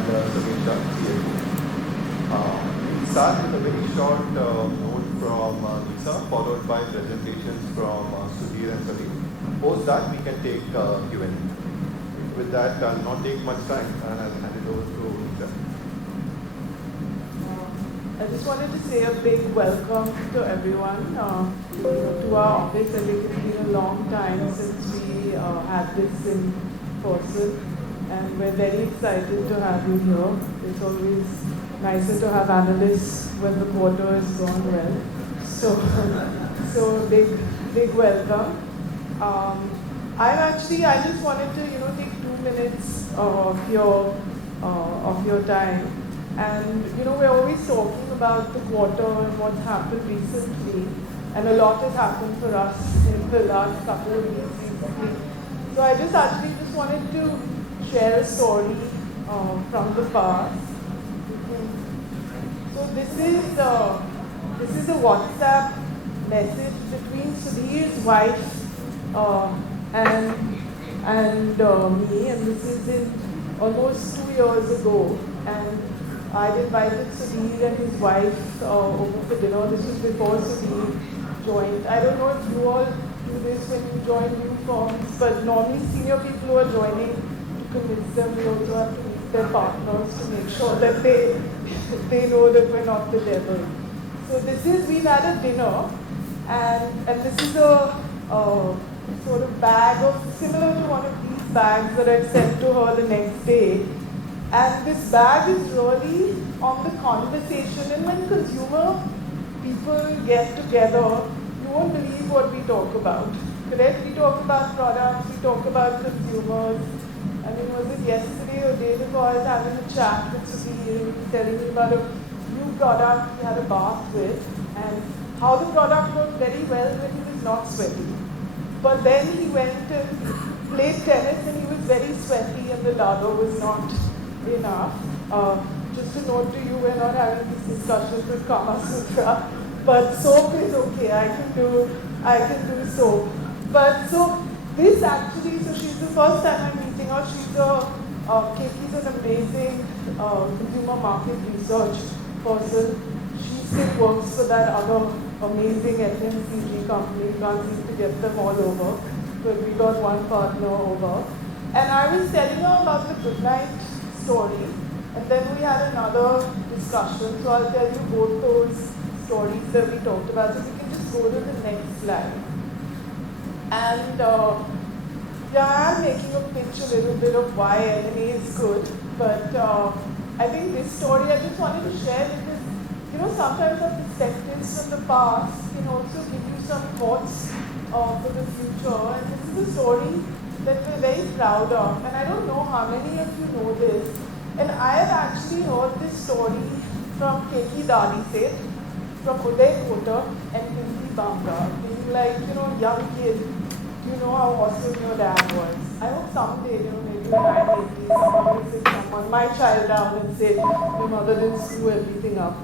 and Sameesha, CFO. We'll start with a very short note from Lisa, followed by presentations from Sudhir and Salim. Post that, we can take Q&A. With that, I'll not take much time and I'll hand it over to Lisa. I just wanted to say a big welcome to everyone to our office. I think it's been a long time since we had this in person, and we're very excited to have you here. It's always nicer to have analysts when the quarter has gone well. So big welcome. I just wanted to take 2 minutes of your time. And we're always talking about the quarter and what's happened recently, and a lot has happened for us in the last couple of weeks recently. So I just wanted to share a story from the past. So this is a WhatsApp message between Sudhir's wife and me, and this is in almost 2 years ago. And I'd invited Sudhir and his wife over for dinner. This was before Sudhir joined. I don't know if you all do this when you join new firms, but normally senior people who are joining, to convince them, we also have to meet their partners to make sure that they know that we're not the devil. So we've had a dinner, and this is a sort of bag similar to one of these bags that I sent to her the next day. And this bag is really on the conversation. And when consumer people get together, you won't believe what we talk about. Correct? We talk about products, we talk about consumers. I mean, was it yesterday or day before I was having a chat with Sudhir, and he was telling me about a new product he had a bath with, and how the product worked very well when he was not sweaty. But then he went and played tennis and he was very sweaty and the lather was not enough. Just a note to you, we're not having this discussion with Kama Sutra, but soap is okay. I can do soap. But so this actually, so she's the first time I'm meeting her. Keki's an amazing consumer market research person. She still works for that other amazing FMCG company. Can't seem to get them all over, but we got one partner over. And I was telling her about the Goodnight story, and then we had another discussion. So I'll tell you both those stories that we talked about. So we can just go to the next slide. And I'm making a pitch a little bit of why M&A is good, but I think this story I just wanted to share because sometimes our perspectives from the past can also give you some thoughts for the future. And this is a story that we're very proud of. And I don't know how many of you know this. And I have actually heard this story from Keki Dali, from Uday Kota and Pinky Banga. Being like, young kid, you know how awesome your dad was. I hope someday, maybe when I'm 80, someone will sit my child down and say, my mother didn't screw everything up.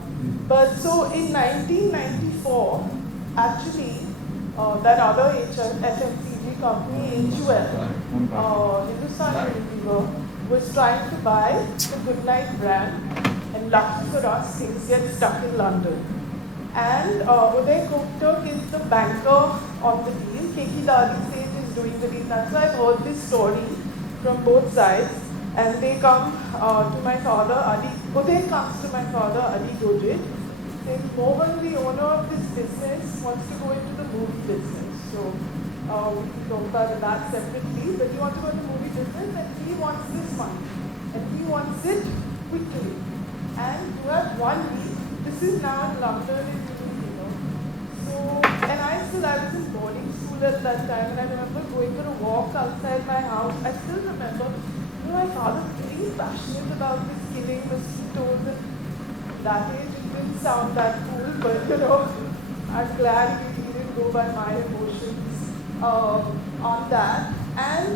But so in 1994, actually, that other FMCG company, HUL, Hindustan Unilever, was trying to buy the Goodnight brand, and lucky for us, things get stuck in London. And Uday Kota is the banker on the deal. Keki Dali is doing the deal. That's why I've heard this story from both sides. And they come to my father, Uday comes to my father, Godrej. Says, Mohan, the owner of this business, wants to go into the movie business. So we can talk about that separately, but he wants to go into the movie business and he wants this money. And he wants it quickly. And you have 1 week. This is now in London, So, and I was in boarding school at that time, and I remember going for a walk outside my house. I still remember, my father was very passionate about this killing mosquitoes. And that age, it didn't sound that cool, but I'm glad he didn't go by my emotions on that. And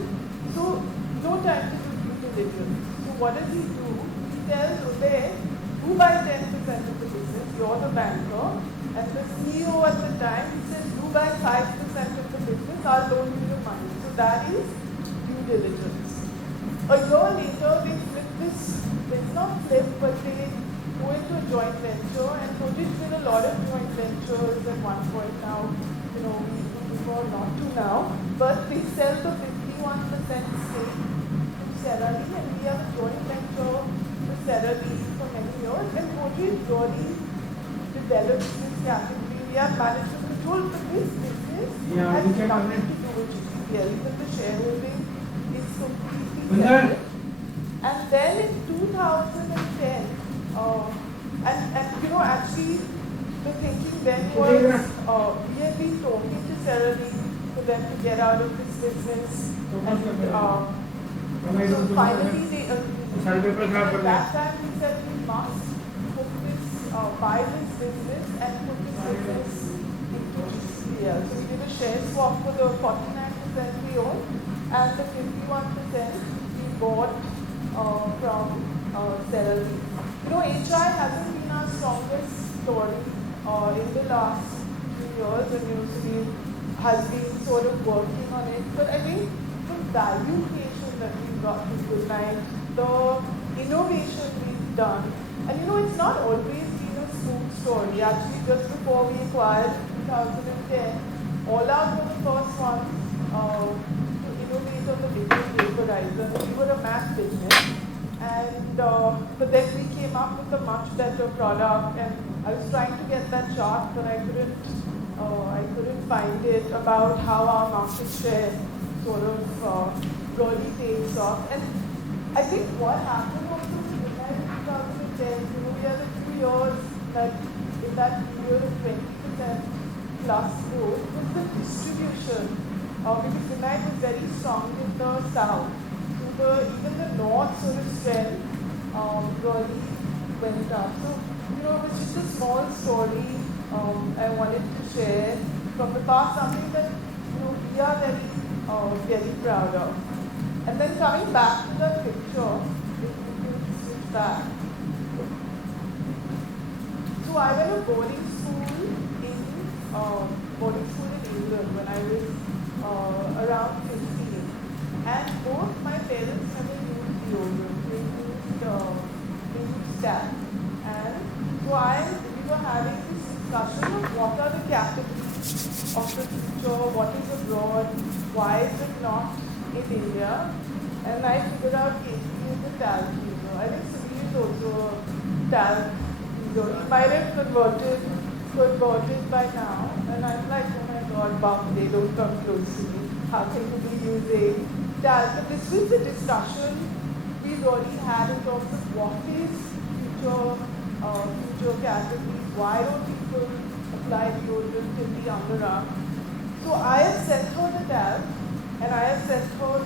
so, no time to do due diligence. So what does he do? He tells Uday, you buy 10% of the business, you're the banker, and the CEO at the time, he says, you buy 5% of the business, I'll loan you the money. So that is due diligence. A year later, they flip this business ventures at one point now, you know, we prefer not to now, but we sell the 51% stake to Sierra Leone, and we have a joint venture with Sierra Leone for many years, and Godrej really develops this category. We have management control, but this business has nothing to do with GCPL. Even the shareholding is completely separate. And then in 2010, and you know, actually, the thinking then was we had been talking to Sierra Leone for them to get out of this business, and so finally they agreed. At that time, we said we must put this, buy this business and put this business into GCPL. So we did a share swap for the 49% we own, and the 51% we bought from Sierra Leone. You know, HI hasn't been our strongest story in the last few years, and you know, Sunil has been sort of working on it. But I think the value creation that we've got with Godrej, the innovation we've done, and you know, it's not always been a smooth story. Actually, just before we acquired in 2010, all out were the first ones to innovate on the liquid vaporizer. We were a mass business. And but then we came up with a much better product, and I was trying to get that chart, but I couldn't find it, about how our market share sort of really takes off. And I think what happened also in 2010, you know, we had a few years that in that period of 20% plus growth was the distribution, because Godrej was very strong in the south. Even the north sort of strength really went up. So, you know, it was just a small story I wanted to share from the past, something that, you know, we are very proud of. And then coming back to the picture, if you can switch back. So I went to boarding school in England when I was around 15. And both my parents never used deodorant. They used stab. And so we were having this discussion of what are the categories of the future, what is abroad, why is it not in India? And I figured out KP is a talc user. I think Sunil is also a talc user. He might have converted by now. And I'm like, oh my God, Bum, they don't come close to me. How can you be using talc? But this was the discussion we really had in terms of what is future categories, why don't people apply deodorant in the underarm? So I have sent her the talc, and I have sent her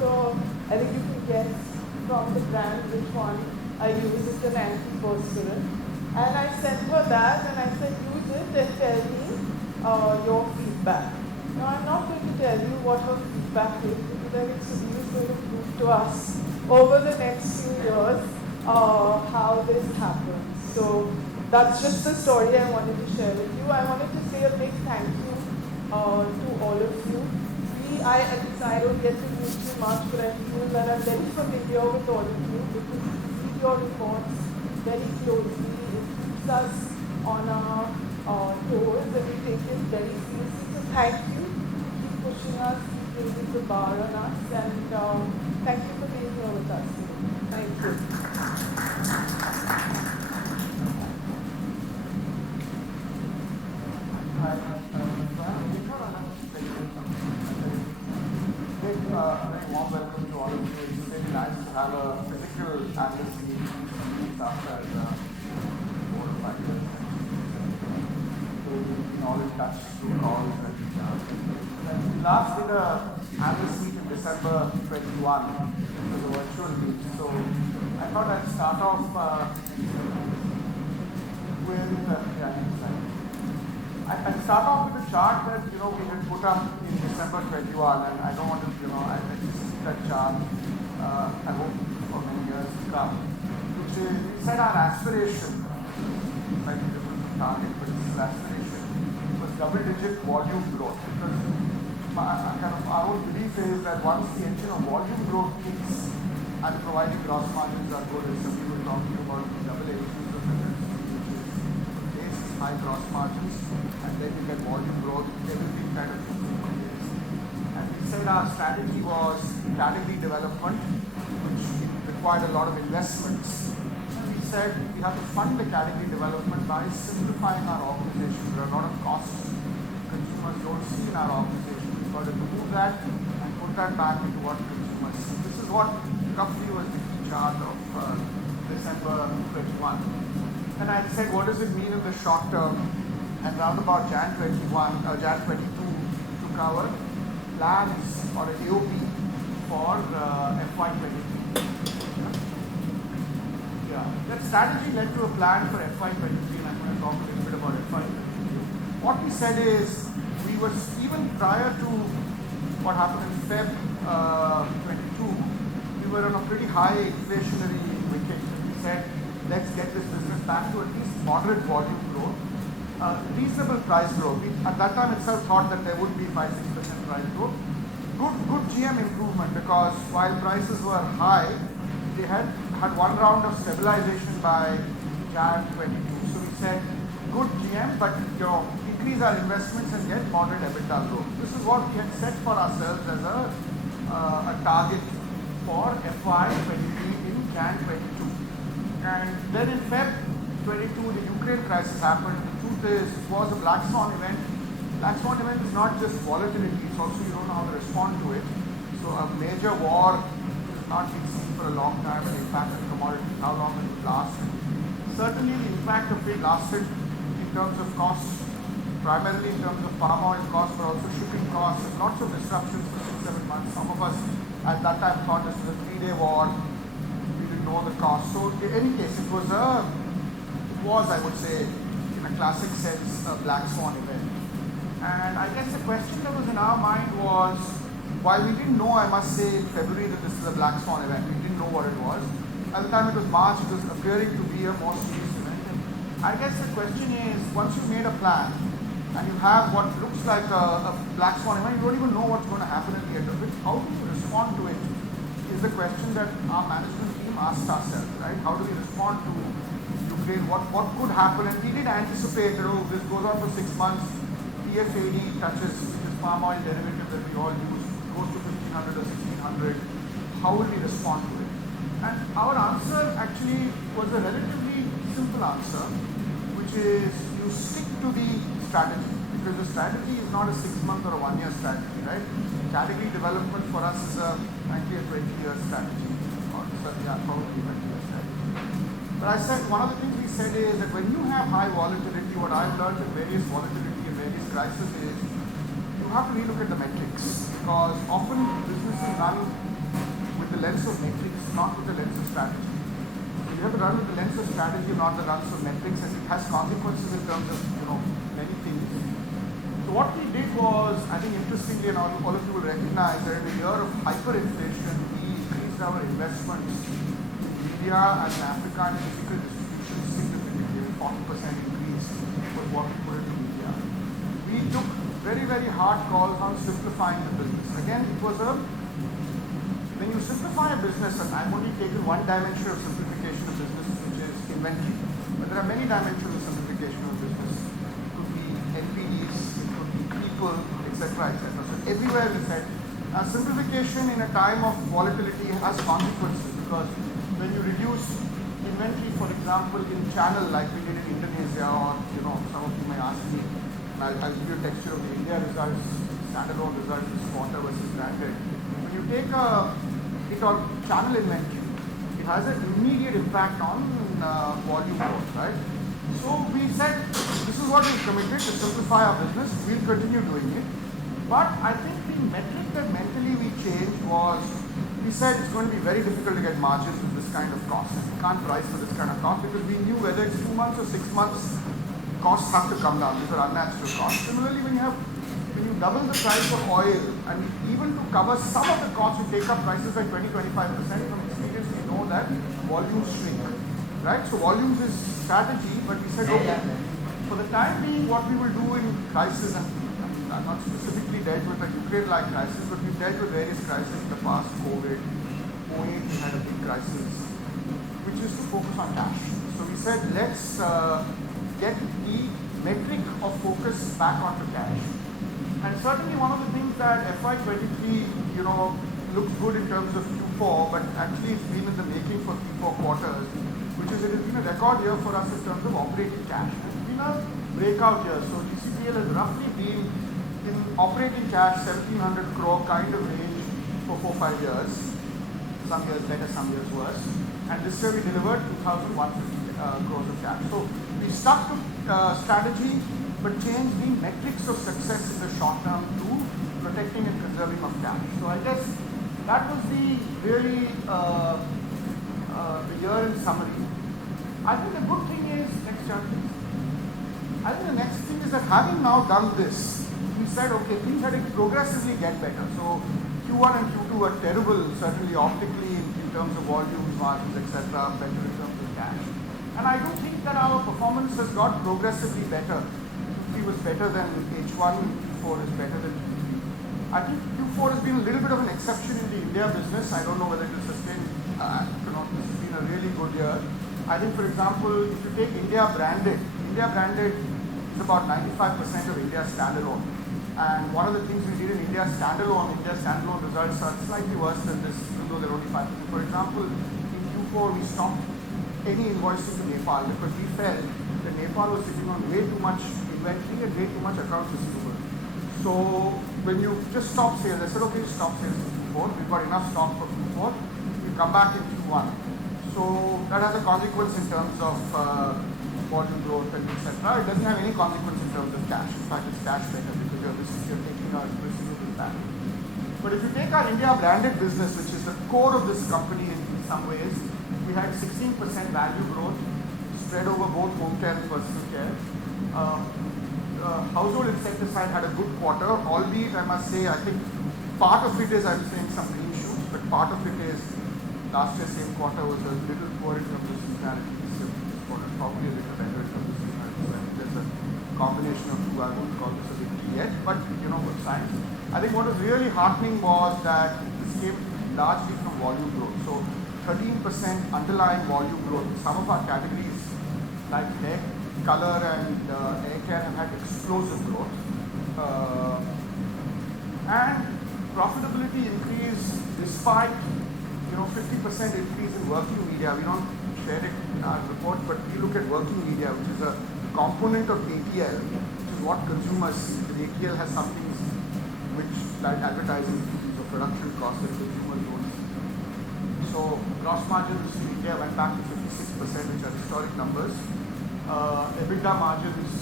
I think you can guess from the brand which one I use. It's an antiperspirant. And I sent her that, and I said, use it and tell me your feedback. Now, I'm not going to tell you what her feedback is, because I think Sunil is going to prove to us over the next few years how this happens. So that's just the story I wanted to share with you. I wanted to say a big thank you to all of you. I don't get to use too much, but I feel that I'm very familiar with all of you, because we read your reports very closely. It keeps us on our toes, and we take it very seriously. So thank you. Keep pushing us, keep raising the bar on us, and thank you for being here with us today. Thank you. Very warm welcome to all of you. It's very nice to have a physical analyst meeting after the 4 or 5 years. We've been all in touch through calls. We last did an analyst meet in December 21. It was a virtual meet. So I thought I'd start off I'd start off with a chart that we had put up in December 21, and I don't want to I just see that chart. I hope for many years to come, which is we said our aspiration, slightly different from target, but this is aspiration, was double-digit volume growth. Because our own belief is that once the engine of volume growth kicks and providing gross margins are good, as some people talking about double H's of business, which is high gross margins, and then you get volume growth, everything kind of increases. And we said our strategy was category development, which required a lot of investments. And we said we have to fund the category development by simplifying our organization. There are a lot of costs consumers don't see in our organization. We've got to remove that and put that back into what consumers see. This is what roughly was the key chart of December 21. And I said, what does it mean in the short term? And round about Jan 22 to cover plans or an AOP for FY23. Yeah, that strategy led to a plan for FY23, and I'm going to talk a little bit about FY23. What we said is, we were even prior to what happened in Feb 22, we were on a pretty high inflationary wicket. We said, let's get this business back to at least moderate volume growth, reasonable price growth. We, at that time itself, thought that there would be 5-6% price growth. Good GM improvement, because while prices were high, they had one round of stabilization by Jan 22. So we said, good GM, but increase our investments and get moderate EBITDA growth. This is what we had set for ourselves as a target for FY23 in Jan 22. And then in Feb 22, the Ukraine crisis happened. The truth is, it was a black swan event. Black swan event is not just volatility, it's also you don't know how to respond to it. So a major war has not been seen for a long time, and the impact on commodities, how long it would last. Certainly the impact of it lasted in terms of costs, primarily in terms of palm oil costs, but also shipping costs, and lots of disruptions for 6-7 months. Some of us at that time thought this was a 3-day war. We didn't know the cost. So in any case, it was, I would say, in a classic sense, a black swan event. And I guess the question that was in our mind was, while we didn't know, I must say, in February that this is a black swan event, we didn't know what it was. At the time it was March, it was appearing to be a more serious event. And I guess the question is, once you've made a plan, and you have what looks like a black swan event, you don't even know what's going to happen at the end of it. How do you respond to it is the question that our management team asked ourselves, right? How do we respond to Ukraine? What could happen? And we did anticipate that, this goes on for 6 months, PFAD touches this palm oil derivative that we all use, goes to 1500 or 1600. How will we respond to it? And our answer actually was a relatively simple answer, which is you stick to the strategy, because the strategy is not a 6-month or a 1-year strategy, right? Category development for us is frankly a 20-year strategy, or probably 20-year strategy. But I said, one of the things we said is that when you have high volatility, what I've learned in various volatility and various crises is, you have to relook at the metrics, because often businesses run with the lens of metrics, not with the lens of strategy. You have to run with the lens of strategy, not the lens of metrics, and it has consequences in terms of, many things. So what we did was, I think interestingly, and all of you will recognize that in a year of hyperinflation, we increased our investments in India and in Africa and physical distribution significantly. 40% increase was what we put into India. We took very, very hard calls on simplifying the business. Again, it was when you simplify a business, and I've only taken one dimension of simplification of business, which is inventory. But there are many dimensions of simplification of business. It could be NPDs, it could be people, etc., etc. So everywhere we said, simplification in a time of volatility has consequences, because when you reduce inventory, for example, in channel like we did in Indonesia, or some of you may ask me, and I'll give you a texture of the India results, standalone results this quarter versus branded. When you take it on channel inventory, it has an immediate impact on volume growth, right? So we said, this is what we committed to simplify our business. We'll continue doing it. But I think the metric that mentally we changed was, we said it's going to be very difficult to get margins with this kind of cost. We can't price for this kind of cost, because we knew whether it's 2 months or 6 months, costs have to come down. These are unnatural costs. Similarly, when you double the price of oil, and even to cover some of the costs, you take up prices by 20-25%. From experience, we know that volumes shrink, right? So volumes is strategy, but we said, okay, for the time being, what we will do in crisis, and I'm not specifically dealt with a Ukraine-like crisis, but we've dealt with various crises in the past, COVID, 2008 we had a big crisis, which is to focus on cash. So we said, let's get the metric of focus back onto cash. And certainly one of the things that FY23, looks good in terms of Q4, but actually it's been in the making for 3-4 quarters, which is it has been a record year for us in terms of operating cash. It's been a breakout year. So GCPL has roughly been in operating cash 1,700 crore kind of range for 4-5 years. Some years better, some years worse. And this year we delivered 2,150 crores of cash. So we stuck to strategy, but changed the metrics of success in the short term to protecting and preserving of cash. So I guess that was the really the year in summary. I think the good thing is, next chart please. I think the next thing is that having now done this, we said, okay, things had to progressively get better. So Q1 and Q2 were terrible, certainly optically in terms of volumes, margins, etc., better in terms of cash. And I do think that our performance has got progressively better. Q3 was better than H1, Q4 is better than Q3. I think Q4 has been a little bit of an exception in the India business. I don't know whether it will sustain. This has been a really good year. I think, for example, if you take India branded is about 95% of India standalone. And one of the things we did in India standalone results are slightly worse than this, even though they're only 5%. For example, in Q4 we stopped any invoicing to Nepal because we felt that Nepal was sitting on way too much inventory and way too much accounts receivable. So when you just stop sales, I said, okay, stop sales in Q4. We've got enough stock for Q4. We'll come back in Q1. So that has a consequence in terms of volume growth and etc. It doesn't have any consequence in terms of cash. In fact, it's cash better because you're taking our receivables back. But if you take our India branded business, which is the core of this company in some ways, we had 16% value growth spread over both home care and personal care. Household insecticide had a good quarter, albeit I must say, I think part of it is, I'm saying, some green shoots, but part of it is last year same quarter was a little poor in terms of seasonality. This quarter probably a little better in terms of seasonality. So there's a combination of two. I won't call this a victory yet, but good signs. I think what was really heartening was that this came largely from volume growth. So 13% underlying volume growth. Some of our categories like hair color and air care have had explosive growth. And profitability increase despite 50% increase in working media. We don't share it in our report, but we look at working media, which is a component of ATL, which is what consumers see. The ATL has some things which, like advertising fees or production costs, that consumers don't see. So gross margins in India went back to 56%, which are historic numbers. EBITDA margins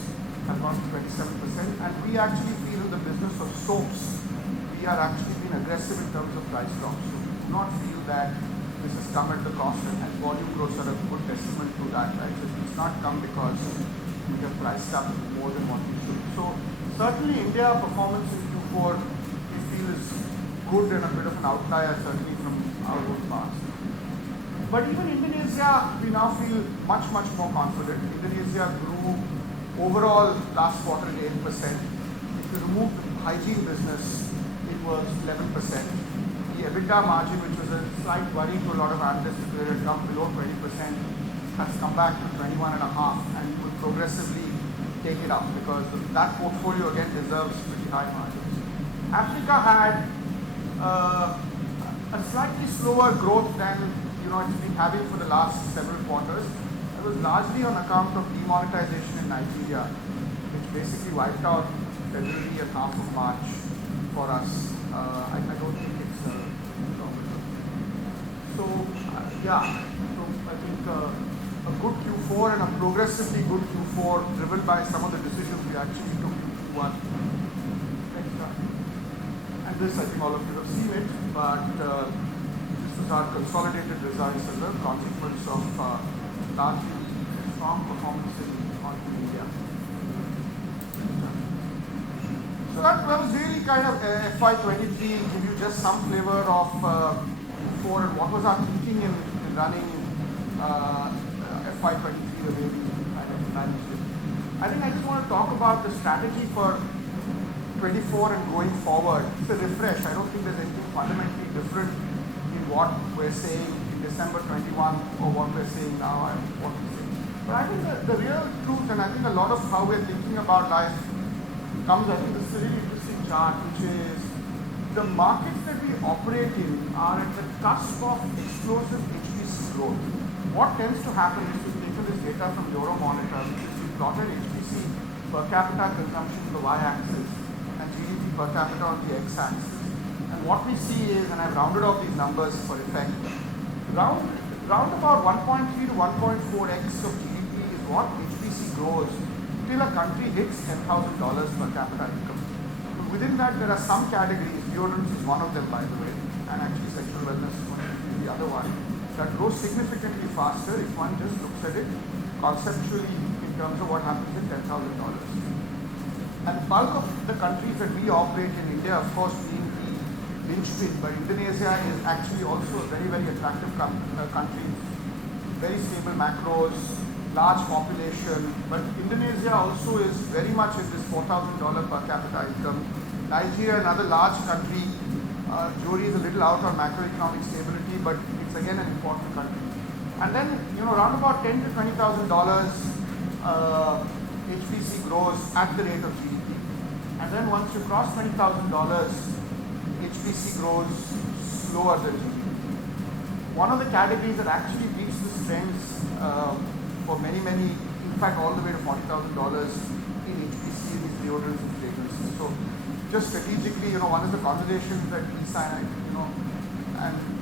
have gone to 27%, and we actually feel in the business of soaps, we are actually being aggressive in terms of price drops. So we do not feel that this has come at the cost, and volume growth are a good testament to that, right? So it's not come because we have priced up more than what we should. So certainly India performance in Q4 we feel is good and a bit of an outlier, certainly from our own past. But even Indonesia, we now feel much, much more confident. Indonesia grew overall last quarter at 8%. If you remove the hygiene business, it was 11%. The EBITDA margin, which was a slight worry to a lot of analysts, where it had come below 20%, has come back to 21.5%, and we will progressively take it up because that portfolio again deserves pretty high margins. Africa had a slightly slower growth than it's been having for the last several quarters. It was largely on account of demonetization in Nigeria, which basically wiped out February and half of March for us. I don't think it's longer term. So I think a good Q4 and a progressively good Q4 driven by some of the decisions we actually took in Q1. And this, I think all of you have seen it, but our consolidated results as a consequence of largely strong performance in India. So that was really kind of FY23, give you just some flavor of Q4 and what was our thinking in running FY23 the way we kind of managed it. I think I just want to talk about the strategy for 24 and going forward. It's a refresh. I don't think there's anything fundamentally different what we're saying in December 21 or what we're saying now and what we're saying. But I think the real truth, and I think a lot of how we're thinking about life comes, I think this is a really interesting chart, which is the markets that we operate in are at the cusp of explosive HPC growth. What tends to happen is we've taken this data from Euromonitor, which is we've plotted HPC per capita consumption on the y-axis and GDP per capita on the x-axis. And what we see is, and I've rounded off these numbers for effect, round about 1.3 to 1.4x of GDP is what HPC grows till a country hits $10,000 per capita income. But within that, there are some categories, deodorants is one of them, by the way, and actually sexual wellness is going to be the other one, that grows significantly faster if one just looks at it conceptually in terms of what happens with $10,000. And bulk of the countries that we operate in, India of course being the linchpin, but Indonesia is actually also a very, very attractive country, very stable macros, large population, but Indonesia also is very much in this $4,000 per capita income. Nigeria, another large country, jury is a little out on macroeconomic stability, but it's again an important country. And then, around about $10,000 to $20,000 HPC grows at the rate of GDP. And then once you cross $20,000, HPC grows slower than GDP. One of the categories that actually beats this trends for many, in fact all the way to $40,000 in HPC is deodorants and fragrances. So just strategically, one of the conversations that Lisa and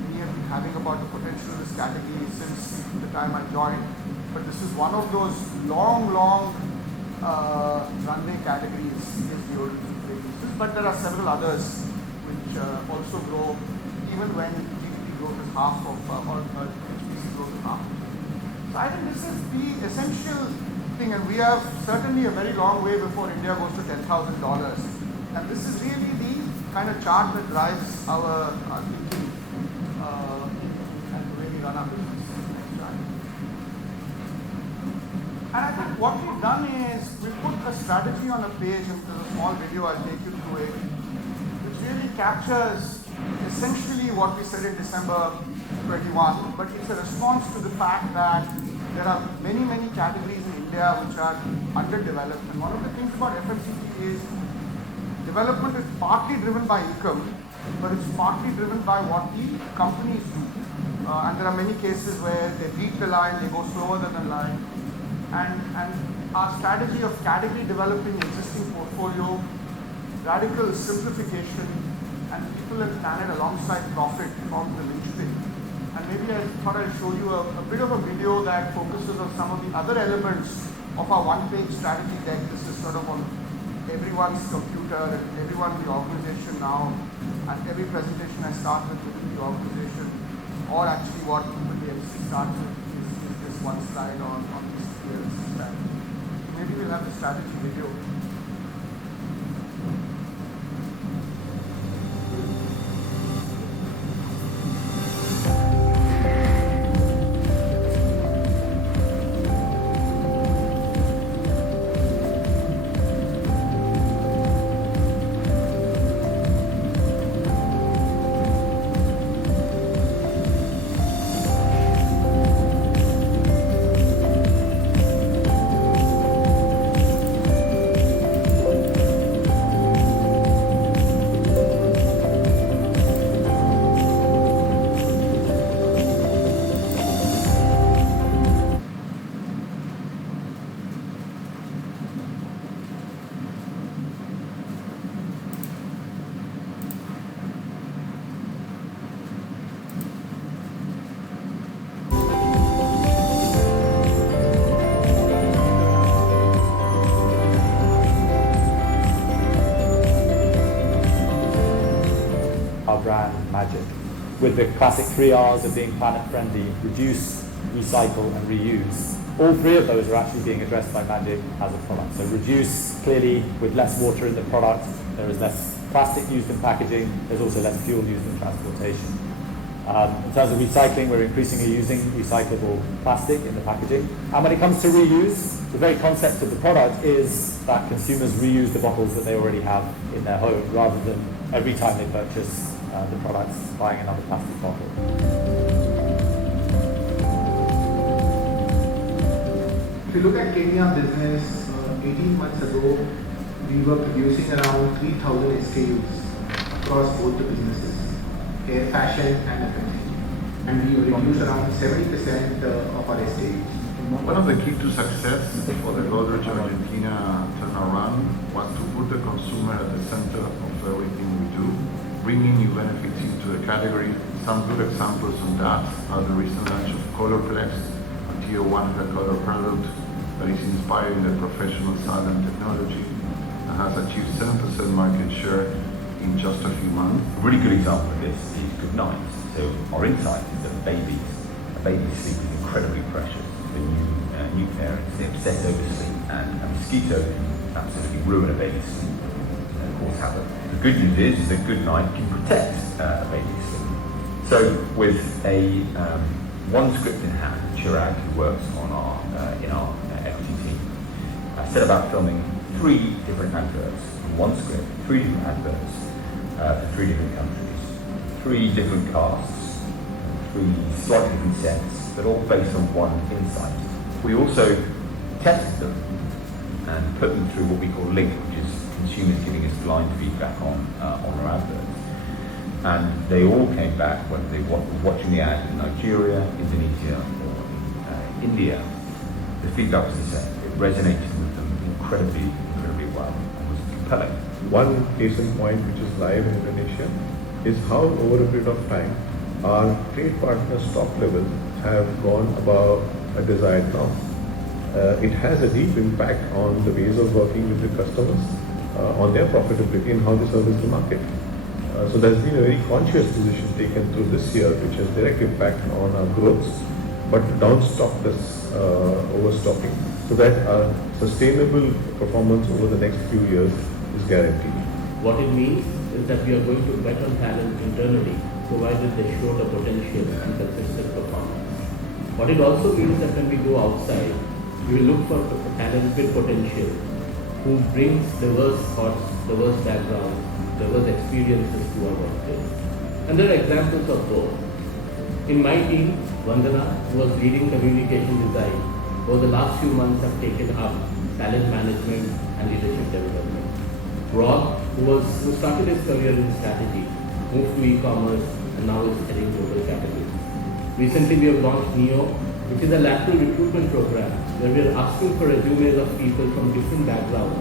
me have been having about the potential of this category since the time I joined. But this is one of those long runway categories is deodorants and fragrances. But there are several others which also grow even when GDP growth is half of, or HPC growth is half. So I think this is the essential thing, and we have certainly a very long way before India goes to $10,000. And this is really the kind of chart that drives our thinking and the way we run our business. Next chart. And I think what we've done is we put a strategy on a page, and there's a small video, I'll take you through it, which really captures essentially what we said in December 21, but it's a response to the fact that there are many categories in India which are underdeveloped. And one of the things about FMCG is development is partly driven by income, but it's partly driven by what the companies do. And there are many cases where they beat the line, they go slower than the line. And our strategy of category developing existing portfolio, radical simplification, and people and planet alongside profit from the linchpin. And maybe I thought I'd show you a bit of a video that focuses on some of the other elements of our one-page strategy deck. This is sort of on everyone's computer and everyone in the organization now. And every presentation I start with within the organization, or actually what the MC starts with is this one slide on this strategy. Maybe we'll have the strategy video. Magic, with the classic 3 R's of being planet friendly: reduce, recycle and reuse. All three of those are actually being addressed by Magic as a product. So reduce, clearly, with less water in the product, there is less plastic used in packaging, there's also less fuel used in transportation. In terms of recycling, we're increasingly using recyclable plastic in the packaging. And when it comes to reuse, the very concept of the product is that consumers reuse the bottles that they already have in their home, rather than every time they purchase the products buying another plastic bottle. If you look at Kenya business, 18 months ago, we were producing around 3,000 SKUs across both the businesses, hair, fashion and FMCG. And we reduced around 70% of our SKUs. One of the key to success for the Godrej Argentina turnaround was to put the consumer at the center of everything we do, bringing new benefits into the category. Some good examples on that are the recent launch of Colorflex, a tier 1 hair color product that is inspiring the professional side and technology and has achieved 7% market share in just a few months. A really good example of this is good nights. So our insight is that a baby's sleep is incredibly precious. The new parents, they obsess over sleep, and a mosquito can absolutely ruin a baby's sleep and cause havoc. The good news is that good night can protect a baby's sleep. So with a one script in hand, Chirag, who works on in our equity team, set about filming 3 different adverts. One script, 3 different adverts for 3 different countries, 3 different casts, 3 slightly different sets, but all based on one insight. We also tested them and put them through what we call Link, which is consumers giving us blind feedback on our adverts. And they all came back, whether they were watching the ad in Nigeria, Indonesia, or in India. The feedback was the same. It resonated with them incredibly well and was compelling. One case in point which is live in Indonesia is how over a period of time our trade partners top level have gone above a desired norm. It has a deep impact on the ways of working with the customers, on their profitability and how they service the market. So there's been a very conscious decision taken through this year which has direct impact on our growth, but don't stop this overstocking, so that our sustainable performance over the next few years is guaranteed. What it means is that we are going to bet on talent internally, provided they show the potential and consistent performance. What it also means that when we go outside, we will look for talent with potential, who brings diverse thoughts, diverse backgrounds, diverse experiences to our workplace. And there are examples of both. In my team, Vandana, who was leading communication design, over the last few months have taken up talent management and leadership development. Rob, who started his career in strategy, moved to e-commerce and now is heading global categories. Recently we have launched NEO, which is a lateral recruitment program where we are asking for resumes of people from different backgrounds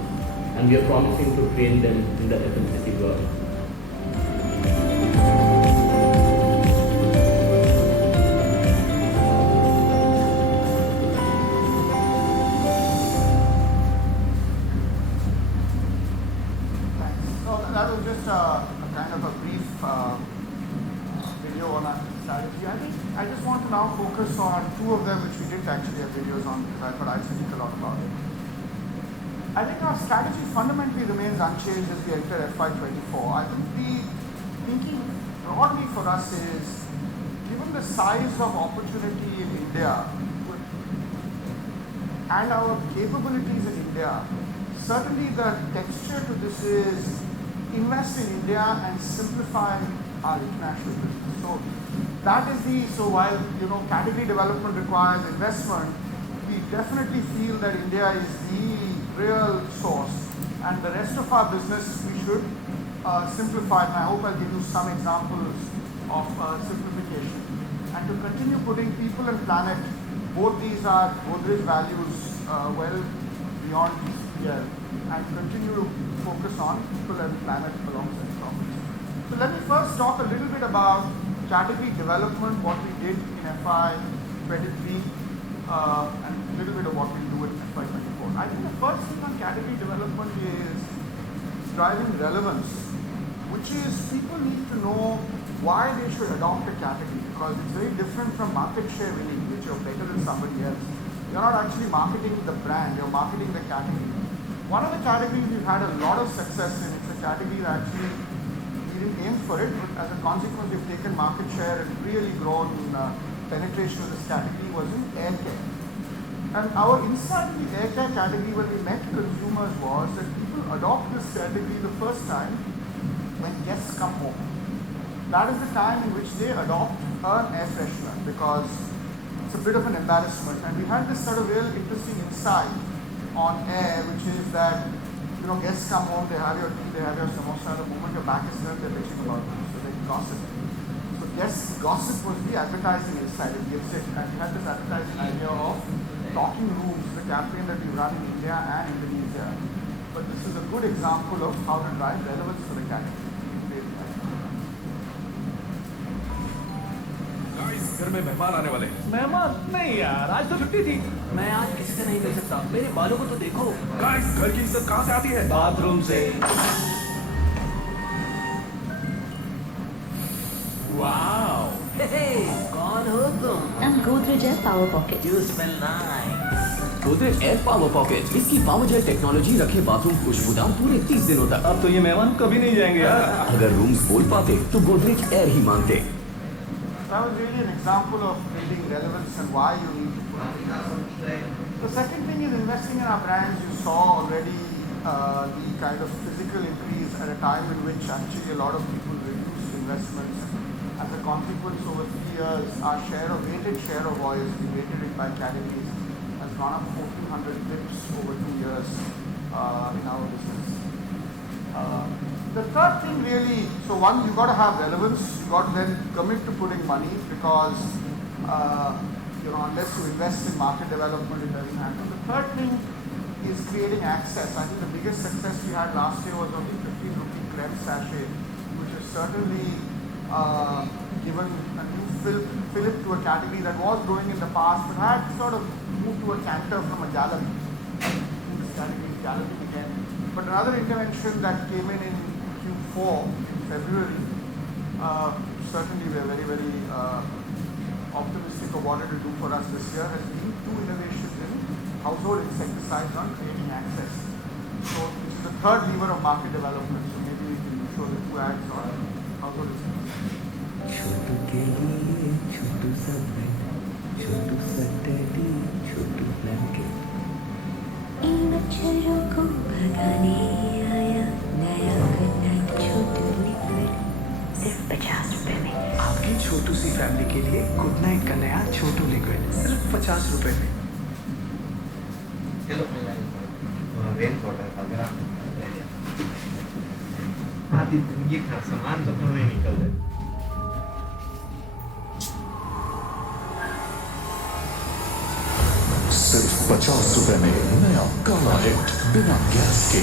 and we are promising to train them in the FMCG world. Thanks. So that was just a kind of a brief video on our strategy. I just want to now focus on 2 of them which we didn't actually have videos on because I thought I'd speak a lot about it. I think our strategy fundamentally remains unchanged as we enter FY24. I think the thinking broadly for us is, given the size of opportunity in India and our capabilities in India, certainly the texture to this is invest in India and simplify our international business. So that is while category development requires investment, we definitely feel that India is the real source, and the rest of our business we should simplify. And I hope I'll give you some examples of simplification. And to continue putting people and planet, both these are Godrej values well beyond TCPL, and continue to focus on people and planet alongside profits. So let me first talk a little bit about category development, what we did in FY23, and a little bit of what we do in FY24. I think the first thing on category development is driving relevance, which is people need to know why they should adopt a category, because it's very different from market share winning, which you're better than somebody else. You're not actually marketing the brand, you're marketing the category. One of the categories we've had a lot of success in, it's a category that actually we didn't aim for it, but as a consequence we've taken market share and really grown penetration of this category, was in air care. And our insight in the air care category when we met consumers was that people adopt this category the first time when guests come home. That is the time in which they adopt an air freshener, because it's a bit of an embarrassment. And we had this sort of real interesting insight on air, which is that, you know, guests come home, they have your tea, they have your samosa, the moment your back is turned, they're bitching about you, so they gossip. So guest gossip was the advertising inside. It gives it, and we had this advertising idea of talking rooms, the campaign that we run in India and Indonesia. But this is a good example of how to drive relevance for the category. घर में मेहमान आने वाले हैं। मेहमान नहीं यार, आज तो छुट्टी थी। मैं आज किसी से नहीं मिल सकता। मेरे बालों को तो देखो। गाइस, घर की इज्जत कहाँ से आती है? बाथरूम से। वाओ। हे, कौन हो तुम? I'm Godrej Air Power Pocket. You smell nice. Godrej Air Power Pocket। इसकी पावर जेट टेक्नोलॉजी रखे बाथरूम खुशबूदार पूरे 30 दिनों तक। अब तो ये मेहमान कभी नहीं जाएंगे यार। अगर रूम्स बोल पाते तो गोदरेज एयर ही मांगते। That was really an example of building relevance and why you need to put it. The second thing is investing in our brands. You saw already the kind of physical increase at a time in which actually a lot of people reduced investments. As a consequence, over 3 years, our weighted share of oils, we weighted it by categories, has gone up 1,400 pips over 2 years in our business. The third thing really, so one, you got to have relevance, you got to then commit to putting money because, you know, unless you invest in market development, it doesn't happen. The third thing is creating access. I think the biggest success we had last year was on the 15 rupee creme sachet, which has certainly given a new fillip to a category that was growing in the past, but had sort of moved to a canter from a gallon. This category is galloping again. But another intervention that came in Q4, February, certainly we are very, very optimistic of what it will do for us this year, has been 2 innovations in household insecticides on creating access. So this is the third lever of market development. So maybe we can show the 2 ads on household insecticides. छोटू के लिए छोटू सा bed, छोटू सा teddy, छोटू blanket. इन मच्छरों को भगाने आया नया good night छोटू liquid, सिर्फ 50 रुपए में। आपकी छोटू सी फैमिली के लिए गुड नाइट का नया छोटू लिक्विड सिर्फ 50 रुपए में। चलो रेन वाटर आधी जिंदगी का सामान तो नहीं निकल रहा। सिर्फ 50 रुपए में नया काला हिट बिना गैस के।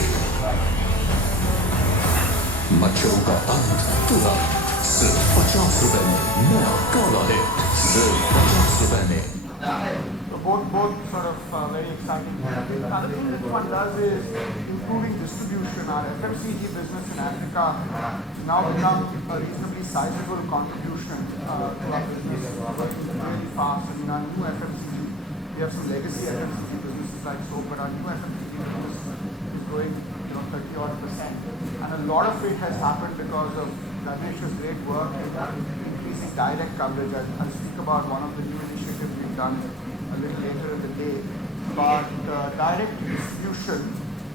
मच्छरों का अंत तुरंत सिर्फ 50 रुपए में नया काला हिट सिर्फ 50 रुपए में। So both sort of very exciting. Another thing that one does is improving distribution. Our FMCG business in Africa now become a reasonably sizable contribution to our business, really fast. I mean, our new FMCG, we have some legacy FMCG businesses like soap, but our new FMCG business is growing, 30-odd%. And a lot of it has happened because of Godrej's great work in increasing direct coverage. I'll speak about one of the new initiatives we've done a little later in the day. But direct distribution,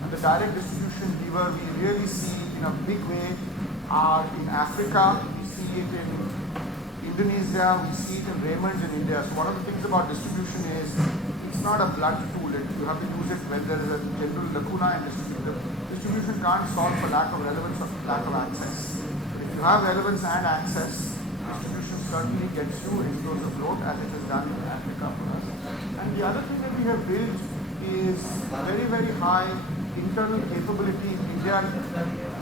and the direct distribution lever we really see in a big way are in Africa, we see it in Indonesia, we see it in Raymond's in India. So one of the things about distribution is it's not a blunt tool. You have to use it when there is a general lacuna in distribution. Distribution can't solve for lack of relevance or lack of access. But if you have relevance and access, distribution certainly gets you explosive growth as it has done in Africa for us. And the other thing that we have built is very, very high internal capability in India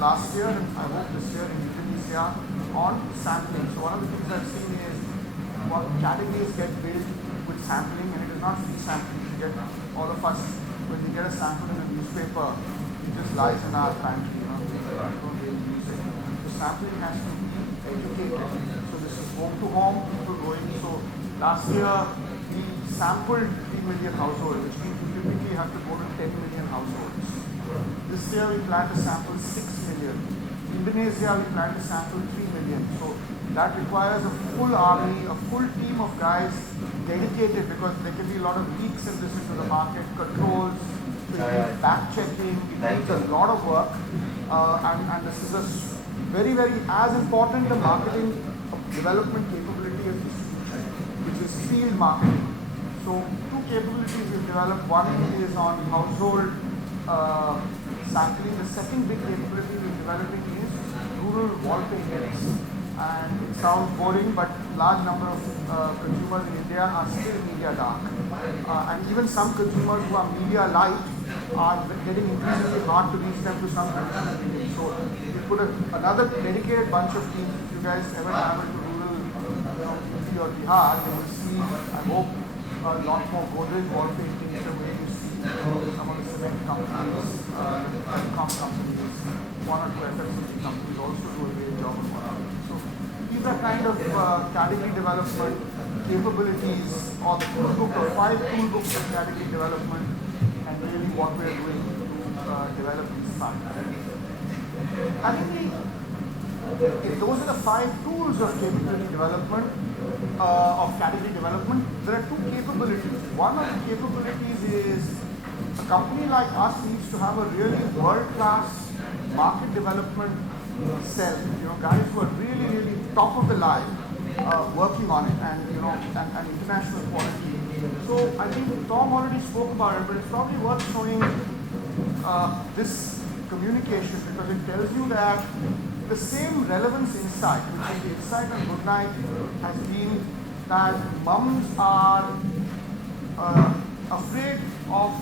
last year and I hope this year in Indonesia on sampling. So one of the things I've seen is what categories get built with sampling, and it is not free sampling. You get all of us, when we get a sample in a newspaper, it just lies in our pantry, we don't really use it. So sampling has to be educated. So this is home to home, people going. So last year we sampled 3 million households, which means we typically have to go to 10 million households. This year we plan to sample 6 million. Indonesia we plan to sample 3 million. So that requires a full army, a full team of guys dedicated, because there can be a lot of leaks in this into the market, controls, back checking, it needs a lot of work. And this is a very, very as important a marketing development capability as distribution, which is field marketing. So two capabilities we've developed. One is on household sampling. The second big capability we're developing is rural wall paintings. And it sounds boring, but large number of consumers in India are still media dark. And even some consumers who are media light are getting increasingly hard to reach them to some countries. So we put another dedicated bunch of teams. If you guys ever travel to rural UP or Bihar, you will see, I hope, a lot more Godrej wall paintings the way you see some of the cement companies, telecom companies, one or two FMCG companies also do a great job of work. So these are kind of category development capabilities, or the toolbook, or 5 toolbooks of category development, and really what we are doing to develop these funds. I think those are the 5 tools of capability development, of category development. There are 2 capabilities. One of the capabilities is a company like us needs to have a really world-class market development cell. Guys who are really top of the line working on it, and and international quality. So I think Tom already spoke about it, but it's probably worth showing this communication, because it tells you that the same relevance insight, which is the insight on Goodnight, has been that mums are afraid of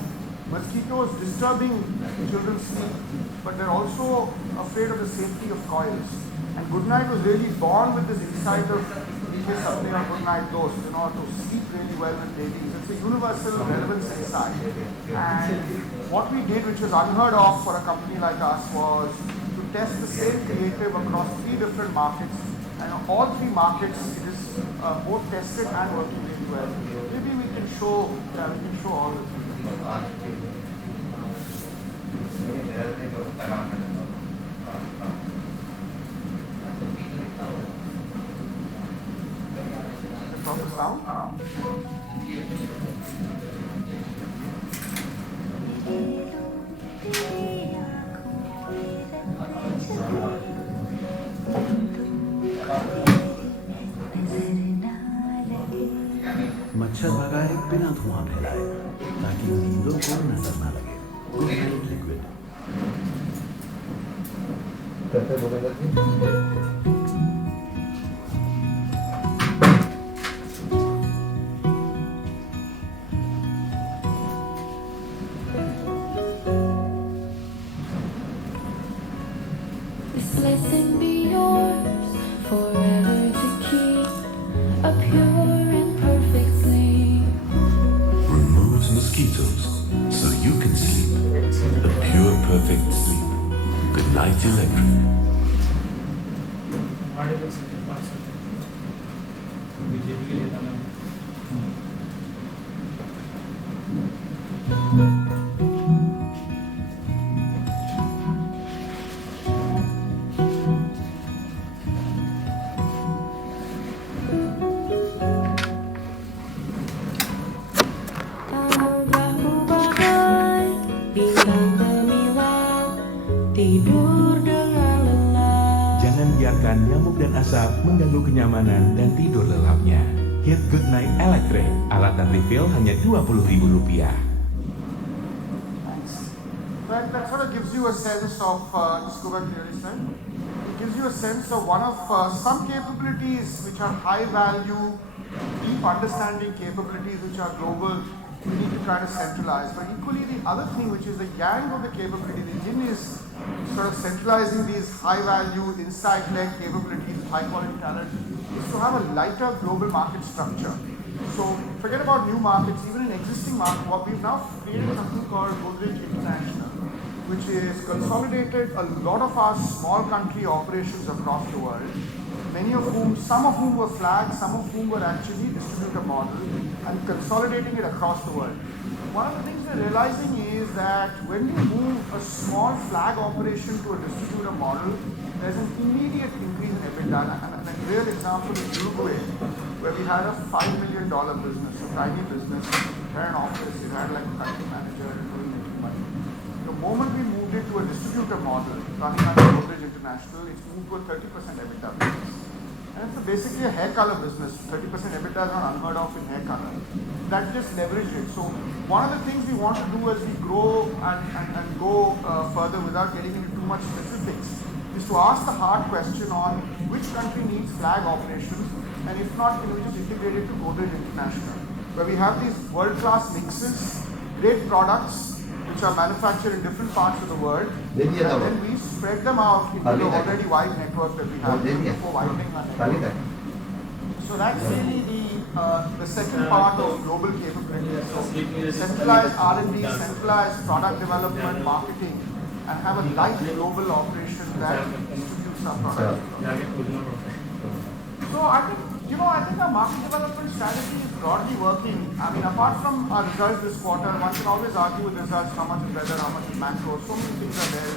mosquitoes disturbing children's sleep, but they're also afraid of the safety of coils. And Goodnight was really born with this insight of something on Goodnight dose, to sleep really well with babies. It's a universal relevance insight. And what we did, which was unheard of for a company like us, was to test the same creative across 3 different markets. And all 3 markets, it is both tested and working really well. Maybe we can show all this. The sound? मच्छर भगाए बिना धुआं फैलाए ताकि नींदों को नजर ना लगे। Good night liquid. This blessing be yours forever to keep a pure and perfect sleep. Removes mosquitoes so you can sleep a pure, perfect sleep. Good night, Electric. Jangan biarkan nyamuk dan asap mengganggu kenyamanan dan tidur lelapnya. Hit Goodnight Electric, alat dan refill hanya Rp20.000. That sort of gives you a sense of, just go back to the slide. It gives you a sense of one of some capabilities which are high value, deep understanding capabilities which are global. We need to try to centralize. But equally, the other thing, which is the yang of the capability, the yin is sort of centralizing these high-value, insight-led capabilities, high-quality talent, is to have a lighter global market structure. So forget about new markets, even in existing markets, what we've now created something called Godrej International, which is consolidated a lot of our small country operations across the world, some of whom were flagged, some of whom were actually distributor model, and consolidating it across the world. One of the things we're realizing is that when you move a small flag operation to a distributor model, there's an immediate increase in EBITDA. And a real example is Uruguay, where we had a $5 million business, a tiny business. We had an office, we had like a country manager doing money. The moment we moved it to a distributor model, running under Godrej International, it's moved to a 30% EBITDA business. And it's basically a hair color business. 30% EBITDA is not unheard of in hair color. That just leveraged it. So one of the things we want to do as we grow and go further without getting into too much specifics is to ask the hard question on which country needs flag operations, and if not, which is integrated to Godrej International, where we have these world-class mixes, great products which are manufactured in different parts of the world, and then we spread them out into the already wide network that we have before widening our network. So that's really the second part of global capabilities. So centralized R&D, centralized product development, marketing, and have a light global operation that distributes our products. So I think our market development strategy is broadly working. I mean, apart from our results this quarter, one can always argue with results, how much is weather, how much is macro, so many things are there.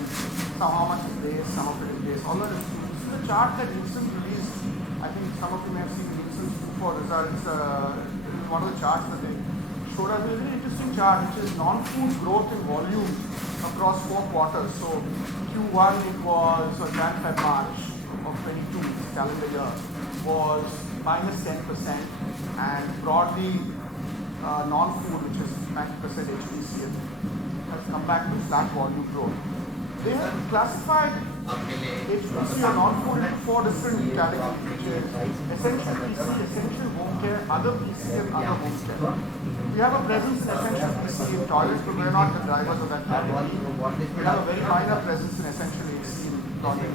How much is base, some of it is base. Although this is the chart that Nielsen released. I think some of you may have seen Nielsen's Q4 results. This is one of the charts that they showed us. A really interesting chart, which is non-food growth in volume across 4 quarters. So Q1 it was Jan, Feb, March of 22 calendar year was minus 10%, and broadly non-food, which is 90% HPC, has come back to flat volume growth. They have classified HPC or non-food into 4 different categories, which is essential PC, essential home care, other PC, and other home care. We have a presence in essential PC in toilets, but we are not the drivers of that category. We have a very minor presence in essential AC in toilets.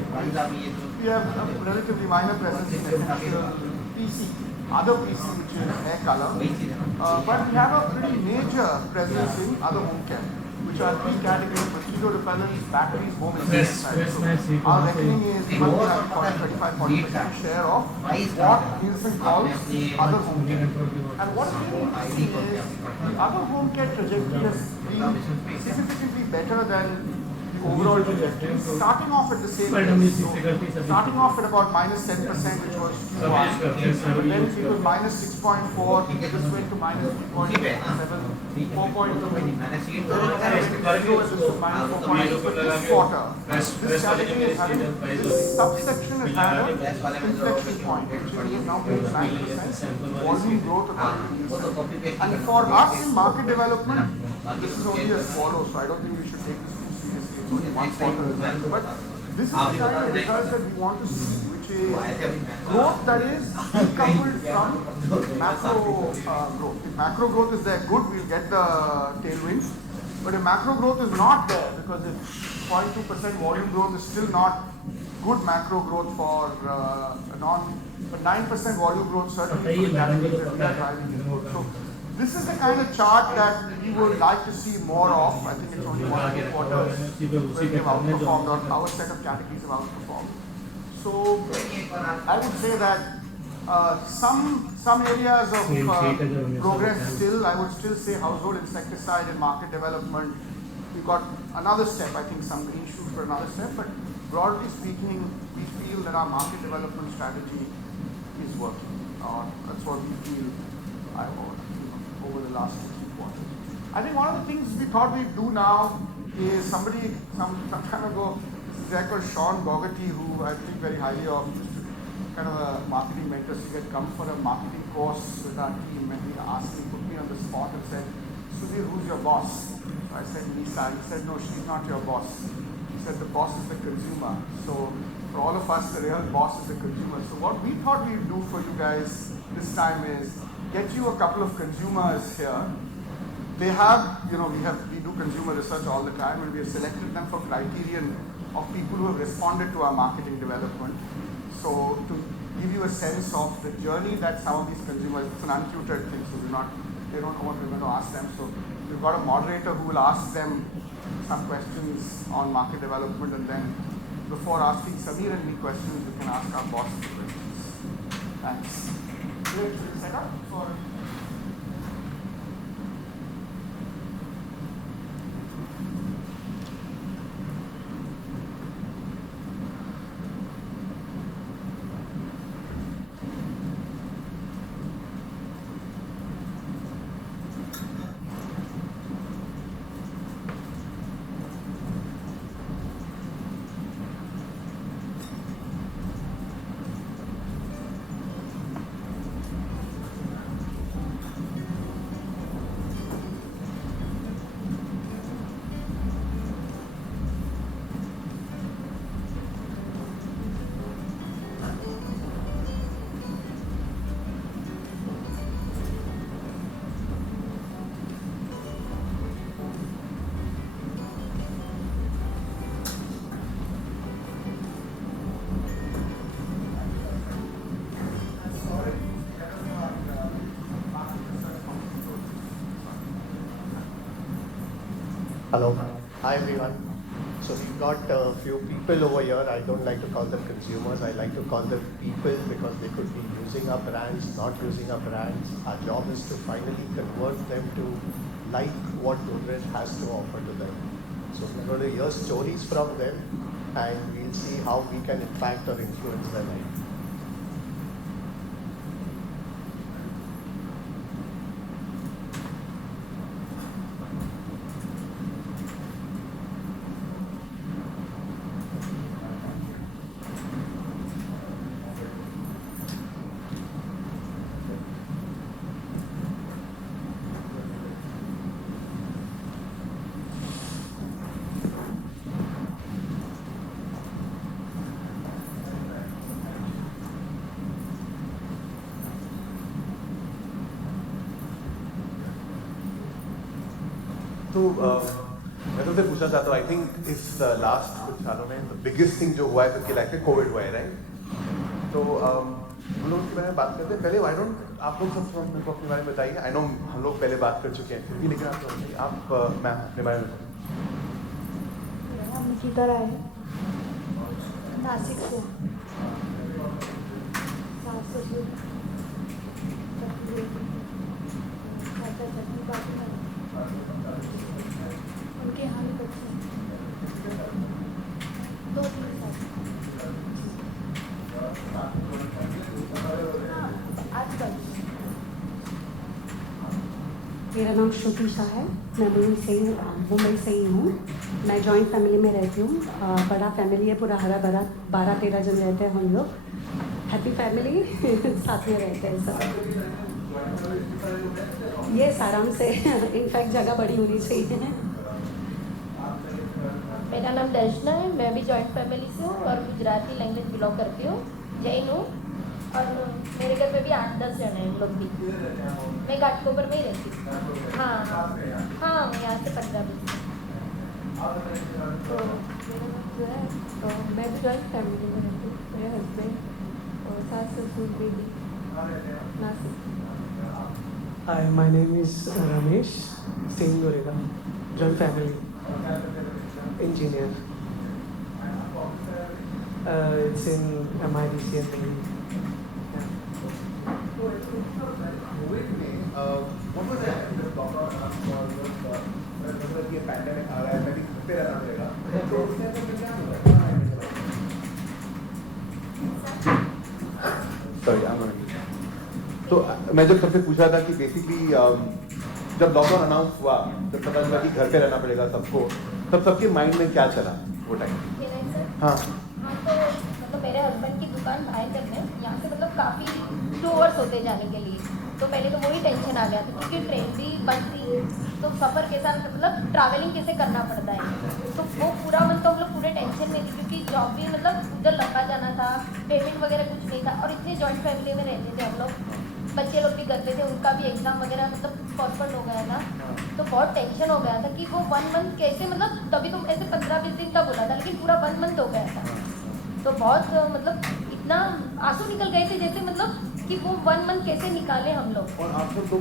We have a relatively minor presence in essential PC, other PC, which is hair color. But we have a pretty major presence in other home care, which are 3 categories: mosquito repellents, batteries, home insecticides. So our reckoning is we must have 35-40% share of what Nielsen calls other home care. And what we see is the other home care trajectory has been significantly better than overall trajectory, starting off at the same place. So starting off at about minus 10%, which was Q1, then it was minus 6.4, this went to minus 3.7, 4.2, then it was minus 4.8. But this quarter, this category is having, this subsection has had a inflection point, which is now 9% volume growth according to Nielsen. And for us in market development, this is only a swallow, so I don't think we should take this only one quarter, but this is the kind of results that we want to see, which is growth that is decoupled from macro growth. If macro growth is there, good, we'll get the tailwinds. But if macro growth is not there, because if 0.2% volume growth is still not good macro growth for but 9% volume growth certainly for categories that we are driving in. So this is the kind of chart that we would like to see more of. I think it's only 1 or 2 quarters where we have outperformed, or our set of categories have outperformed. So I would say that some areas of progress still, I would still say household insecticide and market development. We've got another step, I think some green shoots for another step, but broadly speaking, we feel that our market development strategy is working. That's what we feel over the last 2 quarters. I think one of the things we thought we'd do now is some time ago, this guy called Godrej, who I think very highly of, used to kind of a marketing mentor, so he had come for a marketing course with our team, and he asked me, put me on the spot and said, Sudhir, who's your boss? So I said, Nisa. He said, no, she's not your boss. He said, the boss is the consumer. So for all of us, the real boss is the consumer. So what we thought we'd do for you guys this time is get you a couple of consumers here. They have, we do consumer research all the time, and we have selected them for criterion of people who have responded to our marketing development. So to give you a sense of the journey that some of these consumers, it's an untutored thing, so they don't know what we're going to ask them. So we've got a moderator who will ask them some questions on market development, and then before asking Samir and me questions, we can ask our boss questions. Thanks. Set up for Hello. Hi everyone. So we've got a few people over here. I don't like to call them consumers. I like to call them people because they could be using our brands, not using our brands. Our job is to finally convert them to like what Godrej has to offer to them. So we're going to hear stories from them and we'll see how we can impact or influence their life. तो मैं तुमसे पूछना चाहता हूँ, I think इस last कुछ सालों में द बिगेस्ट थिंग जो हुआ है सबके लाइफ में कोविड हुआ है, राइट? तो हम लोग इसके बारे में बात करते हैं। पहले वाई डोंट आप लोग सब मेरे को अपने बारे में बताइए। आई नो हम लोग पहले बात कर चुके हैं फिर भी, लेकिन आप मैम अपने बारे में हम किधर आए? नासिक से। सास ससुर उनके यहाँ भी बच्चे 2-3 साल। आजकल मेरा नाम श्रुति शाह है। मैं मुंबई से ही हूँ। मैं जॉइंट फैमिली में रहती हूँ। बड़ा फैमिली है, पूरा हरा भरा 12-13 जन रहते हैं हम लोग। हैप्पी फैमिली साथ में रहते हैं सब। ये आराम से इनफैक्ट जगह बड़ी होनी चाहिए। मेरा नाम दर्शना है। मैं भी जॉइंट फैमिली से हूँ और गुजराती लैंग्वेज बिलोंग करती हूँ, जैन हूँ। और मेरे घर पे भी 8-10 जन हैं लोग भी। मैं घाटकोपर में ही रहती हूँ। हाँ यहाँ से 15 मिनट। तो मैं भी जॉइंट फैमिली में रहती हूँ। मेरे हस्बैंड और सास ससुर baby Nashik. Hi, my name is Ramesh, same Gorega, joint family, engineer. It's in MIDC and Delhi. what was it? ये पैंडेमिक आ रहा है, मैं भी घर पे रहना पड़ेगा, तो उसमें तो क्या होगा? Sorry, तो मैं जब सबसे पूछा था कि बेसिकली जब लॉकडाउन अनाउंस हुआ, जब पता चला कि घर पे रहना पड़ेगा सबको, तब सबके माइंड में क्या चला वो टाइम? हाँ तो मतलब मेरे हस्बैंड की दुकान भाईनगर में, यहाँ से मतलब काफ़ी 2 आवर्स होते जाने के लिए। तो पहले तो वही टेंशन आ गया था क्योंकि ट्रेन भी बंद थी, तो सफ़र कैसा मतलब ट्रैवलिंग कैसे करना पड़ता है। तो वो पूरा मतलब हम लोग पूरे टेंशन में थे क्योंकि जॉब भी मतलब उधर लंबा जाना था, पेमेंट वगैरह कुछ नहीं था। और इतने जॉइंट फैमिली में रहते थे हम लोग, बच्चे लोग भी करते थे, उनका भी एग्ज़ाम वगैरह मतलब पोस्टपोन हो गया था। तो बहुत टेंशन हो गया था कि वो 1 मंथ कैसे, मतलब तभी तो ऐसे 15-20 दिन का बोला था, लेकिन पूरा 1 मंथ हो गया था। तो बहुत मतलब इतना आंसू निकल गए थे जैसे मतलब कि वो 1 मंथ कैसे निकाले हम लोग। और आप लोग तो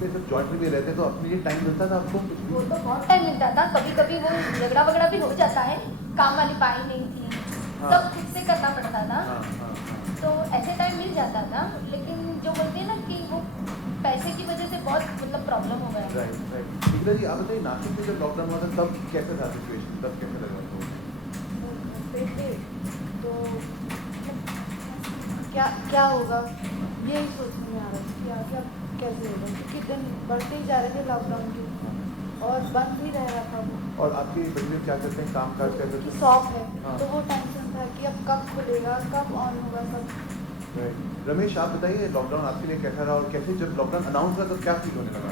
जब जॉइंट में रहते तो अपने लिए टाइम मिलता था आपको? वो तो बहुत टाइम मिलता था। कभी कभी वो झगड़ा वगड़ा भी हो जाता है, काम वाली पाई नहीं थी, सब खुद से करना पड़ता था। तो ऐसे टाइम मिल जाता था, लेकिन जो बोलते हैं ना कि वो पैसे की वजह से बहुत मतलब प्रॉब्लम हो गया। राइट। जी आप बताइए, नासिक में जब लॉकडाउन हुआ था तब कैसे था सिचुएशन, तब कैसे लगा? तो क्या होगा यही सोचने में आ रहा है कि कैसे होगा, क्योंकि दिन बढ़ते ही जा रहे थे लॉकडाउन के और बंद ही रह रहा था वो। और आपके बच्चे क्या करते हैं, काम काज करते हैं? शॉप है। तो वो टेंशन था कि अब कब खुलेगा, कब ऑन होगा सब। राइट। रमेश आप बताइए, लॉकडाउन आपके लिए कैसा रहा और कैसे जब लॉकडाउन अनाउंस हुआ तो क्या फील होने लगा?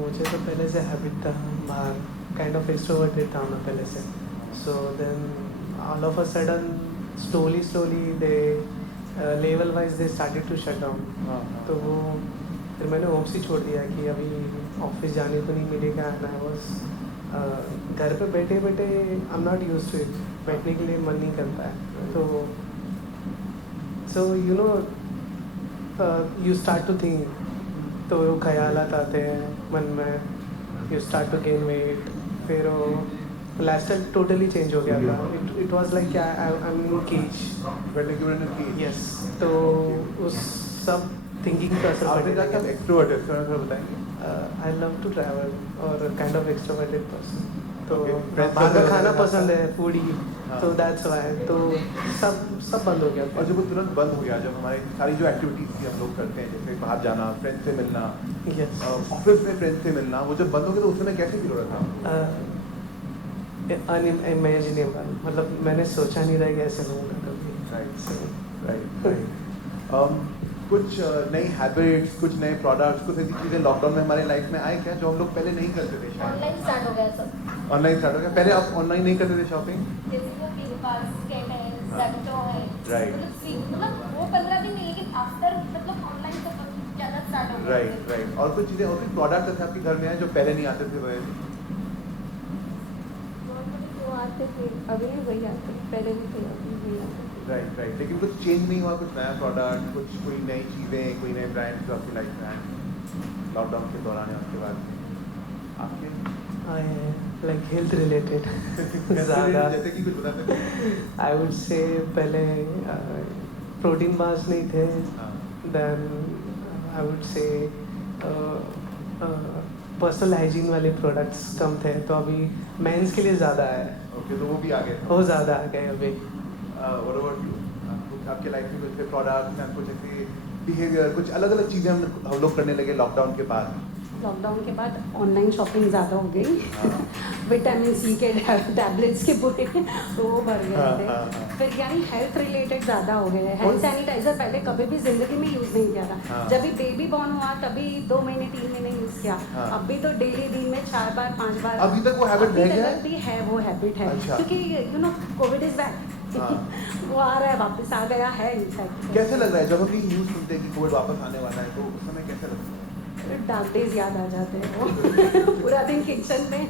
मुझे तो पहले से हैबिट था बाहर, काइंड ऑफ एक्सट्रोवर्टेड था मैं पहले से। So then all of a sudden slowly they level wise they started to shut down. तो वो फिर मैंने होप्स ही छोड़ दिया कि अभी ऑफिस जाने को नहीं मिलेगा। एंड आई वाज घर पे बैठे बैठे I am not used to it, बैठने के लिए मन नहीं करता है। तो so you know you start to think, तो वो ख्यालात आते हैं मन में, you start to gain weight फिर लाइफस्टाइल टोटली चेंज हो गया था. It was like I am in cage. Yes. तो उस सब थिंकिंग का असर आपने कहा कि आप एक्सट्रोवर्ट है, थोड़ा बताएंगे. आई लव टू ट्रैवल और काइंड ऑफ एक्सट्रोवर्टेड पर्सन. तो friends बाहर का circle खाना में पसंद है, फूडी. तो दैट्स व्हाई. तो सब बंद हो गया. और जब वो तुरंत बंद हो गया, जब हमारी सारी जो एक्टिविटीज थी हम लोग करते हैं, जैसे बाहर जाना, फ्रेंड्स से मिलना, ऑफिस में फ्रेंड्स से मिलना, वो जब बंद हो गया तो उस समय कैसे फील हो रहा था? अनइमेजिनेबल. मतलब मैंने सोचा नहीं था कि ऐसे होगा कभी. राइट. कुछ नई हैबिट्स, कुछ नए प्रोडक्ट्स, कुछ ऐसी चीज़ें लॉकडाउन में हमारे लाइफ में आए क्या जो हम लोग पहले नहीं करते थे? ऑनलाइन स्टार्ट हो गया सब. ऑनलाइन स्टार्ट हो गया. पहले आप ऑनलाइन नहीं करते थे शॉपिंग? जैसे वो पिंकॉल, स्कैन है, ज़ेप्टो है. राइट. मतलब वो 15 दिन नहीं, लेकिन आफ्टर मतलब ऑनलाइन सब ज़्यादा स्टार्ट हो गया. राइट. और कुछ चीज़ें, और कुछ प्रोडक्ट्स ऐसे आपके घर में आए जो पहले नहीं आते थे? वो आते थे, अभी भी वही आते हैं, पहले भी थे, अभी भी वही आते हैं. राइट. लेकिन कुछ चेंज नहीं हुआ, कुछ नया प्रोडक्ट, कुछ कोई नई चीज़ें, कोई नए ब्रांड जो आपकी लाइफ में आए लॉकडाउन के दौरान या उसके बाद आपके? लाइक हेल्थ रिलेटेड ज़्यादा. जैसे कि कुछ बता सकते हैं? आई वुड से पहले प्रोटीन बार्स नहीं थे. Then I would say personal hygiene वाले प्रोडक्ट्स कम थे, तो अभी मेंस के लिए ज़्यादा है. ओके, तो वो भी आ गए. वो ज़्यादा आ गए अभी. What about you? कुछ आपके लाइफ में कुछ प्रोडक्ट्स या कुछ ऐसे बिहेवियर, कुछ अलग अलग चीज़ें हम लोग करने लगे लॉकडाउन के बाद? लॉकडाउन के बाद ऑनलाइन शॉपिंग ज़्यादा हो गई. विटामिन सी के टैबलेट्स के पूरे तो वो भर गए थे. फिर यानी हेल्थ रिलेटेड ज़्यादा हो गए. हैंड सैनिटाइजर पहले कभी भी ज़िंदगी में यूज़ नहीं किया था. जब भी बेबी बॉर्न हुआ तभी 2 महीने 3 महीने यूज़ किया. अभी तो डेली दिन में 4 बार 5 बार. अभी तक वो हैबिट रह गया है? भी है, वो हैबिट है. क्योंकि you know Covid is back. वो आ रहा है, वापस आ गया है. इनफैक्ट कैसे लग रहा है जब हम न्यूज़ सुनते हैं कि कोविड वापस आने वाला है, तो उस समय कैसे लगता है? डार्क डेज याद आ जाते हैं. वो पूरा दिन किचन में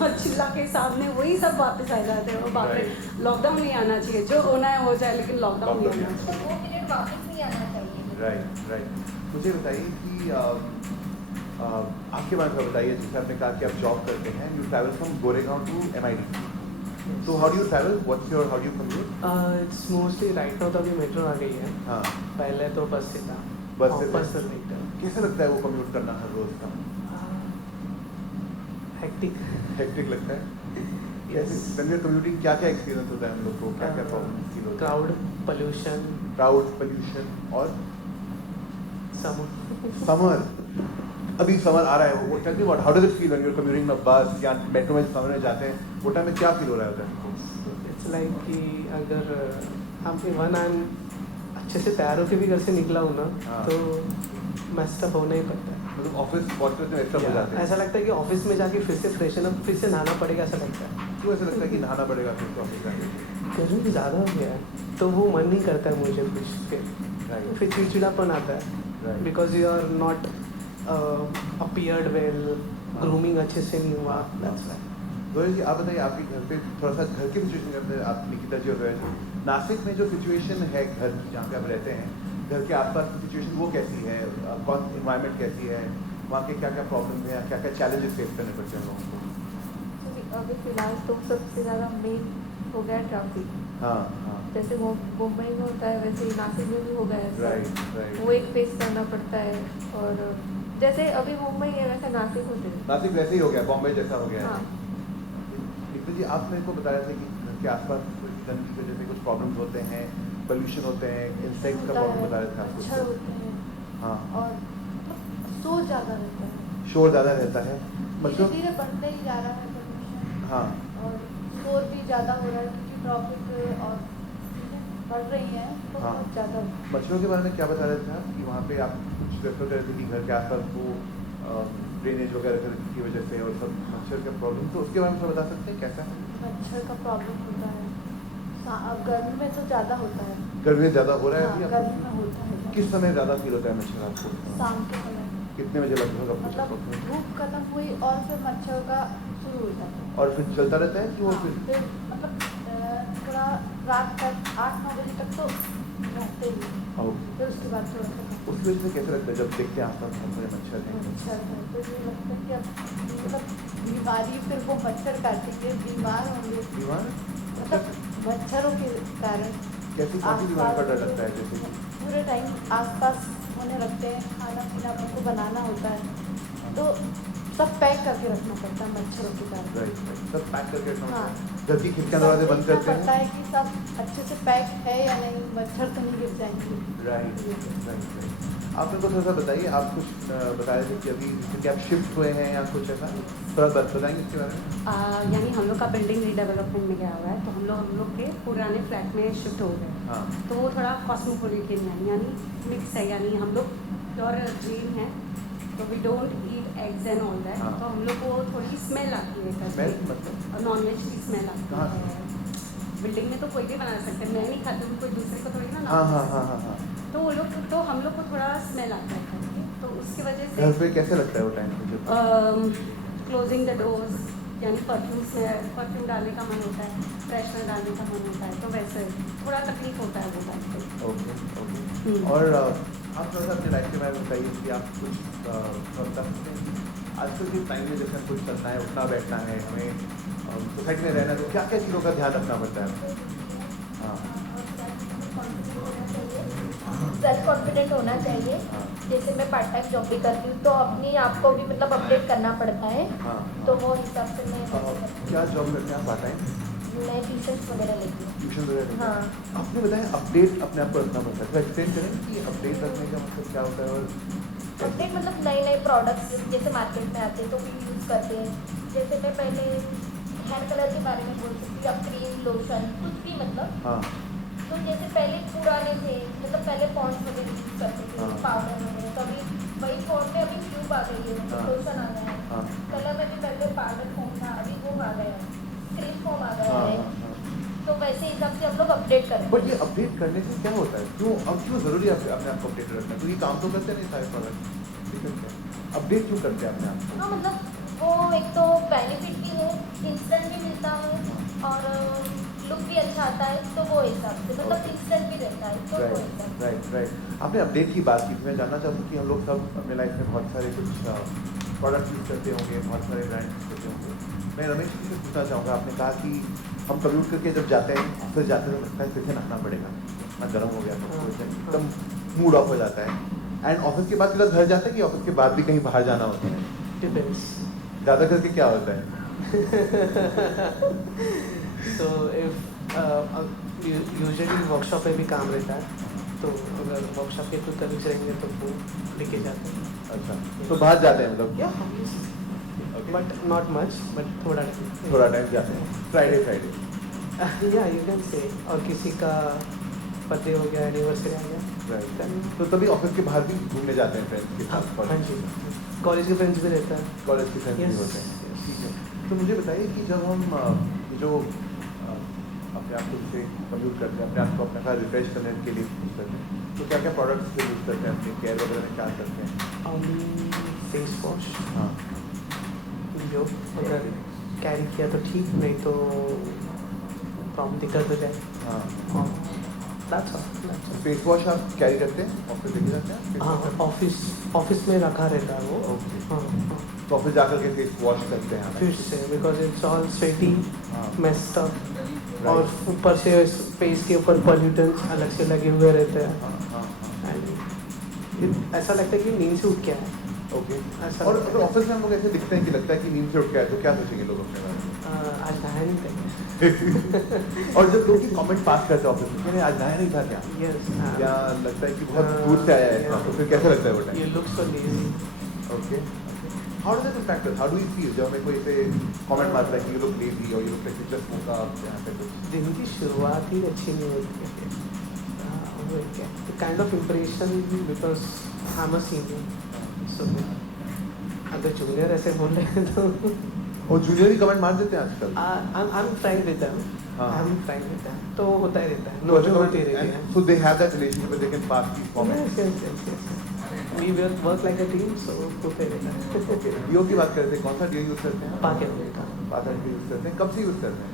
और चूल्हा के सामने वही सब वापस आ जाते हैं. वो बाप रे, लॉकडाउन नहीं आना चाहिए. जो होना है हो जाए, लेकिन लॉकडाउन नहीं आना चाहिए. वो पीरियड वापस नहीं आना चाहिए. राइट. मुझे बताइए कि आपके बारे में बताइए. जैसे आपने कहा कि आप जॉब करते हैं, you travel from Goregaon to MIT. So how do you travel? How do you commute? It's mostly right now तो अभी मेट्रो आ गई है. पहले तो बस से था. बस से नहीं था. कैसे लगता है वो कम्यूट करना हर रोज का? हेक्टिक लगता है. कैसे when we are commuting क्या क्या एक्सपीरियंस होता है हम लोग को? क्या क्या प्रॉब्लम फील होता है? क्राउड पोल्यूशन और समर. अभी समर आ रहा है. वो tell me what, how does it feel when you are commuting by bus या मेट्रो में समर में जाते हैं? वो टाइम में क्या फील हो रहा होता है? इट्स लाइक कि अगर हम वन आई अच्छे से तैयार होकर भी घर से निकला हूँ ना, तो मेस्टअप होना ही पड़ता है. मतलब ऑफिस पहुंचते से मेस्टअप हो जाते हैं. ऐसा लगता है कि ऑफिस में जाके फिर से फ्रेशन अप, फिर से नहाना पड़ेगा. ऐसा लगता है. क्यों ऐसा लगता है कि नहाना पड़ेगा फिर से ऑफिस जाके? गर्मी ज़्यादा हो गया है, तो वो मन नहीं करता है मुझे कुछ. फिर चिड़चिड़ापन आता है, because you are not appeared well, grooming अच्छे से नहीं हुआ. गोरेज जी, आप बताइए, आपके घर पे थोड़ा सा घर की सिचुएशन करते हैं. आप निकिता जी और गोरेज जी, नासिक में जो सिचुएशन है घर की, जहाँ पे आप रहते हैं, घर के आसपास की सिचुएशन वो कैसी है? कौन इन्वायरमेंट कैसी है? वहाँ के क्या क्या प्रॉब्लम है, क्या क्या चैलेंजेस फेस करने पड़ते हैं लोगों को? अभी फिलहाल तो सबसे ज़्यादा मेन हो गया ट्रैफिक. जैसे वो मुंबई में होता है वैसे ही नासिक में भी हो गया है. राइट. वो एक फेस करना पड़ता है. और जैसे अभी मुंबई है वैसे नासिक होते हैं. नासिक वैसे ही हो गया, बॉम्बे जैसा हो गया है. निकिता जी, आप मेरे को बताया था कि घर के आसपास गंदगी की वजह से कुछ प्रॉब्लम्स होते हैं, पोल्यूशन होते हैं, इंसेक्ट का प्रॉब्लम बता रहे थे आपको. मच्छर होते हैं. और शोर ज़्यादा रहता है. शोर ज़्यादा रहता है. धीरे धीरे बढ़ते ही जा रहा है पोल्यूशन. और शोर भी ज़्यादा हो रहा है क्योंकि ट्रैफिक और बढ़ रही है, तो बहुत ज़्यादा. मच्छरों के बारे में क्या बता रहे थे आप कि वहाँ पे आप कुछ रेफर कर रहे थे कि घर के आसपास वो ड्रेनेज वगैरह की वजह से और सब मच्छर का प्रॉब्लम, तो उसके बारे में बता सकते हैं कैसा है? मच्छर का प्रॉब्लम होता है. गर्मी में तो ज़्यादा होता है. गर्मी में ज़्यादा हो रहा है? गर्मी में होता है. किस समय ज़्यादा फील होता है मच्छर आपको? शाम के समय. कितने बजे लगभग? मतलब धूप खत्म हुई और फिर मच्छर का शुरू हो जाता है. और फिर चलता रहता है कि वो फिर मतलब थोड़ा रात तक 8-9 बजे तक तो रहते ही. फिर उसके बाद थोड़ा सा उसकी वजह से कैसे लगता है जब देखते हैं आसपास बहुत सारे मच्छर हैं? मच्छर है तो ये लगता है कि अब मतलब बीमारी फिर वो मच्छर काटेंगे, बीमार होंगे। बीमार मतलब मच्छरों के कारण कैसी कौन सी बीमारी का डर लगता है? जैसे पूरे टाइम आसपास होने लगते हैं, खाना पीना हमको बनाना होता है, तो सब पैक करके रखना पड़ता है मच्छरों के कारण। राइट, सब पैक करके रखना हाँ। पड़ता है। जब भी खिड़कियाँ दरवाजे बंद करते पता हैं है कि सब अच्छे से पैक है या नहीं, मच्छर तो नहीं गिर जाएंगे। Right right right. आप मेरे को थोड़ा सा बताइए, आप कुछ बता रहे थे कि अभी कि आप शिफ्ट हुए हैं या कुछ ऐसा, थोड़ा बताएंगे इसके बारे में? यानी हम लोग का बिल्डिंग रीडेवलपमेंट में गया हुआ है, तो हम लोग के पुराने फ्लैट में शिफ्ट हो गए। हाँ। तो वो थोड़ा कॉस्मोपॉलिटन है, यानी मिक्स है, यानी हम लोग प्योर जैन हैं, तो we don't eat eggs and all that. हाँ। तो हम लोग को थोड़ी स्मेल आती है, स्मेल मतलब और नॉनवेज की स्मेल आती है। बिल्डिंग में तो कोई भी बना सकते हैं, मैं नहीं खाती हूँ, कोई दूसरे को थोड़ी ना। हाँ हाँ हाँ हाँ हाँ। तो वो लोग, तो हम लोग को थोड़ा स्मेल आता है, तो उसकी वजह से घर पे कैसे लगता है वो टाइम पे? क्लोजिंग द डोर्स, यानी परफ्यूम डालने का मन होता है, फ्रेशनर डालने का मन होता है, तो वैसे थोड़ा तकलीफ होता है वो टाइम पे। Okay okay. और आप थोड़ा सा अपनी लाइफ के बारे में बताइए कि आप कुछ बता सकते हैं आजकल की टाइम में जैसे कुछ करना है, उठना बैठना है, हमें सोसाइटी में रहना है, तो क्या क्या चीज़ों का ध्यान रखना पड़ता है? हाँ, सेल्फ कॉन्फिडेंट होना चाहिए। जैसे मैं पार्ट टाइम जॉब भी करती हूँ, तो अपनी आप को भी मतलब अपडेट करना पड़ता है। हाँ, तो वो हिसाब से मैं क्या जॉब करते हैं आप पार्ट टाइम? मैं ट्यूशन वगैरह लेती हूँ। ट्यूशन वगैरह लेते हैं? हाँ। आपने बताया अपडेट अपने आप को रखना पड़ता है, तो एक्सप्लेन करें कि अपडेट रखने का मतलब क्या होता है? और अपडेट मतलब नए नए प्रोडक्ट्स जैसे मार्केट में आते हैं तो भी यूज़ करते हैं। जैसे मैं पहले हेयर कलर के बारे में बोल सकती हूँ, या क्रीम लोशन कुछ भी मतलब। हाँ। तो जैसे पहले पुराने थे, मतलब पहले पॉन्ड्स वगैरह यूज़ करते थे, हाँ। पाउडर वगैरह, तो अभी वही फॉर्म में अभी ट्यूब आ गई है, हाँ। लोशन आ गया है। हाँ। कलर में भी पहले पाउडर फॉर्म था, अभी वो आ गया है, क्रीम फॉर्म आ गया हाँ, है। हाँ, हाँ। तो वैसे हिसाब से हम लोग अपडेट करते हैं। बट ये अपडेट करने से क्या होता है? क्यों ज़रूरी है अपने आप को अपडेट रखना? क्योंकि काम तो करते नहीं सारे प्रोडक्ट, अपडेट क्यों करते हैं अपने आप को? हाँ, मतलब वो एक तो बेनिफिट भी है, इंस्टेंट भी मिलता है और लुक भी अच्छा आता है, तो वो हिसाब से मतलब इंस्टेंट भी रहता है, तो वो हिसाब से। राइट। आपने अपडेट की बात की, मैं जानना चाहूँ कि हम लोग सब अपने लाइफ में बहुत सारे कुछ प्रोडक्ट यूज़ करते होंगे, बहुत सारे ब्रांड यूज़ करते होंगे। मैं रमेश जी से पूछना चाहूँगा, आपने कहा कि हम कम्यूट करके जब जाते हैं, फिर जाते हैं तो लगता है फिर से नहाना पड़ेगा, इतना गर्म हो गया तो एकदम मूड ऑफ हो जाता है। एंड ऑफिस के बाद सीधा घर जाते हैं कि ऑफिस के बाद भी कहीं बाहर जाना होता है? डिपेंड्स। ज़्यादा करके क्या होता है? तो इफ यूजुअली वर्कशॉप में भी काम रहता है, तो अगर वर्कशॉप के कुछ कलीग्स रहेंगे तो वो लेके जाते हैं। अच्छा, तो बाहर जाते हैं मतलब? या बट नॉट मच, बट थोड़ा टाइम जाते हैं, फ्राइडे या यू कैन से। और किसी का बर्थडे हो गया, एनिवर्सरी आ गया, राइट। तो तभी ऑफिस के बाहर भी घूमने जाते हैं फ्रेंड्स के साथ? हाँ जी, कॉलेज के फ्रेंड्स भी रहता है। कॉलेज के फ्रेंड्स भी होते हैं, ठीक है। तो मुझे बताइए कि जब हम जो अपने आप को से कम्यूट करते हैं, अपने आप को अपना सारा रिफ्रेश करने के लिए यूज़ करते हैं, तो क्या क्या प्रोडक्ट्स यूज़ करते हैं? अपने केयर वगैरह में क्या करते हैं? फेस वॉश, हाँ, जो अगर कैरी किया तो ठीक, नहीं तो प्रॉब्लम दिक्कत हो जाए। हाँ, that's all. फेस वॉश आप कैरी करते हैं, ऑफिस लेके जाते हैं? हाँ, ऑफिस में रखा रहता है वो। ओके। हाँ, तो ऑफिस जाकर के फेस वॉश करते हैं? फिर से, because it's all sweaty, messed up, और ऊपर से फेस के ऊपर पॉल्यूटेंट्स अलग से लगे हुए रहते हैं। एंड ऐसा लगता है कि नींद से उठ के आए। ओके। और अगर ऑफिस में हम लोग ऐसे दिखते हैं कि लगता है कि नींद से उठ के आए, तो क्या सोचेंगे लोग अपने बारे में? आज नहाया नहीं था। और जब लोग कमेंट पास करते हैं ऑफिस में, मैंने आज नहाया नहीं था क्या? यस। या लगता है कि बहुत दूर से आया है, तो फिर कैसा लगता है वो time? You look so lazy. Okay. How does it impact us? How do you feel जब हमें कोई ऐसे कमेंट मारता है कि यू लुक लेजी और you look like you just woke up, यहाँ पे कुछ? दिन की शुरुआत ही अच्छी नहीं होती है। Kind of impression, because I am a senior, so अगर जूनियर ऐसे बोल रहे हैं तो और जूनियर ही कमेंट मार देते हैं आजकल? आई एम फ्राइंड विद देम, तो होता ही रहता है, No, जो होती रहती है। So they have that relationship where they can pass these comments. Yes. We work like a team, so होता ही रहता है। Okay. डीओ की बात करते हैं, कौन सा डीओ यूज़ करते हैं? पाके यूज़ करते हैं। कब से यूज़ करते हैं?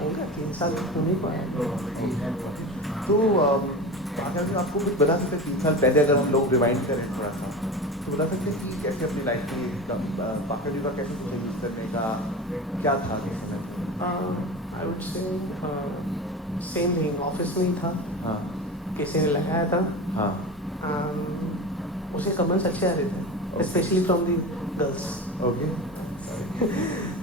हो गया 3 साल होने को आया। तो आपको कुछ बता सकते हैं 3 साल पहले अगर हम लोग रिवाइंड करें थोड़ा सा, बता सकते हैं कि कैसे अपनी लाइफ में बाकी का कैसे यूज़ करने का क्या था किस समय? आई वुड से सेम थिंग, ऑफिस में ही था। हाँ, किसी ने लगाया था। हाँ, उसके कमेंट्स अच्छे आ रहे थे, specially from the girls. Okay,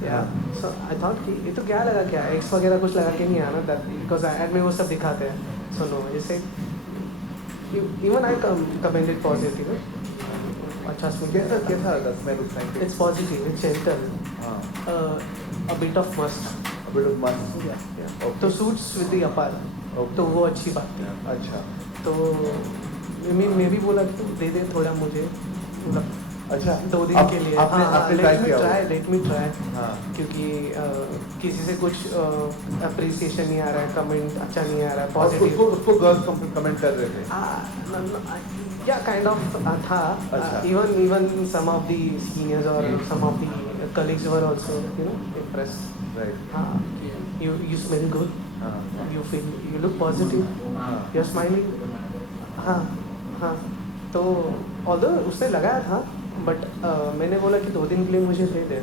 या सो आई थॉट कि ये तो क्या लगा, क्या एक्स वगैरह कुछ लगा के नहीं आना, दैट बिकॉज ऐड में वो सब दिखाते हैं। सो नो, जैसे इवन आई कमेंटेड पॉजिटिव। अच्छा स्मेल कैसा लगा स्मेल उस टाइम पे? It's positive, it's gentle, a bit of must, तो सूट्स विद द अपार, तो वो अच्छी बात थी। अच्छा, तो मैं भी बोला कि दे दे थोड़ा मुझे, मतलब अच्छा 2 दिन के लिए। आपने लेट मी ट्राई, क्योंकि किसी से कुछ अप्रिसिएशन नहीं आ रहा है, कमेंट अच्छा नहीं आ रहा है, पॉजिटिव। उसको गर्ल्स कमेंट कर रहे थे? या काइंड ऑफ था। Even some of the seniors और some of the colleagues were also you know impressed. Right, हाँ, you smell good, you look positive, you're smiling। हाँ हाँ, तो ऑल्दो उससे लगाया था, बट मैंने बोला कि 2 दिन के लिए मुझे दे दे।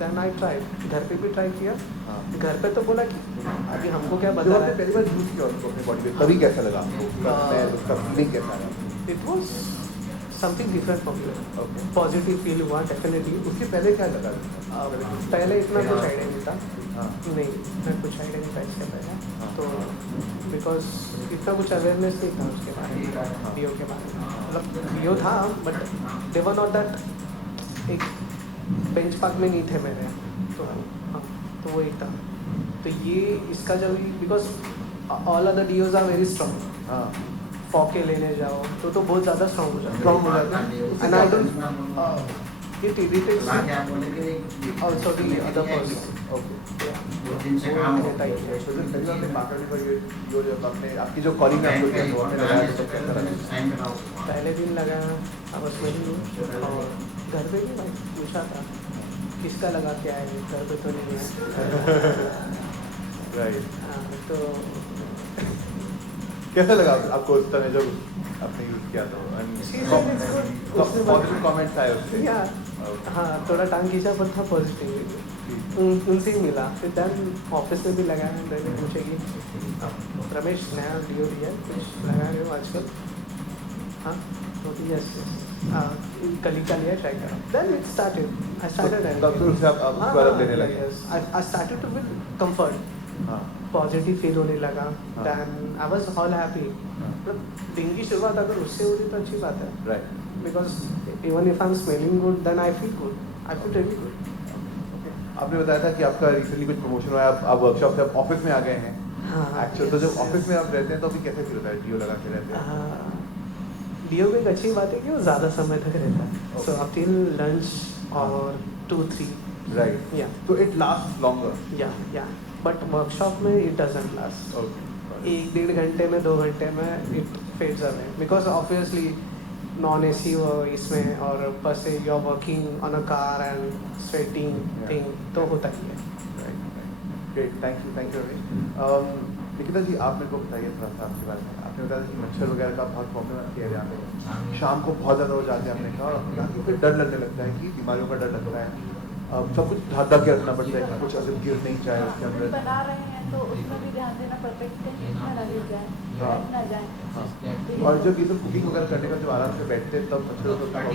देन आई ट्राई, घर पे भी ट्राई किया। घर पे तो बोला कि अभी हमको क्या बता रहा है। पहली बार यूज़ किया उसको अपनी बॉडी पे, तभी कैसा लगा आपको? उसका फीलिंग कैसा लगा? It was something different from you. Okay, positive feel हुआ डेफिनेटली। उसके पहले क्या लगा? पहले इतना कुछ आइडिया नहीं था। नहीं, इतना कुछ आइडिया नहीं था इसके पहले, तो बिकॉज इतना कुछ अवेयरनेस नहीं था उसके बारे में, डीओ के बारे में। मतलब डीओ था, but they were not that, एक बेंच पार्क में नहीं थे मेरे। तो हाँ, तो वो एक था। तो ये इसका जब, because all other deos are very strong. हाँ, फॉके लेने जाओ तो बहुत ज़्यादा स्ट्रॉन्ग हो जाता है। And I don't, it irritates also the other person. Okay. आपकी जो कॉलिंग है पहले दिन लगा, अब उसमें और घर पे भी भाई पूछा था किसका लगा क्या है, घर पे तो नहीं है। राइट, तो कैसा लगा आपको उस समय जब आपने यूज़ किया था? पॉजिटिव कमेंट्स आए उससे? हाँ, थोड़ा टांग खींचा पर था पॉजिटिव, उनसे ही मिला। फिर देन ऑफिस में भी लगाया, मैंने पूछे कि रमेश नया डीओ दिया कुछ लगा रहे हो आजकल? हाँ, तो यस कल का लिया, ट्राई करा। Then it started, I started to will comfort, positive feel होने लगा। Then I was all happy. मतलब दिन की शुरुआत अगर उससे हो रही तो अच्छी बात है। Right, because even if I am smelling good then I feel good, I feel really good. आपने बताया था कि आपका रिसेंटली कुछ प्रमोशन हुआ है, आप वर्कशॉप से ऑफिस में आ गए हैं। एक्चुअल तो जब ऑफिस में आप रहते हैं तो अभी कैसे फील होता है डीओ लगा के रहते हैं? डीओ में एक अच्छी बात है कि वो ज़्यादा समय तक रहता है, सो अप टिल लंच और 2-3। राइट, या तो इट लास्ट लॉन्गर। या बट वर्कशॉप में इट डजंट लास्ट। 1-1.5 घंटे में, 2 घंटे में it fades away, because obviously non AC इसमें, और ऊपर से you are working on a car and sweating thing, तो होता ही है। Great, thank you Ramesh. Nikita ji, आप मेरे को बताइए थोड़ा सा आपके बारे में। आपने बताया कि मच्छर वगैरह का बहुत प्रॉब्लम आती है यहाँ पे, शाम को बहुत ज़्यादा हो जाते हैं आपने कहा, और यहाँ की फिर डर लगने लगता है कि बीमारियों का डर लगता है। सब कुछ ढक ढक के रखना पड़ता है, कुछ अगर गिर नहीं चाहे उसके अंदर। बना रहे हैं तो उसमें भी ध्यान देना पड़ता है कि ना गिर जाए, ना जाए। और जब ये सब कुकिंग वगैरह करने का जब आराम से बैठते हैं तब मच्छर होता है?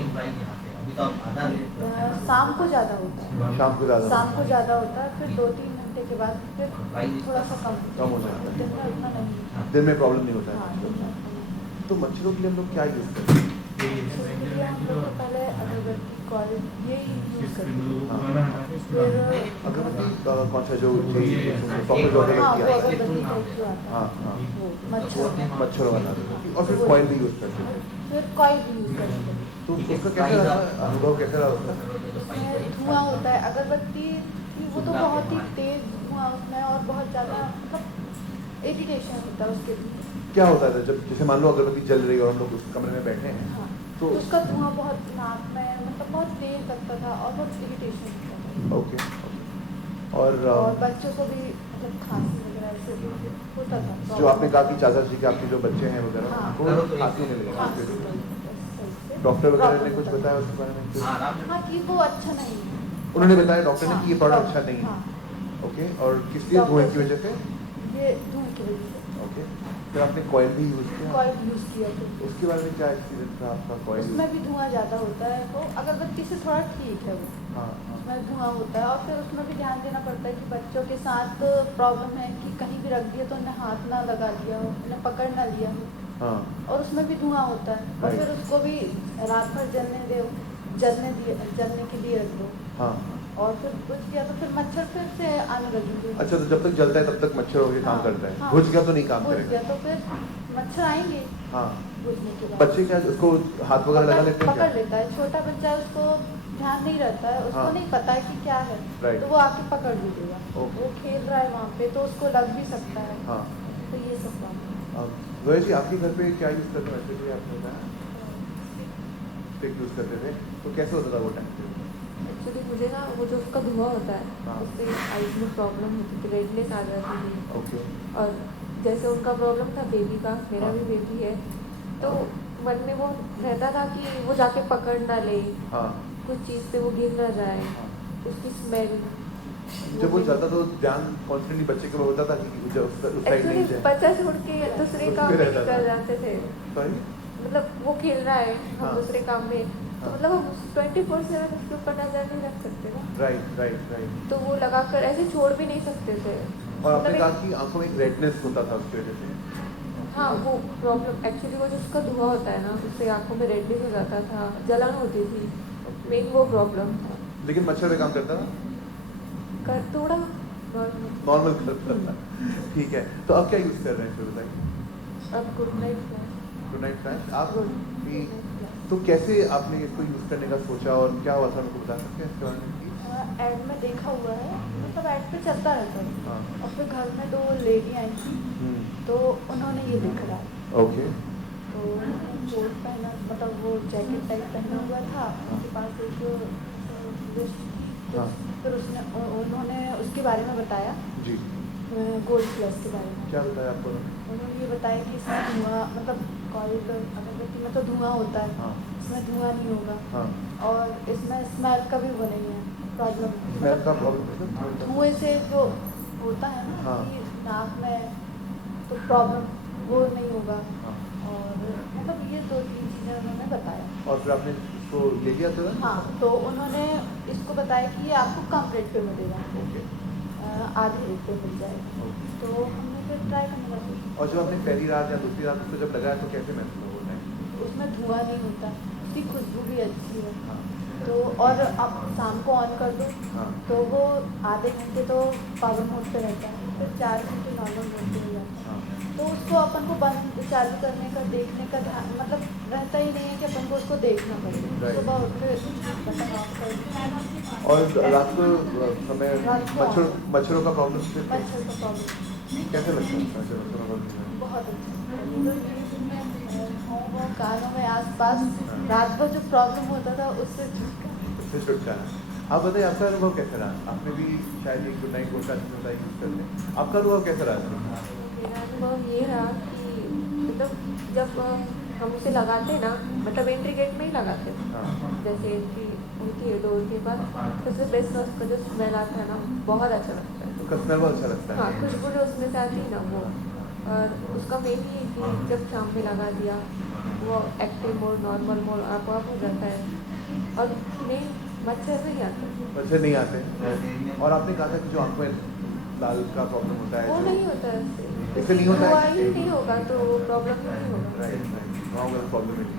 शाम को ज़्यादा होता है। शाम को ज़्यादा होता है, फिर 2-3 घंटे के बाद फिर थोड़ा सा कम हो जाता है। दिन में उतना नहीं, दिन में प्रॉब्लम नहीं होता है। तो मच्छरों के लिए हम लोग क्या यूज़ करते हैं? हम लोग पहले अगरबत्ती, कॉइल ये यूज़ करते हैं। अगरबत्ती कौन सा जो प्रॉपर जो अगरबत्ती मच्छर वाला, और फिर कॉइल भी यूज़ करते हैं? फिर कॉइल भी यूज़ करते हैं। तो उसका कैसा रहा अनुभव, कैसा रहा उसका? धुआं होता है अगरबत्ती, वो तो बहुत ही तेज धुआं उसमें, और बहुत ज़्यादा मतलब इरिटेशन होता है उसके लिए। क्या होता है जब जैसे मान लो अगरबत्ती जल रही है और हम लोग उस कमरे में बैठे हैं, तो उसका धुआं बहुत नाक में मतलब बहुत तेज लगता था और बहुत इरिटेशन होता था। ओके, और बच्चों को भी मतलब खांसी वगैरह ऐसे होता था। जो आपने कहा कि चाचा जी के आपके जो बच्चे हैं वगैरह, उनको खांसी होने लगी, डॉक्टर वगैरह ने कुछ बताया उसके बारे में? हाँ कि वो अच्छा नहीं है। उन्होंने बताया डॉक्टर ने कि ये प्रोडक्ट अच्छा नहीं है। हाँ। ओके, और किस लिए धुएं की वजह से? ये धुएं की वजह से। ओके, फिर आपने कॉइल भी यूज़ किया? कॉइल यूज़ किया तो उसके बारे में क्या एक्सपीरियंस था आपका? कॉइल उसमें भी धुआं ज़्यादा होता है, वो अगरबत्ती से थोड़ा ठीक है वो। हाँ। उसमें धुआं होता है, और फिर उसमें भी ध्यान देना पड़ता है कि बच्चों के साथ प्रॉब्लम है कि कहीं भी रख दिया तो उन्हें हाथ ना लगा लिया हो, उन्हें पकड़ ना लिया हो। हाँ। और उसमें भी धुआं होता है, और फिर उसको भी रात भर जलने के लिए रख दो। हाँ। और फिर बुझ गया तो फिर मच्छर फिर से आने लगेंगे। अच्छा, तो जब तक जलता है तब तक मच्छर होकर काम करता है। बुझ गया तो नहीं काम करेगा। बुझ गया तो फिर मच्छर आएंगे। हाँ। बुझने के बाद बच्चे क्या उसको हाथ वगैरह लगा लेते हैं? पकड़ लेता है, छोटा बच्चा है, उसको ध्यान नहीं रहता है, उसको नहीं पता है कि क्या है, तो वो आके पकड़ भी देगा। वो खेल रहा है वहाँ पे तो उसको लग भी सकता है। हाँ। तो ये सब बात। गोयल जी, आपके घर पे क्या यूज़ करते थे? आपने बताया स्टिक यूज़ करते थे, तो कैसे होता था वो टाइम? एक्चुअली मुझे ना वो जो उसका धुआं होता है उससे आइज में प्रॉब्लम होती थी, रेडनेस आ जाती थी। ओके। और जैसे उनका प्रॉब्लम था बेबी का, मेरा भी बेबी है, तो मन में वो रहता था कि वो जाके पकड़ ना ले, कुछ चीज़ पे वो गिर ना जाए, उसकी स्मेल। जब वो जाता तो ध्यान कॉन्स्टेंटली बच्चे के होता था कि उस साइड नहीं जाए। बच्चा छोड़ के दूसरे काम में निकल जाते थे। मतलब वो खेल रहा है, हम दूसरे काम में, तो मतलब हम 24/7 उसके ऊपर नजर नहीं रख सकते ना। राइट। तो वो लगाकर ऐसे छोड़ भी नहीं सकते थे। और आपने कहा कि आंखों में एक रेडनेस होता था उसकी वजह से। हाँ, वो प्रॉब्लम एक्चुअली वो जो उसका धुआं होता है ना, उससे आंखों में रेडनेस हो जाता था, जलन होती थी, मेन वो प्रॉब्लम था। लेकिन मच्छर पे काम करता था? थोड़ा नॉर्मल करता था। ठीक है, तो अब क्या यूज़ कर रहे हैं फिर बताइए? अब गुड नाइट फ्लैश। आप भी तो कैसे आपने इसको यूज़ करने का सोचा और क्या हुआ था, उनको बता सकते हैं इसके बारे में? ऐड में देखा हुआ है, मतलब ऐड पे चलता रहता है। और फिर घर में 2 लेडी आई थी, तो उन्होंने ये देखा। ओके। तो कोट पहना, मतलब वो जैकेट टाइप पहना हुआ था, उसके पास एक फिर उन्होंने उसके बारे में बताया जी, गोल्ड प्लस के बारे में। क्या बताया आपको? उन्होंने ये बताया कि इसमें धुआं, मतलब कॉइल अगरबत्ती में तो धुआं होता है, इसमें धुआं नहीं होगा, और इसमें स्मेल का भी वो नहीं है प्रॉब्लम। स्मेल का प्रॉब्लम? धुएं से जो होता है ना कि नाक में, तो प्रॉब्लम वो नहीं होगा। और मतलब ये 2-3 चीज़ें उन्होंने बताया। और फिर आपने इसको ले लिया था? हाँ, तो उन्होंने इसको बताया कि ये आपको कम रेट पे मिलेगा। आधे रेट पे मिल जाएगा। तो हमने फिर ट्राई करने का सोचा। और जब आपने पहली रात या दूसरी रात उसको जब लगाया तो कैसे महसूस होता है? उसमें धुआं नहीं होता, उसकी खुशबू भी अच्छी है। तो और अब शाम को ऑन कर दो तो वो आधे घंटे तो पावर मोड पे रहता है, फिर 4 घंटे नॉर्मल मोड पे हो जाता है। तो उसको अपन को बंद चालू करने का, देखने का ध्यान, मतलब रहता ही नहीं है कि अपन को उसको देखना पड़ेगा। सुबह उठ के बटन ऑफ कर दो। और रात को समय मच्छरों का प्रॉब्लम? मच्छर का प्रॉब्लम कैसे लगता है मच्छरों का प्रॉब्लम? बहुत अच्छा। वो कानों में आसपास रात भर जो प्रॉब्लम होता था उससे छुटकारा। आप बताइए आपका अनुभव कैसा रहा? आपने भी शायद एक गुड नाइट यूज़ करते, आपका अनुभव कैसा रहा? मेरा अनुभव ये रहा कि मतलब जब हम उसे लगाते ना, मतलब एंट्री गेट में ही लगाते, जैसे एंट्री होती है डोर के पास, सबसे बेस्ट उसका जो स्मेल आता है ना, बहुत अच्छा लगता है। उसका स्मेल बहुत अच्छा लगता है। हाँ, खुशबू जो उसमें से आती है ना वो, और उसका मेन ही कि जब शाम में लगा दिया वो एक्टिव मोड, नॉर्मल मोड आप हो जाता है, और नहीं मच्छर नहीं आते। मच्छर नहीं आते। और आपने कहा था कि जो आँख में लाल का प्रॉब्लम होता है वो नहीं होता है इससे नहीं होता है? ही नहीं होगा तो प्रॉब्लम नहीं होगा। राइट, प्रॉब्लम नहीं।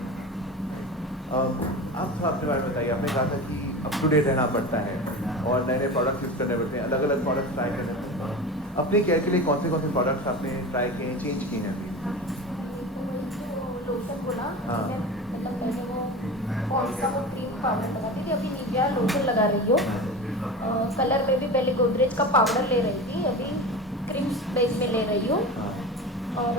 आप अपने बारे में बताइए। आपने कहा था कि अप टू डेट रहना पड़ता है और नए प्रोडक्ट यूज़ करने पड़ते हैं, अलग अलग प्रोडक्ट ट्राई करने पड़ते हैं। अपने केयर के लिए कौन से प्रोडक्ट्स आपने ट्राई किए हैं, चेंज किए हैं? लोशन बोला, मतलब मैंने वो कौन सा वो क्रीम पाउडर लगाती थी, अभी निविया लोशन लगा रही हो। कलर में भी पहले गोदरेज का पाउडर ले रही थी, अभी क्रीम बेस में ले रही हूँ, और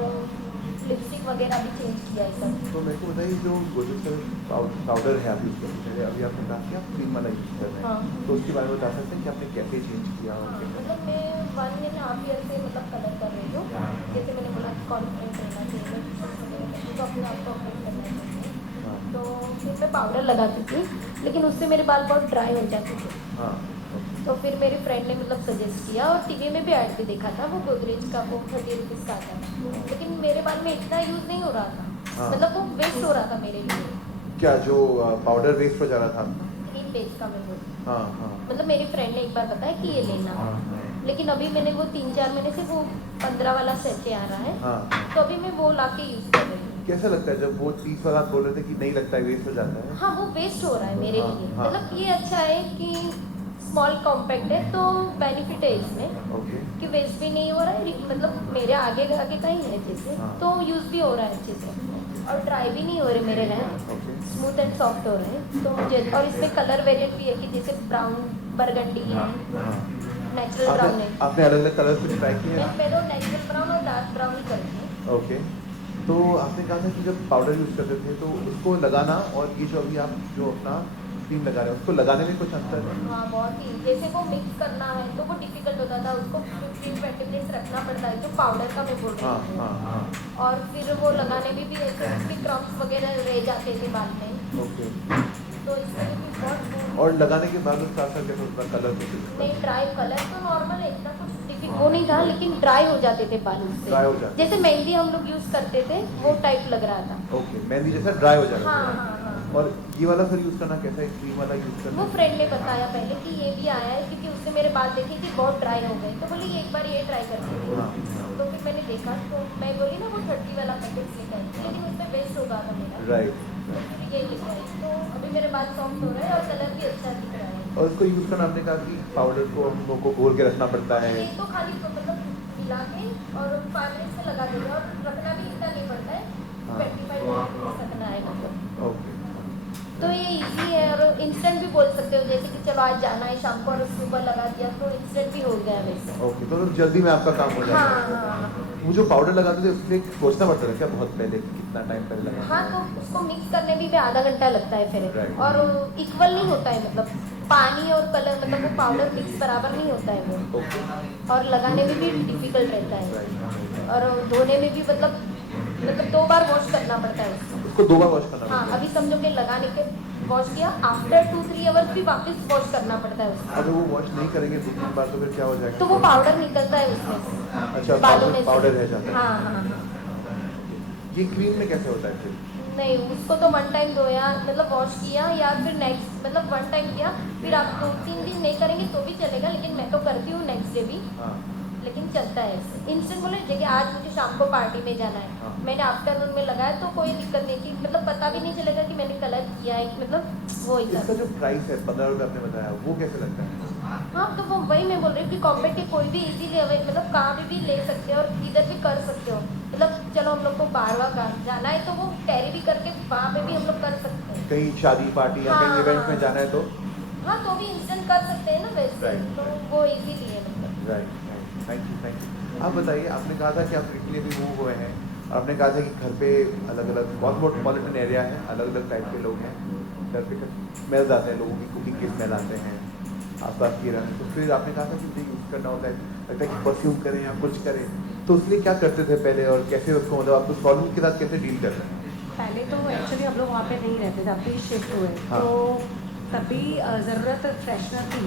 लिपस्टिक वगैरह भी चेंज किया है सब। तो मेरे को बताइए जो गोदरेज का पाउडर है आप यूज़ करते हैं, अभी आपने कहा कि आप क्रीम वाला यूज़ कर रहे हैं, तो उसके बारे में बता सकते हैं कि आपने कैसे चेंज किया? मतलब मैं 1.5 ईयर से मतलब कलर कर रही हूँ, जैसे मैंने बोला कॉन्फिडेंट रहना चाहिए, तो अपने आप को अपडेट करना चाहिए। तो फिर मैं पाउडर लगाती थी, लेकिन उससे मेरे बाल बहुत ड्राई हो जाते थे। तो फिर मेरी फ्रेंड ने मतलब सजेस्ट किया और टीवी में भी ऐड भी देखा था, वो गोदरेज का वो 30 रुपीज़ का आता था, लेकिन मेरे बाल में इतना यूज़ नहीं हो रहा था, मतलब वो वेस्ट हो रहा था मेरे लिए। क्या जो पाउडर वेस्ट हो जा रहा था? क्रीम बेस का मैं मतलब मेरी फ्रेंड ने एक बार बताया कि ये लेना, लेकिन अभी मैंने वो 3-4 महीने से वो 15 वाला सेट आ रहा है, तो अभी मैं वो ला के यूज़ कर रही हूँ। कैसा लगता है जब वो 30 वाला आप बोल रहे थे कि नहीं लगता है, वेस्ट हो जाता है? हाँ, वो वेस्ट हो रहा है मेरे लिए, मतलब ये अच्छा है कि स्मॉल कॉम्पैक्ट है, तो बेनिफिट है इसमें कि वेस्ट भी नहीं हो रहा है, मतलब मेरे आगे का ही है जैसे, तो यूज़ भी हो रहा है अच्छे से और ड्राई भी नहीं हो रहे मेरे हेयर, स्मूथ एंड सॉफ्ट हो रहे हैं। तो मुझे और इसमें कलर वेरिएंट भी है कि जैसे ब्राउन, बरगंडी है, नेचुरल ब्राउन है। आपने अलग अलग कलर कुछ ट्राई किए हैं? मैं तो नेचुरल ब्राउन और डार्क ब्राउन ही करती हूँ। ओके, तो आपने कहा था कि जब पाउडर यूज़ करते थे तो उसको लगाना और ये जो अभी आप जो अपना क्रीम लगा रहे हैं उसको लगाने में कुछ अंतर है? हाँ, बहुत ही, जैसे वो मिक्स करना है तो वो डिफिकल्ट होता था, उसको 15-20 मिनट्स रखना पड़ता है, जो पाउडर का मैं बोल रही हूँ। और फिर वो लगाने में भी ऐसे उसके क्रम्स वगैरह रह जाते थे बाल में। ओके, तो इसमें भी बहुत और लगाने के बाद उसका असर कैसा होता है? कलर नहीं, ड्राई कलर तो नॉर्मल है, इतना कुछ वो नहीं था, लेकिन ड्राई हो जाते थे बाल उससे, ड्राई हो जाते, जैसे मेहंदी हम लोग यूज करते थे वो टाइप लग रहा था। ओके, मेहंदी जैसा ड्राई हो जाता है। हाँ। और ये वाला फिर यूज़ करना कैसा है, क्रीम वाला यूज़ करना? वो फ्रेंड ने बताया पहले कि ये भी आया है, क्योंकि उससे मेरे बाल देखे कि बहुत ड्राई हो गए, तो बोली एक बार ये ट्राई करते थे। तो फिर मैंने देखा, तो मैं बोली ना वो 30 वाला पैकेट लेकर, लेकिन उसमें वेस्ट होगा था मेरा, राइट, तो फिर ये लेकर आई, तो अभी मेरे बाल सॉफ्ट हो रहे हैं और कलर भी अच्छा दिख रहा है। और उसको यूज़ करना, आपने कहा कि पाउडर को हम लोग को घोल के रखना पड़ता है? ये तो खाली मतलब मिला के और 5 मिनट से लगा देंगे और रखना भी इतना नहीं पड़ता है, 25 मिनट रखना है मतलब। ओके, तो ये इजी है और इंस्टेंट भी बोल सकते हो, जैसे कि चलो आज जाना है शाम को और उसके ऊपर लगा दिया तो इंस्टेंट भी हो गया वैसे। ओके, तो जल्दी में आपका काम हो जाएगा। हाँ। वो जो पाउडर लगाते थे उसमें सोचना पड़ता था क्या बहुत पहले, कितना टाइम पहले लगा? हाँ, तो उसको मिक्स करने में भी आधा घंटा लगता है फिर, और इक्वल नहीं होता है, मतलब पानी और कलर, मतलब वो पाउडर मिक्स बराबर नहीं होता है वो, और लगाने में भी डिफिकल्ट रहता है, और धोने में भी मतलब 2 बार वॉश करना पड़ता है उसको 2 बार वॉश करना पड़ता है? हाँ, अभी समझो कि लगाने के वॉश किया, आफ्टर 2-3 आवर्स भी वापस वॉश करना पड़ता है उसको। अगर वो वॉश नहीं करेंगे 2-3 बार तो फिर क्या हो जाएगा? तो वो पाउडर निकलता है उसमें। अच्छा, पाउडर रह जाता है। हाँ। ये क्रीम में कैसे होता है फिर? नहीं, उसको तो 1 टाइम धोया, मतलब वॉश किया, या फिर नेक्स्ट मतलब 1 टाइम किया, फिर आप 2-3 दिन नहीं करेंगे तो भी चलेगा, लेकिन मैं तो करती हूँ नेक्स्ट डे भी, लेकिन चलता है ऐसे। इंस्टेंट बोले जैसे आज मुझे शाम को पार्टी में जाना है, मैंने आफ्टरनून में लगाया तो कोई दिक्कत नहीं थी, मतलब पता भी नहीं चलेगा कि मैंने कलर किया है, मतलब वो ही। इसका जो प्राइस है 15 रुपये आपने बताया, वो कैसे लगता है? हाँ, तो वो वही मैं बोल रही हूँ कि कॉम्पैक्ट के कोई भी इजीली मतलब कहाँ भी ले सकते हो और इधर भी कर सकते हो, मतलब चलो हम लोग को बारवा जाना है तो वो कैरी भी करके वहाँ पे भी हम लोग कर सकते हैं, कहीं शादी पार्टी या कहीं इवेंट में जाना है तो? हाँ, तो भी इंस्टेंट कर सकते हैं ना वैसे, तो वो इजीली है मतलब। Right, thank you. आप बताइए, आपने कहा था कि आप इटली भी मूव हुए हैं, आपने कहा था कि घर पे अलग अलग बहुत मेट्रोपॉलिटन एरिया है, अलग अलग टाइप के लोग हैं, घर पे स्मेल्स आते हैं, लोगों की कुकिंग के स्मेल आते हैं, आसपास की रंग, तो फिर आपने कहा था कि मुझे यूज़ करना होता है, लगता है कि परफ्यूम करें या कुछ करें, तो उसके लिए क्या करते थे पहले और कैसे उसको, मतलब आप उस प्रॉब्लम के साथ कैसे डील कर रहे हैं? पहले तो एक्चुअली हम लोग वहाँ पे नहीं रहते थे, अभी शिफ्ट हुए, तो तभी ज़रूरत फ्रेशनर थी,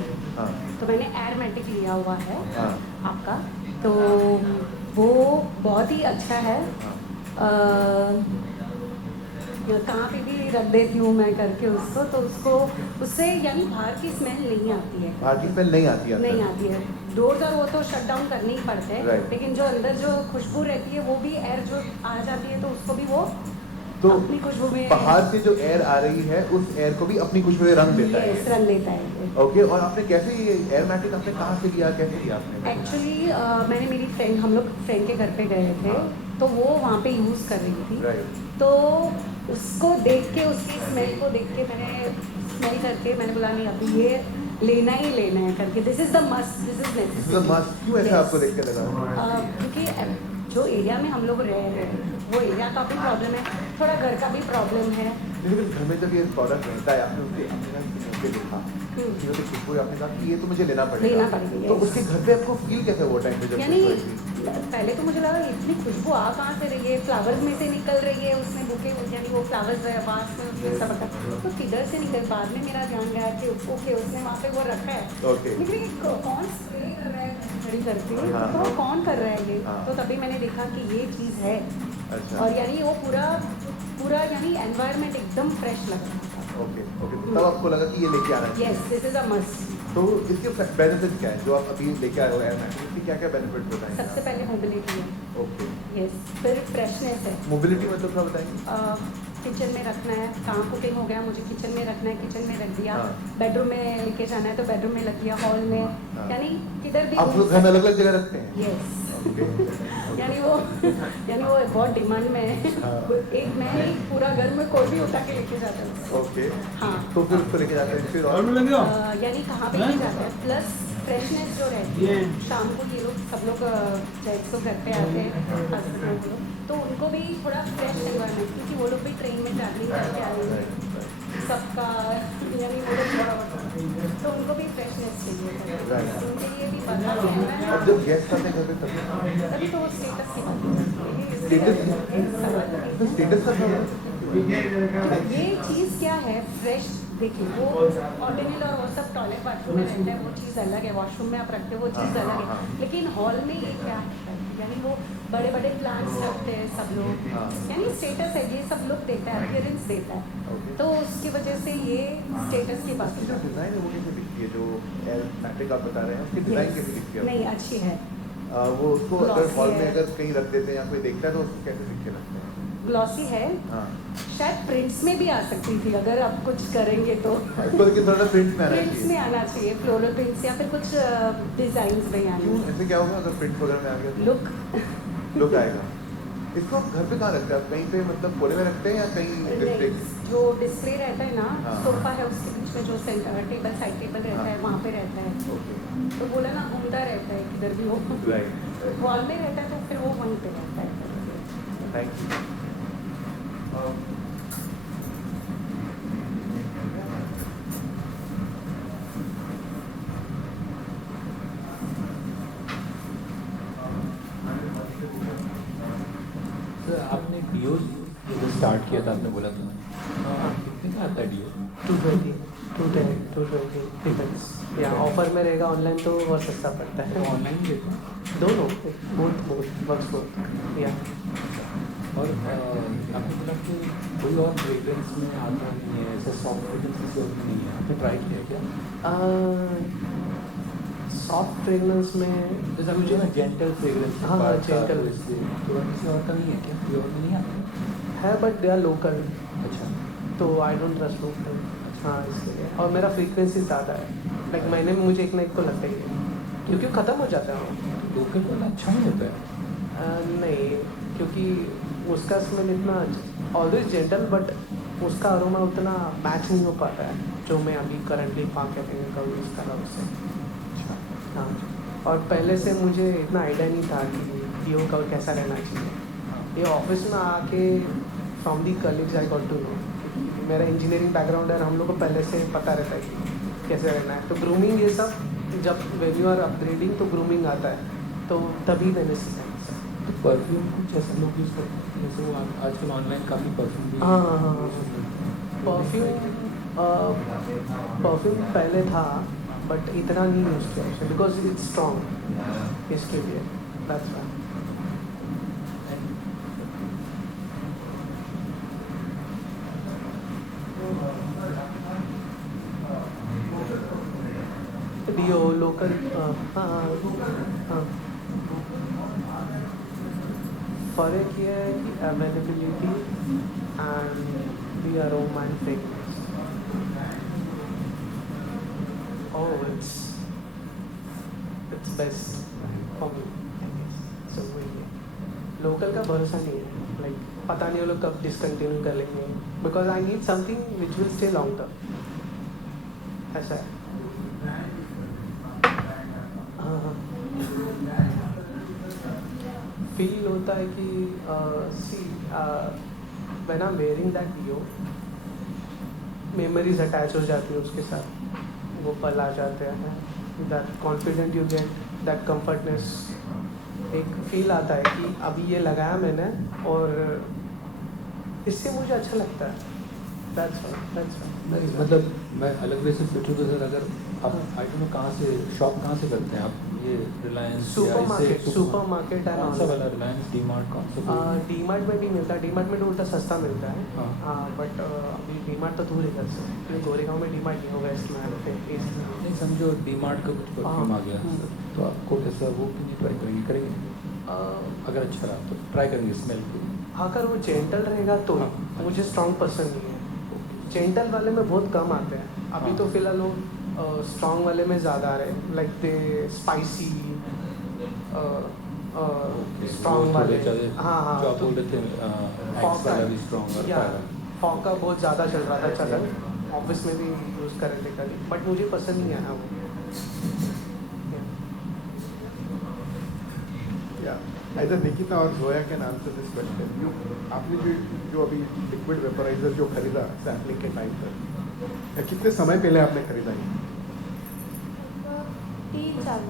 तो मैंने एरोमेटिक लिया हुआ है आपका, तो वो बहुत ही अच्छा है, कहाँ पे भी रख देती हूँ मैं करके उसको, तो उसको उससे यानी बाहर की स्मेल नहीं आती है, बाहर की स्मेल नहीं आती है, डोर वो तो शट डाउन करने ही पड़ते हैं, लेकिन जो अंदर जो खुशबू रहती है वो भी एयर जो आ जाती है, तो उसको भी वो तो अपनी खुशबू में, बाहर से जो एयर आ रही है उस एयर को भी अपनी खुशबू में रंग देता है। रंग देता है। ओके, और आपने कैसे ये एयरमेटिक आपने कहाँ से लिया, कैसे लिया आपने? एक्चुअली मैंने मेरी फ्रेंड, हम लोग फ्रेंड के घर पे गए थे, तो वो वहाँ पे यूज़ कर रही थी, तो उसको देख के, उसकी स्मेल को देख के मैंने स्मेल करके मैंने बोला नहीं अभी ये लेना ही लेना है करके, this is the must, this is necessary. क्यों ऐसा आपको देख के लगा? क्योंकि जो एरिया में हम लोग रह रहे हैं वो एरिया का भी प्रॉब्लम है, थोड़ा घर का भी प्रॉब्लम है, लेकिन घर में जब ये प्रोडक्ट रहता है, आपने उसके पे देखा, उसकी वजह से खुशबू आपने कहा कि ये तो मुझे लेना पड़ेगा, तो उसके घर पे आपको फील कैसे हुआ टाइम पे जब यानी पहले तो मुझे लगा इतनी खुशबू आ कहाँ से रही है, फ्लावर्स में से निकल रही है, उसमें बुके यानी वो फ्लावर्स बांस में उसमें सब तो किधर से निकल, बाद में मेरा ध्यान गया कि ओके उसने वहाँ पे वो रखा है, लेकिन कौन स्प्रे कर रहा है खड़ी करके, तो वो कौन कर रहा है ये, तो तभी मैंने देखा कि ये चीज़ है। और यानी वो पूरा यानी एनवायरनमेंट एकदम फ्रेश लग रहा था। ओके तब आपको लगा कि ये लेके आना चाहिए। Yes, this is a must. तो इसके बेनिफिट क्या है जो आप अभी लेके आए हो एयर मैट्रेस के, क्या क्या बेनिफिट बताएंगे? सबसे पहले मोबिलिटी है। ओके यस, फिर फ्रेशनेस है। मोबिलिटी मतलब क्या बताएंगे? किचन में रखना है, कहाँ कुकिंग हो गया मुझे किचन में रखना है, किचन में रख दिया, बेडरूम में लेके जाना है तो बेडरूम में रख दिया, हॉल में, यानी किधर भी आप लोग घर में अलग अलग जगह रखते हैं? यस यानी वो बहुत डिमांड में है। एक मैं नहीं, पूरा घर में कोई भी उठा के लेके जाता है। ओके हाँ, तो फिर उसको लेके जाते हैं, फिर और यानी कहाँ पे लेके जाता है, प्लस फ्रेशनेस जो रहती है, शाम को ये लोग सब लोग जेंट्स तो घर पे आते हैं हस्बैंड लोग, तो उनको भी थोड़ा फ्रेश एनवायरमेंट, क्योंकि वो लोग भी ट्रेन में ट्रैवलिंग करके आएंगे सबका, यानी वो लोग तो उनको भी फ्रेशनेस चाहिए, उनके लिए भी बना है। अब जब गेस्ट आते हैं घर पे तभी तो वो स्टेटस की बात है। स्टेटस का ये चीज़ क्या है, फ्रेश देखिए, वो ऑर्डिनल और वो सब टॉयलेट बाथरूम में रहता है, वो चीज़ अलग है, वॉशरूम में आप रखते हो वो चीज़ अलग है, लेकिन हॉल में ये क्या है, यानी वो बड़े बड़े प्लांट्स रखते हैं सब लोग, यानी स्टेटस है, ये सब लोग देता है, अपीयरेंस देता है, तो उसकी वजह से ये स्टेटस की बात है। डिज़ाइन है वो कैसे दिखती है, जो एयर मैट्रिक आप बता रहे हैं उसकी डिज़ाइन कैसे दिखती है? नहीं, अच्छी है। वो उसको अगर हॉल में अगर कहीं रख देते हैं या कोई देखता है तो उसको कैसे दिखने लगते हैं? ग्लॉसी है, शायद प्रिंट्स में भी आ सकती थी अगर आप कुछ करेंगे तो। थोड़ा प्रिंट्स में आना चाहिए। प्रिंट्स में आना चाहिए, फ्लोरल प्रिंट्स या फिर कुछ डिजाइन्स में आने। ऐसे क्या होगा अगर प्रिंट वगैरह में आ गया? लुक आएगा। इसको आप घर पे कहाँ रखते हैं? आप कहीं पे मतलब कोने में रखते हैं या कहीं डिस्प्ले? जो डिस्प्ले रहता है ना, सोफा है उसके बीच में जो सेंटर टेबल साइड टेबल रहता है वहाँ पे रहता है, तो बोला ना घूमता रहता है किधर भी हो, वॉल में रहता है तो फिर वो वहीं पे रहता है। Thank you. आपने डीओ जब स्टार्ट किया था आपने बोला था कितने का आता है डीओ? 220 डिपेंड्स, या ऑफर में रहेगा ऑनलाइन तो बहुत सस्ता पड़ता है। ऑनलाइन देखो दोनों बोथ वर्क्स बोथ या। और आपने बोला कि कोई और फ्रेग्रेंस में आता नहीं है, ऐसा सॉफ्ट फ्रेग्रेंस और नहीं है, आपने ट्राई किया क्या? सॉफ्ट फ्रेगरेंस में जैसा मुझे ना जेंटल फ्रेग्रेंस, हाँ जेंटल, तो किसी और का नहीं है क्या? कोई और में नहीं आता है बट दे आर लोकल। अच्छा, तो आई डोंट ट्रस्ट लोकल। हाँ, इसके लिए। और मेरा फ्रीक्वेंसी ज़्यादा है, लाइक महीने में मुझे एक ना एक तो लगता ही है, क्योंकि ख़त्म हो जाता है वो। लोकल वाला अच्छा नहीं होता है? नहीं, क्योंकि उसका स्मेल इतना ऑलवेज जेंटल, बट उसका अरोमा उतना मैच नहीं हो पाता है जो मैं अभी करंटली मार्केटिंग का यूज़ कर रहा हूँ उससे। हाँ, और पहले से मुझे इतना आइडिया नहीं था कि डीओ का कैसा रहना चाहिए। ये ऑफिस में आके from the colleagues I got to know. मेरा इंजीनियरिंग बैकग्राउंड है, हम लोग को पहले से पता रहता है कि कैसे रहना है। तो ग्रूमिंग ये सब जब वेन यू आर अपग्रेडिंग तो ग्रूमिंग आता है, तो तभी मैंने सीखा। तो परफ्यूम कुछ ऐसा लोग यूज़ करते हैं, जैसे वो आजकल ऑनलाइन काफ़ी परफ्यूम भी। हाँ, परफ्यूम पहले था बट इतना नहीं यूज़ किया बिकॉज इट्स स्ट्रॉन्ग, इसके लिए दैट्स व्हाई। डीओ लोकल, हाँ, फ़र्क ये है कि availability and the aroma and fragrance. Oh, it's best for me, I guess. So local का भरोसा नहीं है, लाइक पता नहीं वो लोग कब डिसकंटिन्यू कर लेंगे, because I need something which will stay long term, ऐसा है। हाँ, फील होता है कि see when I am wearing that deo, memories attach हो जाती है उसके साथ, वो पल आ जाते हैं, that confident you get, that comfortness, एक फील आता है कि अभी ये लगाया मैंने और इससे मुझे अच्छा लगता है। नहीं मतलब मैं अलग वे से पूछूँ तो सर, अगर आप आई डोंट नो कहाँ से शॉप कहाँ से करते हैं आप, ये रिलायंस सुपर मार्केट है, कौन सा वाला रिलायंस, डी मार्ट, कौन सा? डी मार्ट में भी मिलता है, डी मार्ट में तो उल्टा सस्ता मिलता है। हाँ बट अभी डी मार्ट तो दूर है घर से, गोरेगांव में डी मार्ट नहीं होगा, वेस्ट में नहीं समझो डी मार्ट का कुछ परफ्यूम आ गया तो आपको कैसा, वो क्यों नहीं ट्राई करेंगे? अगर अच्छा रहा तो ट्राई करेंगे स्मेल को। अगर वो जेंटल रहेगा तो मुझे स्ट्रॉन्ग पसंद नहीं है, जेंटल वाले में बहुत कम आते हैं अभी तो फिलहाल, वो स्ट्रॉन्ग वाले में ज़्यादा आ रहे हैं, लाइक दे स्पाइसी स्ट्रॉन्ग वाले। हाँ हाँ, जो आप बोल रहे थे फॉग का बहुत ज़्यादा चल रहा था चलन, ऑफिस में भी यूज़ कर रहे थे कल, बट मुझे पसंद नहीं आया वो। Either Nikita or Zoya can answer this question. आपने जो अभी लिक्विड वेपराइजर जो खरीदा सैम्पलिंग के टाइम पर, कितने समय पहले आपने खरीदा है? 3-4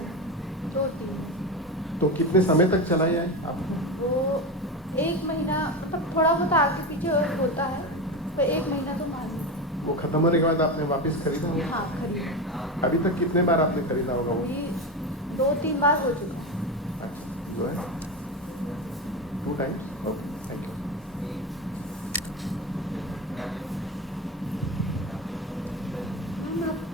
तो कितने समय तक चला है आप? वो 1 महीना, मतलब थोड़ा बहुत आगे पीछे होता है, तो 1 महीना तो मान। वो खत्म होने के बाद आपने वापस खरीदा? हाँ खरीदा। अभी तक कितने बार आपने खरीदा होगा वो? 2-3 बार हो चुका। जो है 2 times? Okay, thank you.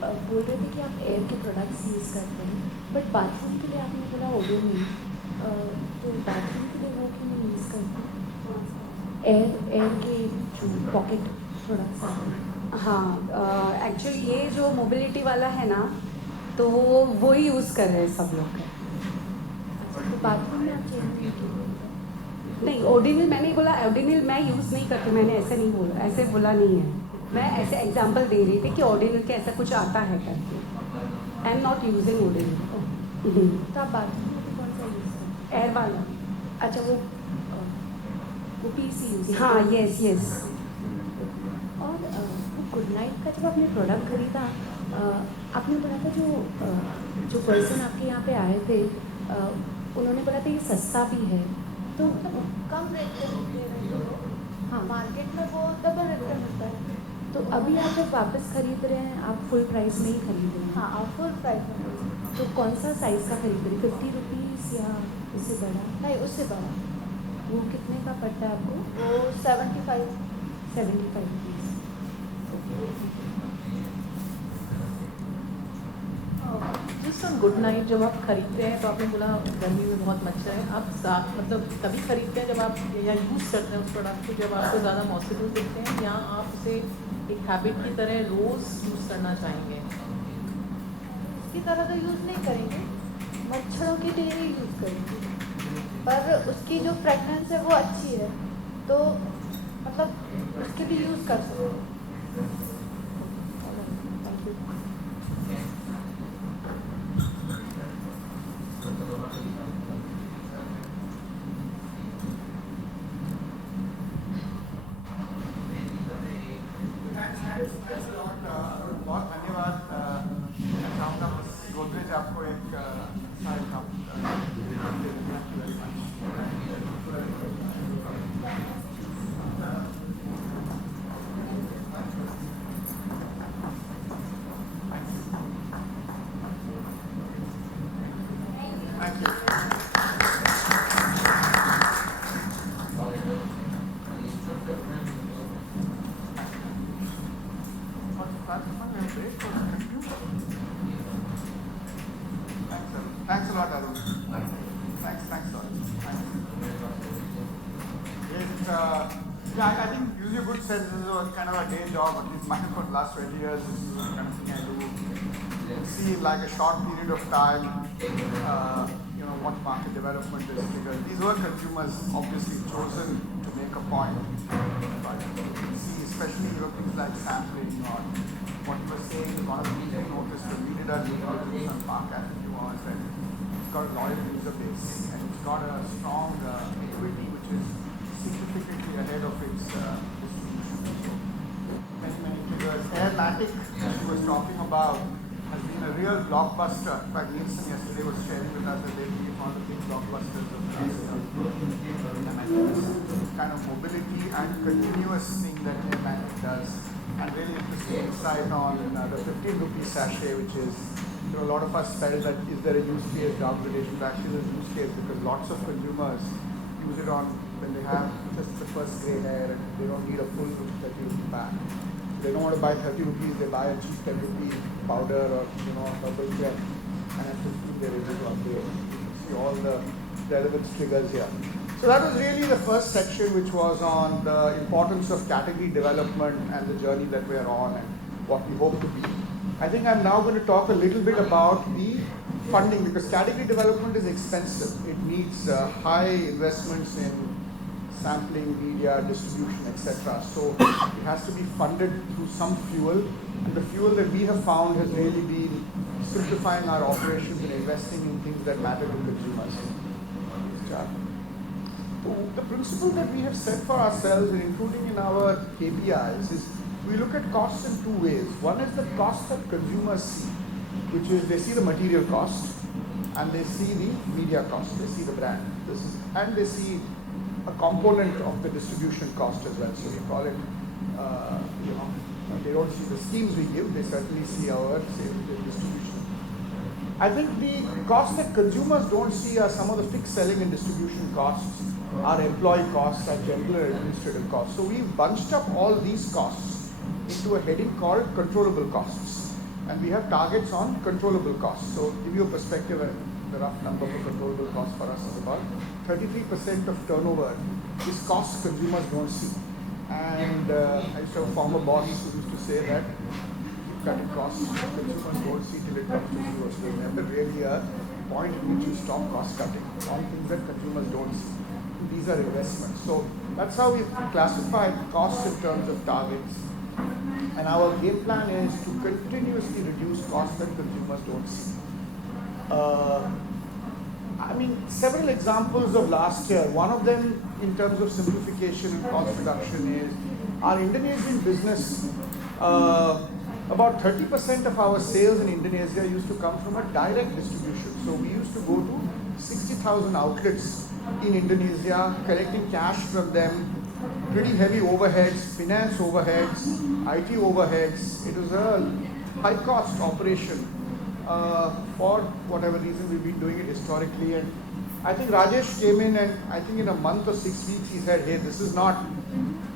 आप बोल रहे थे कि आप एयर के प्रोडक्ट्स यूज़ करते हैं, बट बाथरूम के लिए आपने बोला ओडोनिल, तो बाथरूम के लिए वो क्यों नहीं यूज़ करते? एयर के जो पॉकेट प्रोडक्ट्स आते हैं। हाँ एक्चुअली ये जो मोबिलिटी वाला है ना, तो वो ही यूज़ कर रहे हैं सब लोग। तो बाथरूम में आप चेंज नहीं किए? नहीं, ओडिनिल मैंने बोला, ओडिनिल मैं यूज़ नहीं करती, मैंने ऐसे नहीं बोला, ऐसे बोला नहीं है, मैं ऐसे एग्जांपल दे रही थी कि ओडिनिल के ऐसा कुछ आता है करके। I am not using Odonil. तो आप बाथरूम में कौन सा यूज़ करते? एयर वाला। अच्छा, वो पीसी यूज़? हाँ यस यस। और वो गुड नाइट का जब आपने प्रोडक्ट खरीदा, आपने बोला था जो पर्सन आपके यहाँ पे आए थे, उन्होंने बोला था ये सस्ता भी है, तो कम रेट पे दे रहे हैं। हाँ, मार्केट में वो डबल रेट पे मिलता है। तो अभी आप जब वापस खरीद रहे हैं, आप फुल प्राइस में ही खरीद रहे हैं? हाँ, आप फुल प्राइस में। तो कौन सा साइज़ का खरीद रहे हैं, 50 रुपीज़ या उससे बड़ा? नहीं, उससे बड़ा। वो कितने का पड़ता है आपको? वो 75 रुपीज़। जिस गुड नाइट जब आप खरीदते हैं, तो आपने बोला गर्मी में बहुत मच्छर है, आप मतलब तभी खरीदते हैं जब आप या यूज़ करते हैं उस प्रोडक्ट को जब आपको ज़्यादा मॉइस्चर दिखते हैं, या आप उसे एक हैबिट की तरह रोज़ यूज़ करना चाहेंगे? इसकी तरह तो यूज़ नहीं करेंगे, मच्छरों के लिए ही यूज़ करेंगे, पर उसकी जो फ्रेगनेंस है वो अच्छी है, तो मतलब उसके लिए यूज़ कर सकते हैं। बहुत धन्यवाद। मैं चाहूँगा गोदरेज आपको एक Thanks a lot, Arun. Thanks a lot. I think usually a good sense this is kind of a day job, at least mine for the last 20 years. This is the kind of thing I do. See like a short period of time, what market development is triggered. These were consumers obviously chosen to make a point. But you can see, especially things like sampling or what you were saying, one of the things we noticed when we did our due diligence on Park Avenue was that it's got a loyal user base and it's got a strong equity which is significantly ahead of its distribution. So many figures. Air Static, she was talking about, has been a real blockbuster. In fact, Nielsen yesterday was sharing with us that they've been one of the big blockbusters of the last year. And I think this kind of mobility and continuous thing that Airmatic does, and really interesting insight on the 15 rupee sachet, which is, a lot of us felt that is there a use case, downgradation, but actually there's a use case because lots of consumers use it on when they have just the first grey hair and they don't need a full 30 rupee pack. They don't want to buy 30 rupees, they buy a cheap 10 rupee powder or herbal gel, and at 15 they're able to upgrade. You can see all the relevant triggers here. So that was really the first section, which was on the importance of category development and the journey that we are on and what we hope to be. I think I'm now going to talk a little bit about the funding, because category development is expensive. It needs high investments in sampling, media, distribution, etc. So it has to be funded through some fuel. And the fuel that we have found has really been simplifying our operations and investing in things that matter to consumers. The principle that we have set for ourselves, and including in our KPIs, is we look at costs in two ways. One is the cost that consumers see, which is they see the material cost and they see the media cost, they see the brand. And they see a component of the distribution cost as well. So we call it, they don't see the schemes we give, they certainly see our distribution. I think the costs that consumers don't see are some of the fixed selling and distribution costs, our employee costs, our general administrative costs. So we've bunched up all these costs into a heading called controllable costs. And we have targets on controllable costs. So to give you a perspective, the rough number for controllable costs for us is about 33% of turnover is costs consumers don't see. And I used to have a former boss who used to say that cutting costs consumers don't see till it comes to zero. So there's never really a point at which you stop cost cutting on things that consumers don't see. These are investments. So that's how we've classified costs in terms of targets. And our game plan is to continuously reduce costs that consumers don't see. Several examples of last year. One of them, in terms of simplification and cost reduction, is our Indonesian business. About 30% of our sales in Indonesia used to come from a direct distribution. So we used to go to 60,000 outlets in Indonesia, collecting cash from them, pretty heavy overheads, finance overheads, IT overheads. It was a high-cost operation. For whatever reason, we've been doing it historically. And I think Rajesh came in, and I think in a month or 6 weeks, he said, hey, this is not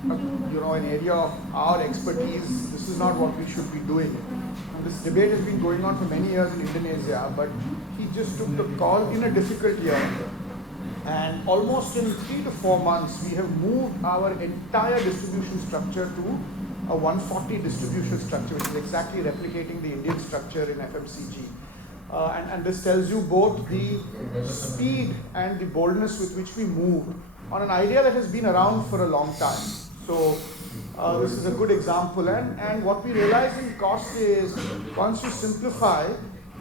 an area of our expertise. This is not what we should be doing. And this debate has been going on for many years in Indonesia, but he just took the call in a difficult year. And almost in 3 to 4 months, we have moved our entire distribution structure to a 140 distribution structure, which is exactly replicating the Indian structure in FMCG. And this tells you both the speed and the boldness with which we moved on an idea that has been around for a long time. So this is a good example. And what we realize in cost is once you simplify,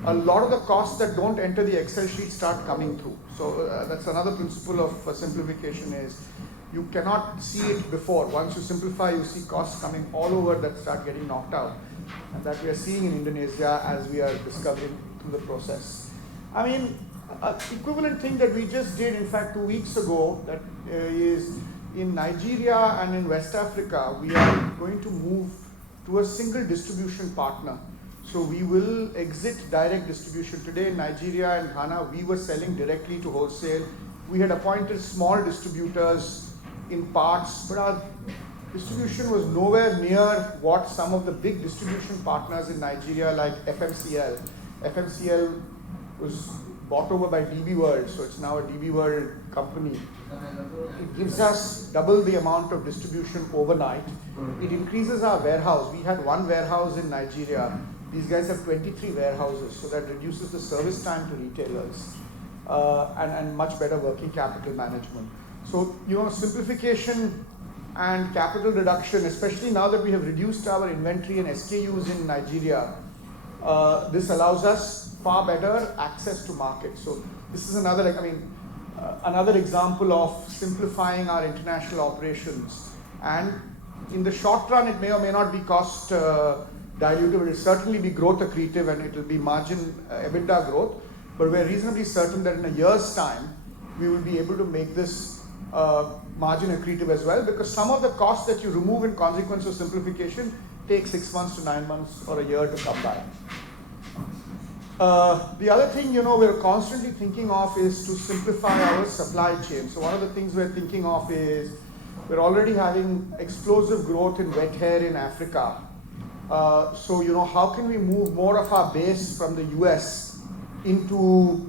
a lot of the costs that don't enter the Excel sheet start coming through. So that's another principle of simplification is you cannot see it before. Once you simplify, you see costs coming all over that start getting knocked out. And that we are seeing in Indonesia as we are discovering through the process. An equivalent thing that we just did, in fact, 2 weeks ago, that is in Nigeria and in West Africa, we are going to move to a single distribution partner. So we will exit direct distribution. Today in Nigeria and Ghana, we were selling directly to wholesale. We had appointed small distributors in parts, but our distribution was nowhere near what some of the big distribution partners in Nigeria, like FMCL. FMCL was bought over by DB World, so it's now a DB World company. It gives us double the amount of distribution overnight. It increases our warehouse. We had one warehouse in Nigeria. These guys have 23 warehouses, so that reduces the service time to retailers and much better working capital management. So, simplification and capital reduction, especially now that we have reduced our inventory and SKUs in Nigeria, this allows us far better access to market. So this is another example of simplifying our international operations. And in the short run, it may or may not be cost dilutive. It will certainly be growth accretive and it will be margin EBITDA growth. But we're reasonably certain that in a year's time, we will be able to make this margin accretive as well, because some of the costs that you remove in consequence of simplification take 6 months to 9 months or a year to come back. The other thing, we're constantly thinking of is to simplify our supply chain. So one of the things we're thinking of is we're already having explosive growth in wet hair in Africa. So how can we move more of our base from the US into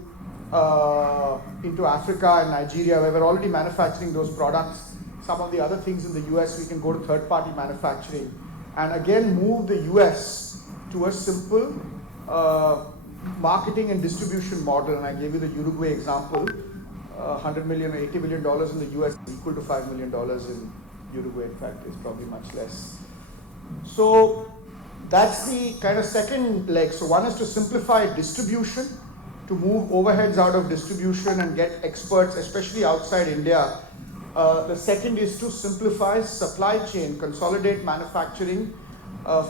Africa and Nigeria, where we're already manufacturing those products. Some of the other things in the US, we can go to third-party manufacturing and again move the US to a simple marketing and distribution model. And I gave you the Uruguay example. $100 million or $80 million in the US is equal to $5 million in Uruguay. In fact, it's probably much less. So that's the kind of second leg. So one is to simplify distribution, to move overheads out of distribution and get experts, especially outside India. The second is to simplify supply chain, consolidate manufacturing,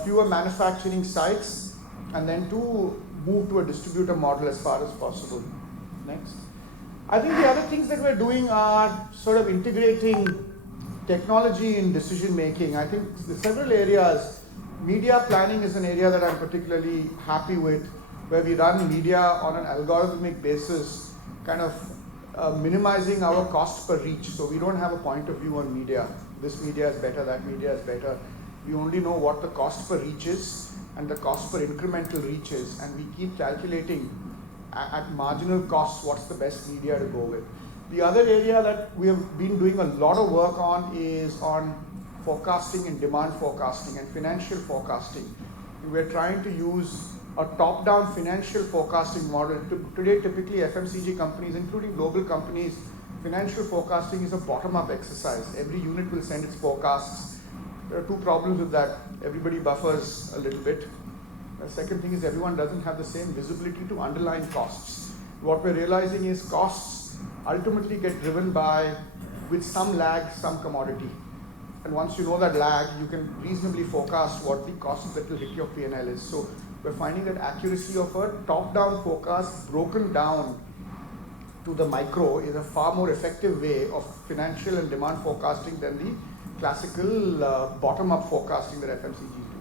fewer manufacturing sites, and then to move to a distributor model as far as possible. Next. I think the other things that we're doing are sort of integrating technology in decision making. I think the several areas, media planning is an area that I'm particularly happy with, where we run media on an algorithmic basis, kind of minimizing our cost per reach. So we don't have a point of view on media. This media is better, that media is better. We only know what the cost per reach is and the cost per incremental reach is, and we keep calculating at marginal costs what's the best media to go with. The other area that we have been doing a lot of work on is on forecasting and demand forecasting and financial forecasting. We're trying to use a top-down financial forecasting model. Today, typically FMCG companies, including global companies, financial forecasting is a bottom-up exercise. Every unit will send its forecasts. There are two problems with that. Everybody buffers a little bit. The second thing is everyone doesn't have the same visibility to underlying costs. What we're realizing is costs ultimately get driven by, with some lag, some commodity. And once you know that lag, you can reasonably forecast what the cost that will hit your P&L is. So we're finding that accuracy of a top-down forecast broken down to the micro is a far more effective way of financial and demand forecasting than the classical bottom-up forecasting that FMCGs do.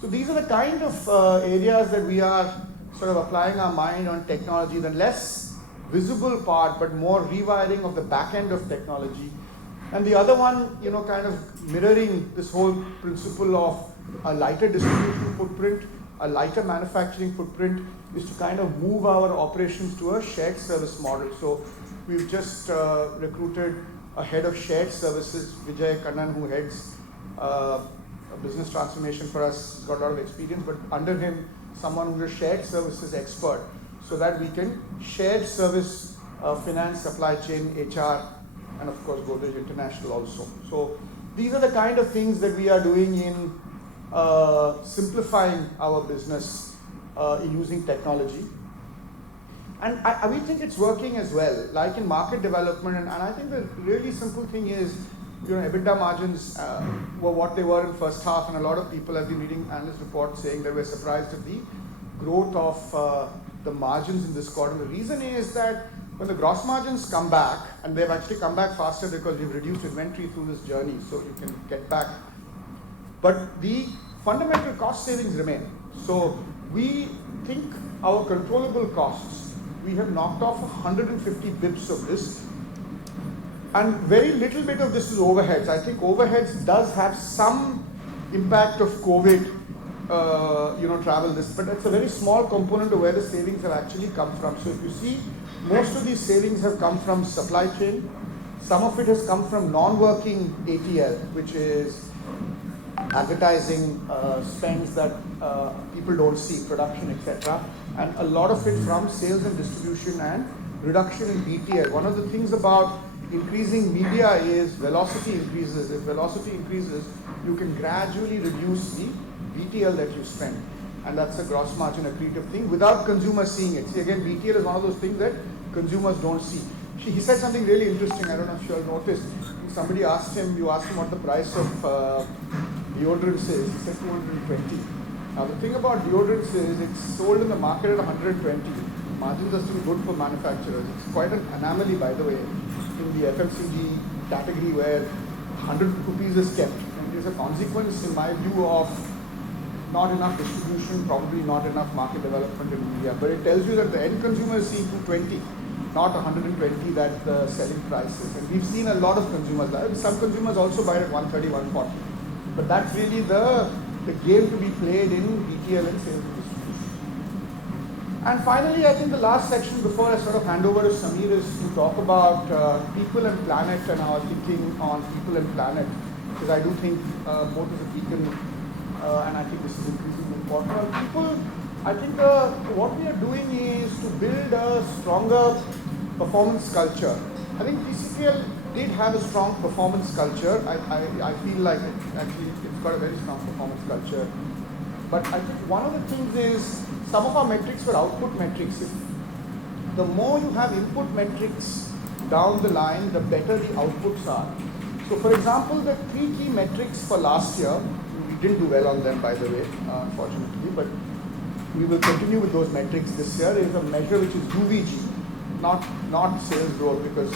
So these are the kind of areas that we are sort of applying our mind on technology, the less visible part, but more rewiring of the back end of technology. And the other one, kind of mirroring this whole principle of a lighter distribution footprint, a lighter manufacturing footprint, is to kind of move our operations to a shared service model. So we've just recruited a head of shared services, Vijay Kannan, who heads a business transformation for us. He's got a lot of experience, but under him, someone who's a shared services expert, so that we can shared service finance, supply chain, HR, and of course Godrej International also. So these are the kind of things that we are doing in simplifying our business using technology. And we think it's working as well, like in market development. And I think the really simple thing is, EBITDA margins were what they were in first half, and a lot of people have been reading analyst reports saying they were surprised at the growth of the margins in this quarter. The reason is that when the gross margins come back, and they've actually come back faster because we've reduced inventory through this journey, so you can get back. But the fundamental cost savings remain. So we think our controllable costs, we have knocked off 150 bips of this. And very little bit of this is overheads. I think overheads does have some impact of COVID, travel this, but it's a very small component of where the savings have actually come from. So if you see, most of these savings have come from supply chain. Some of it has come from non-working ATL, which is advertising spends that people don't see, production, etc. And a lot of it from sales and distribution and reduction in BTL. One of the things about increasing media is velocity increases. If velocity increases, you can gradually reduce the BTL that you spend. And that's a gross margin accretive thing without consumers seeing it. See, again, BTL is one of those things that consumers don't see. He said something really interesting, I don't know if you all noticed. Somebody asked him, what the price of deodorants is. He said 220. Now the thing about deodorants is it's sold in the market at 120. Margins are still good for manufacturers. It's quite an anomaly, by the way, in the FMCG category where 100 rupees is kept. And it is a consequence, in my view, of not enough distribution, probably not enough market development in India. But it tells you that the end consumer is seeing 220, not 120 that the selling price is. And we've seen a lot of consumers. Some consumers also buy it at 130, 140. But that's really the game to be played in BTL and sales and distribution. And finally, I think the last section before I sort of hand over to Samir is to talk about people and planet and our thinking on people and planet. Because I do think both is a beacon and I think this is increasingly important. On people, I think what we are doing is to build a stronger performance culture. I think TCPL did have a strong performance culture. I feel like it's got a very strong performance culture. But I think one of the things is some of our metrics were output metrics. The more you have input metrics down the line, the better the outputs are. So for example, the 3 key metrics for last year, we didn't do well on them, by the way, unfortunately, but we will continue with those metrics this year. Is a measure which is UVG, not sales growth, because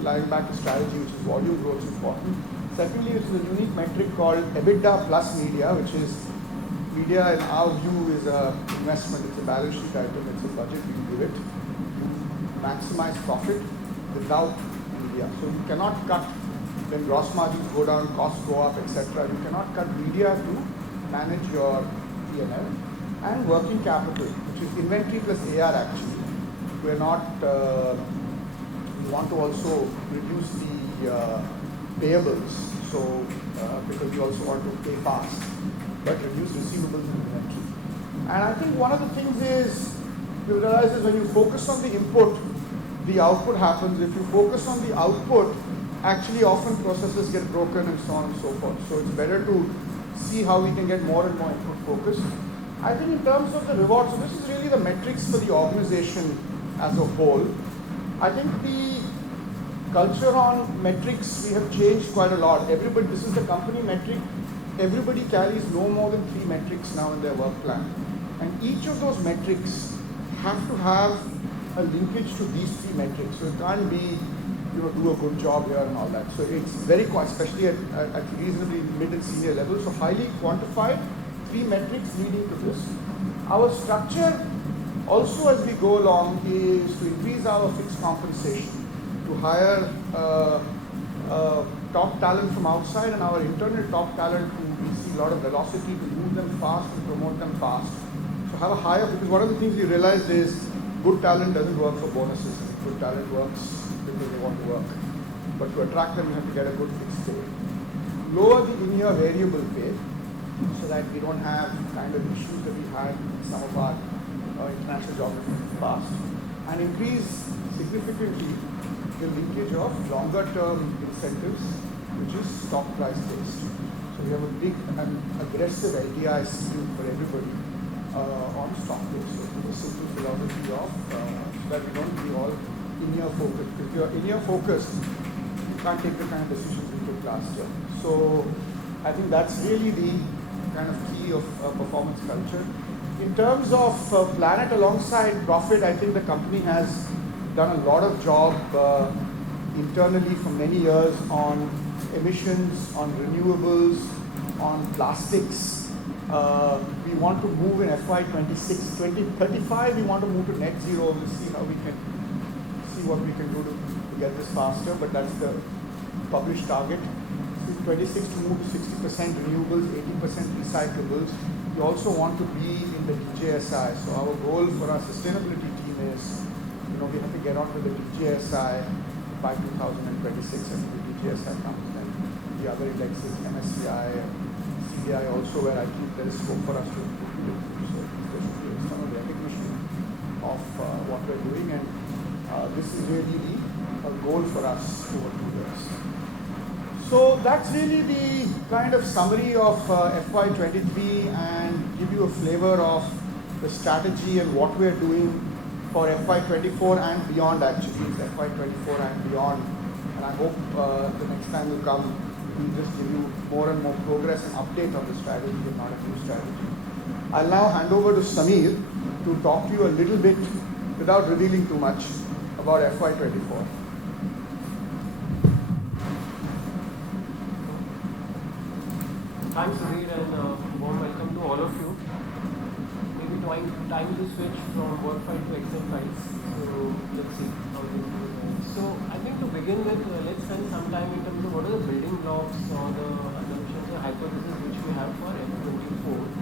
lying back to strategy, which is volume growth is important. Secondly, which is a unique metric called EBITDA plus media, which is media in our view is an investment, it's a balance sheet item, it's a budget we give it. You maximize profit without media. So you cannot cut when gross margins go down, costs go up, etc. You cannot cut media to manage your P&L. And working capital, which is inventory plus AR actually. We're not, we want to also reduce the payables, so because we also want to pay fast, but reduce receivables and inventory. And I think one of the things is, you realize is when you focus on the input, the output happens. If you focus on the output, actually often processes get broken and so on and so forth. So it's better to see how we can get more and more input focused. I think in terms of the rewards, so this is really the metrics for the organization as a whole. I think the culture on metrics, we have changed quite a lot. Everybody, this is the company metric. Everybody carries no more than 3 metrics now in their work plan. And each of those metrics have to have a linkage to these 3 metrics. So it can't be, do a good job here and all that. So it's very, especially at reasonably mid and senior level, so highly quantified, 3 metrics leading to this. Our structure also as we go along is to increase our fixed compensation, to hire top talent from outside and our internal top talent who we see a lot of velocity to move them fast and promote them fast. So have a higher, because one of the things we realized is good talent doesn't work for bonuses. Good talent works because they want to work. But to attract them, you have to get a good fixed pay. Lower the in-year variable pay so that we don't have kind of issues that we had in some of our international geographies in the past. And increase significantly the linkage of longer-term incentives, which is stock price based. So we have a big and aggressive LTI scheme for everybody on stock based. So it's a simple philosophy of so that we don't be all in-year focused. If you're in-year focused, you can't take the kind of decisions we took last year. So I think that's really the kind of key of performance culture. In terms of planet alongside profit, I think the company has done a lot of job internally for many years on emissions, on renewables, on plastics. We want to move in FY26, 2035, we want to move to net zero. We'll see how we can what we can do to get this faster, but that's the published target. 26 to move to 60% renewables, 80% recyclables. We also want to be in the DJSI. So our goal for our sustainability team is, we have to get on with the DJSI by 2026, and the DJSI comes, and the other indexes, MSCI, CDI also, where I think there is scope for us to improve. So there should be external recognition of what we're doing, and this is really a goal for us over 2 years. So that's really the kind of summary of FY23 and give you a flavor of the strategy and what we're doing for FY24 and beyond actually. It's FY24 and beyond. And I hope the next time will come, we'll just give you more and more progress and update on the strategy and not a new strategy. I'll now hand over to Samir to talk to you a little bit, without revealing too much, about FY24. Thanks, Sudhir, and warm welcome to all of you. Maybe time to switch from Word file to Excel files. So let's see how this goes. So I think to begin with, let's spend some time in terms of what are the building blocks or the assumptions or hypotheses which we have for F24.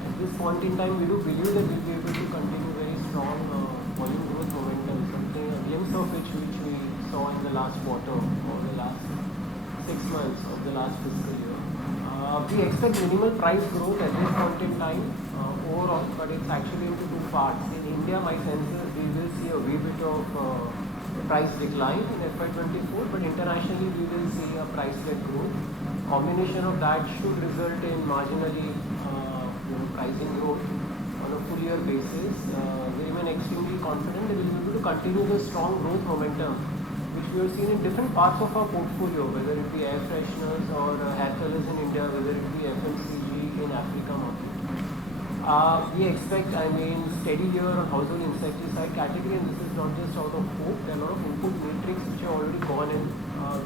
At this point in time, we do believe that we'll be able to continue very strong volume growth momentum, something a glimpse of which we saw in the last quarter or the last 6 months of the last fiscal year. We expect minimal price growth at this point in time overall, but it's actually into two parts. In India, my sense is we will see a wee bit of price decline in FY24, but internationally we will see a price-led growth. Combination of that should result in marginally pricing growth on a full year basis. We remain extremely confident that we will be able to continue the strong growth momentum which we have seen in different parts of our portfolio, whether it be air fresheners or hair colors in India, whether it be FMCG in Africa market. We expect, steady year on household insecticide category, and this is not just out of hope. There are a lot of input matrix which are already gone in.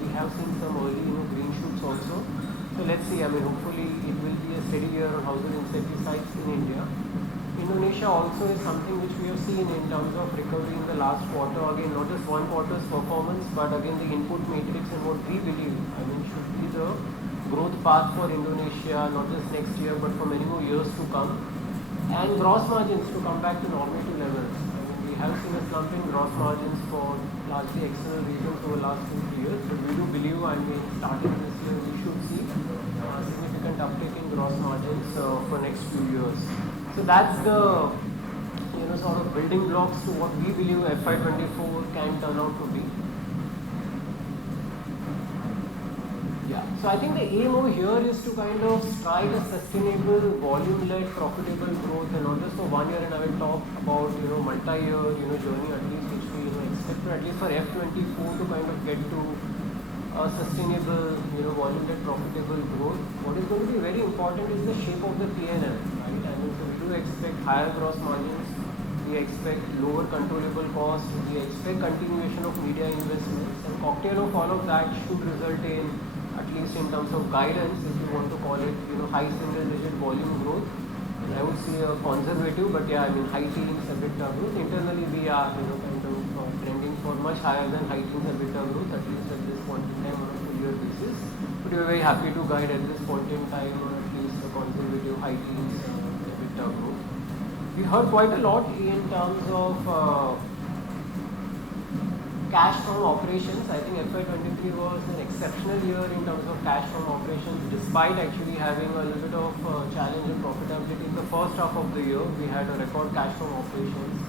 We have seen some early green shoots also. So let's see, hopefully it will be a steady year on household insecticides in India. Indonesia also is something which we have seen in terms of recovery in the last quarter. Again, not just one quarter's performance, but again the input matrix and what we believe, should be the growth path for Indonesia, not just next year, but for many more years to come. And gross margins to come back to normative levels. We have seen a slump in gross margins for largely external reasons over the last 2-3 years, but we do believe, starting this year, we should see a significant uptick in gross margins for next few years. So that's the sort of building blocks to what we believe FY24 can turn out to be. Yeah. So I think the aim over here is to kind of strike a sustainable volume-led profitable growth, and not just for 1 year. And I will talk about multi-year journey at least, which we expect to, at least for F24 to kind of get to a sustainable volume-led profitable growth. What is going to be very important is the shape of the P&L, right? So we do expect higher gross margins, we expect lower controllable costs, we expect continuation of media investments, and cocktail of all of that should result in, at least in terms of guidance, if you want to call it, high single-digit volume growth. And I would say a conservative, but high teens EBITDA growth. Internally, we are trending for much higher than high teens EBITDA growth, at least at this point in time on a full year basis. But we are very happy to guide at this point in time on at least a conservative high teens EBITDA growth. We heard quite a lot in terms of cash from operations. I think FY23 was an exceptional year in terms of cash from operations, despite actually having a little bit of challenge in profitability. In the first half of the year, we had a record cash from operations.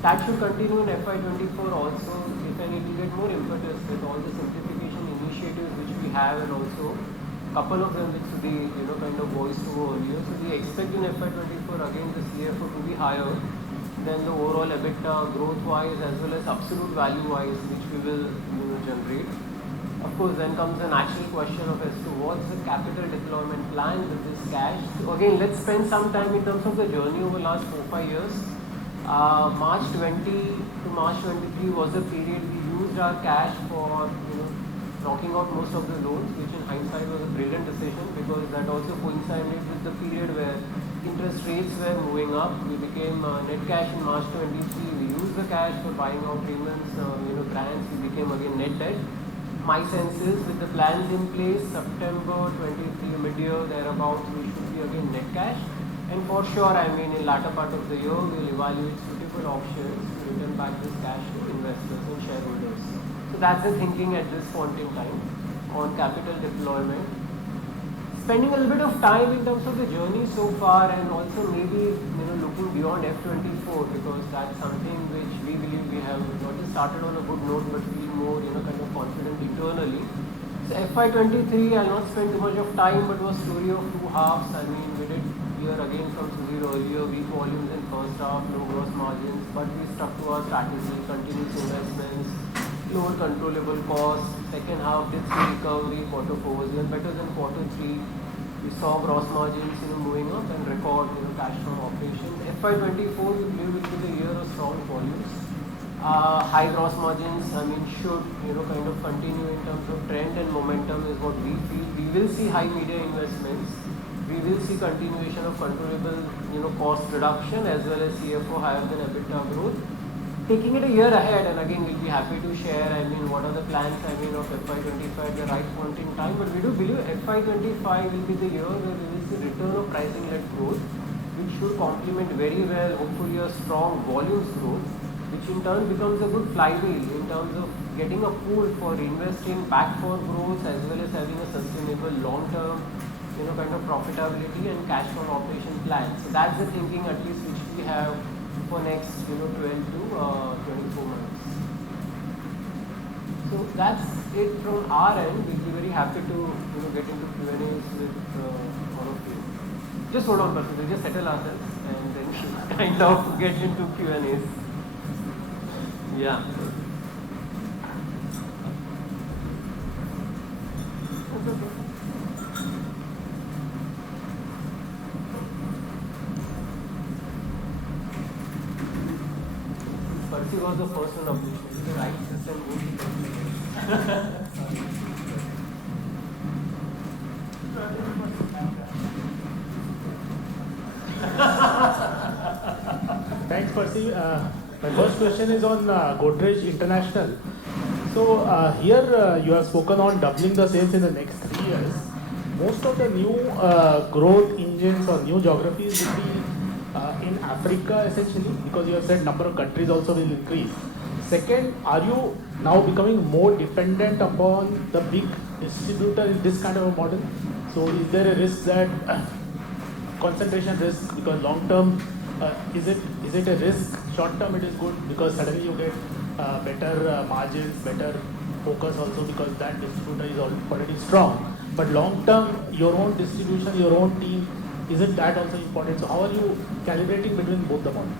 That should continue in FY24 also, if I need to get more impetus with all the simplification initiatives which we have, and also a couple of them which Sudhir kind of voiced over earlier. So we expect in FY24 again the CFO to be higher than the overall EBITDA growth-wise as well as absolute value-wise, which we will generate. Of course, then comes the natural question of as to what's the capital deployment plan with this cash. So again, let's spend some time in terms of the journey over the last 4-5 years. March 20 to March 23 was the period we used our cash for knocking out most of the loans, which in hindsight was a brilliant decision, because that also coincided with the period where interest rates were moving up. We became net cash in March 23. We used the cash for buying out payments, grants. We became again net debt. My sense is with the plans in place, September 23 mid-year thereabouts, we should be again net cash. And for sure, in latter part of the year, we will evaluate suitable options to return back this cash to investors and shareholders. So that's the thinking at this point in time on capital deployment. Spending a little bit of time in terms of the journey so far, and also maybe looking beyond F24, because that's something which we believe we have not just started on a good note, but feel more kind of confident internally. So FY23, I'll not spend too much of time, but was story of two halves. We did hear again from Sudhir earlier, weak volumes in first half, low gross margins, but we stuck to our strategy, continuous investments, lower controllable costs. Second half did see recovery, quarter 4 was even better than quarter 3. We saw gross margins, moving up and record, cash from operations. FY24 we believe will be the year of strong volumes. High gross margins, should, kind of continue in terms of trend and momentum is what we feel. We will see high media investments. We will see continuation of controllable, cost reduction as well as CFO higher than EBITDA growth. Taking it a year ahead, and again we'll be happy to share, what are the plans, of FY25 at the right point in time. But we do believe FY25 will be the year where we will see return of pricing-led growth, which should complement very well, hopefully a strong volumes growth, which in turn becomes a good flywheel in terms of getting a pool for investing back for growth as well as having a sustainable long-term, kind of profitability and cash from operation plan. So that's the thinking at least which we have for next, 12 to 24 months. So that's it from our end. We'll be very happy to, get into Q&As with all of you. Just hold on, we'll just settle ourselves and then kind of get into Q&As. Yeah. That's okay. Percy was the first one of this. The right system would be Thanks, Percy. My first question is on Godrej International. So here you have spoken on doubling the sales in the next 3 years. Most of the new growth engines or new geographies will be in Africa essentially, because you have said number of countries also will increase. Second, are you now becoming more dependent upon the big distributor in this kind of a model? So is there a risk that concentration risk, because long term, is it a risk? Short term it is good because suddenly you get better margins, better focus also because that distributor is already strong. But long term, your own distribution, your own team, isn't that also important? So how are you calibrating between both the models?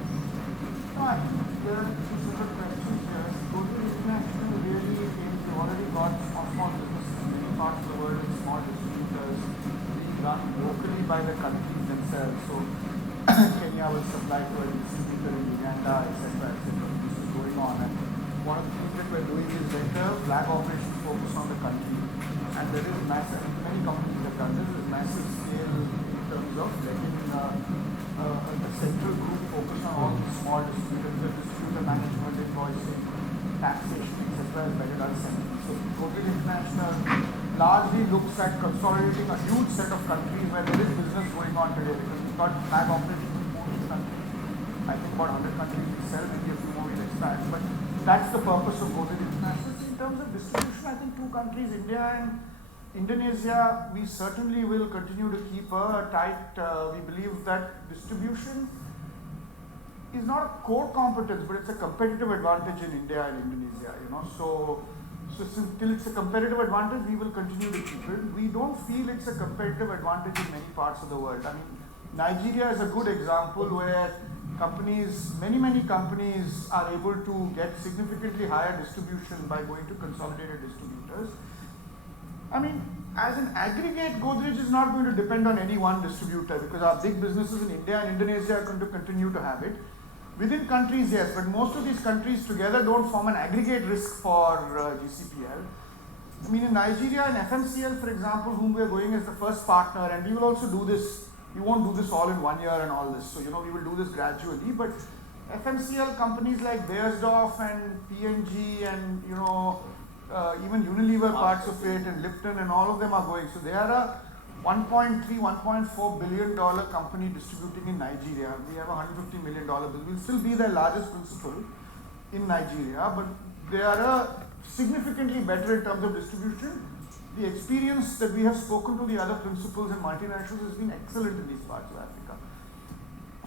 No, I think there are two separate questions here. Godrej International really is, we already got small businesses in many parts of the world with small distributors being run locally by the countries themselves. So Kenya will supply to a distributor in Uganda, etc., etc. This is going on. And one of the things that we're doing is better flag operations focus on the country. And there is massive, many companies have done this, is massive scale in terms of letting a central group focus on all the small distributors, the distributor management, invoicing, taxation, etc. is better done centrally. So Godrej International largely looks at consolidating a huge set of countries where there is business going on today, because we've got flag operations in most of the countries. I think about 100 countries itself, maybe a few more will expand. But that's the purpose of Godrej International. In terms of distribution, I think two countries, India and Indonesia, we certainly will continue to keep a tight, we believe that distribution is not a core competence, but it's a competitive advantage in India and Indonesia, So till it's a competitive advantage, we will continue to keep it. We don't feel it's a competitive advantage in many parts of the world. I mean, Nigeria is a good example where companies, many companies are able to get significantly higher distribution by going to consolidated distributors. I mean, as an aggregate, Godrej is not going to depend on any one distributor because our big businesses in India and Indonesia are going to continue to have it. Within countries, yes, but most of these countries together don't form an aggregate risk for GCPL. I mean, in Nigeria and FMCL, for example, whom we are going as the first partner, and we will also do this, we won't do this all in 1 year and all this, so we will do this gradually, but FMCL companies like Beiersdorf and P&G and even Unilever parts of it and Lipton and all of them are going. So they are a $1.3, $1.4 billion company distributing in Nigeria. We have a $150 million business. We'll still be their largest principal in Nigeria, but they are a significantly better in terms of distribution. The experience that we have spoken to the other principals and multinationals has been excellent in these parts of Africa.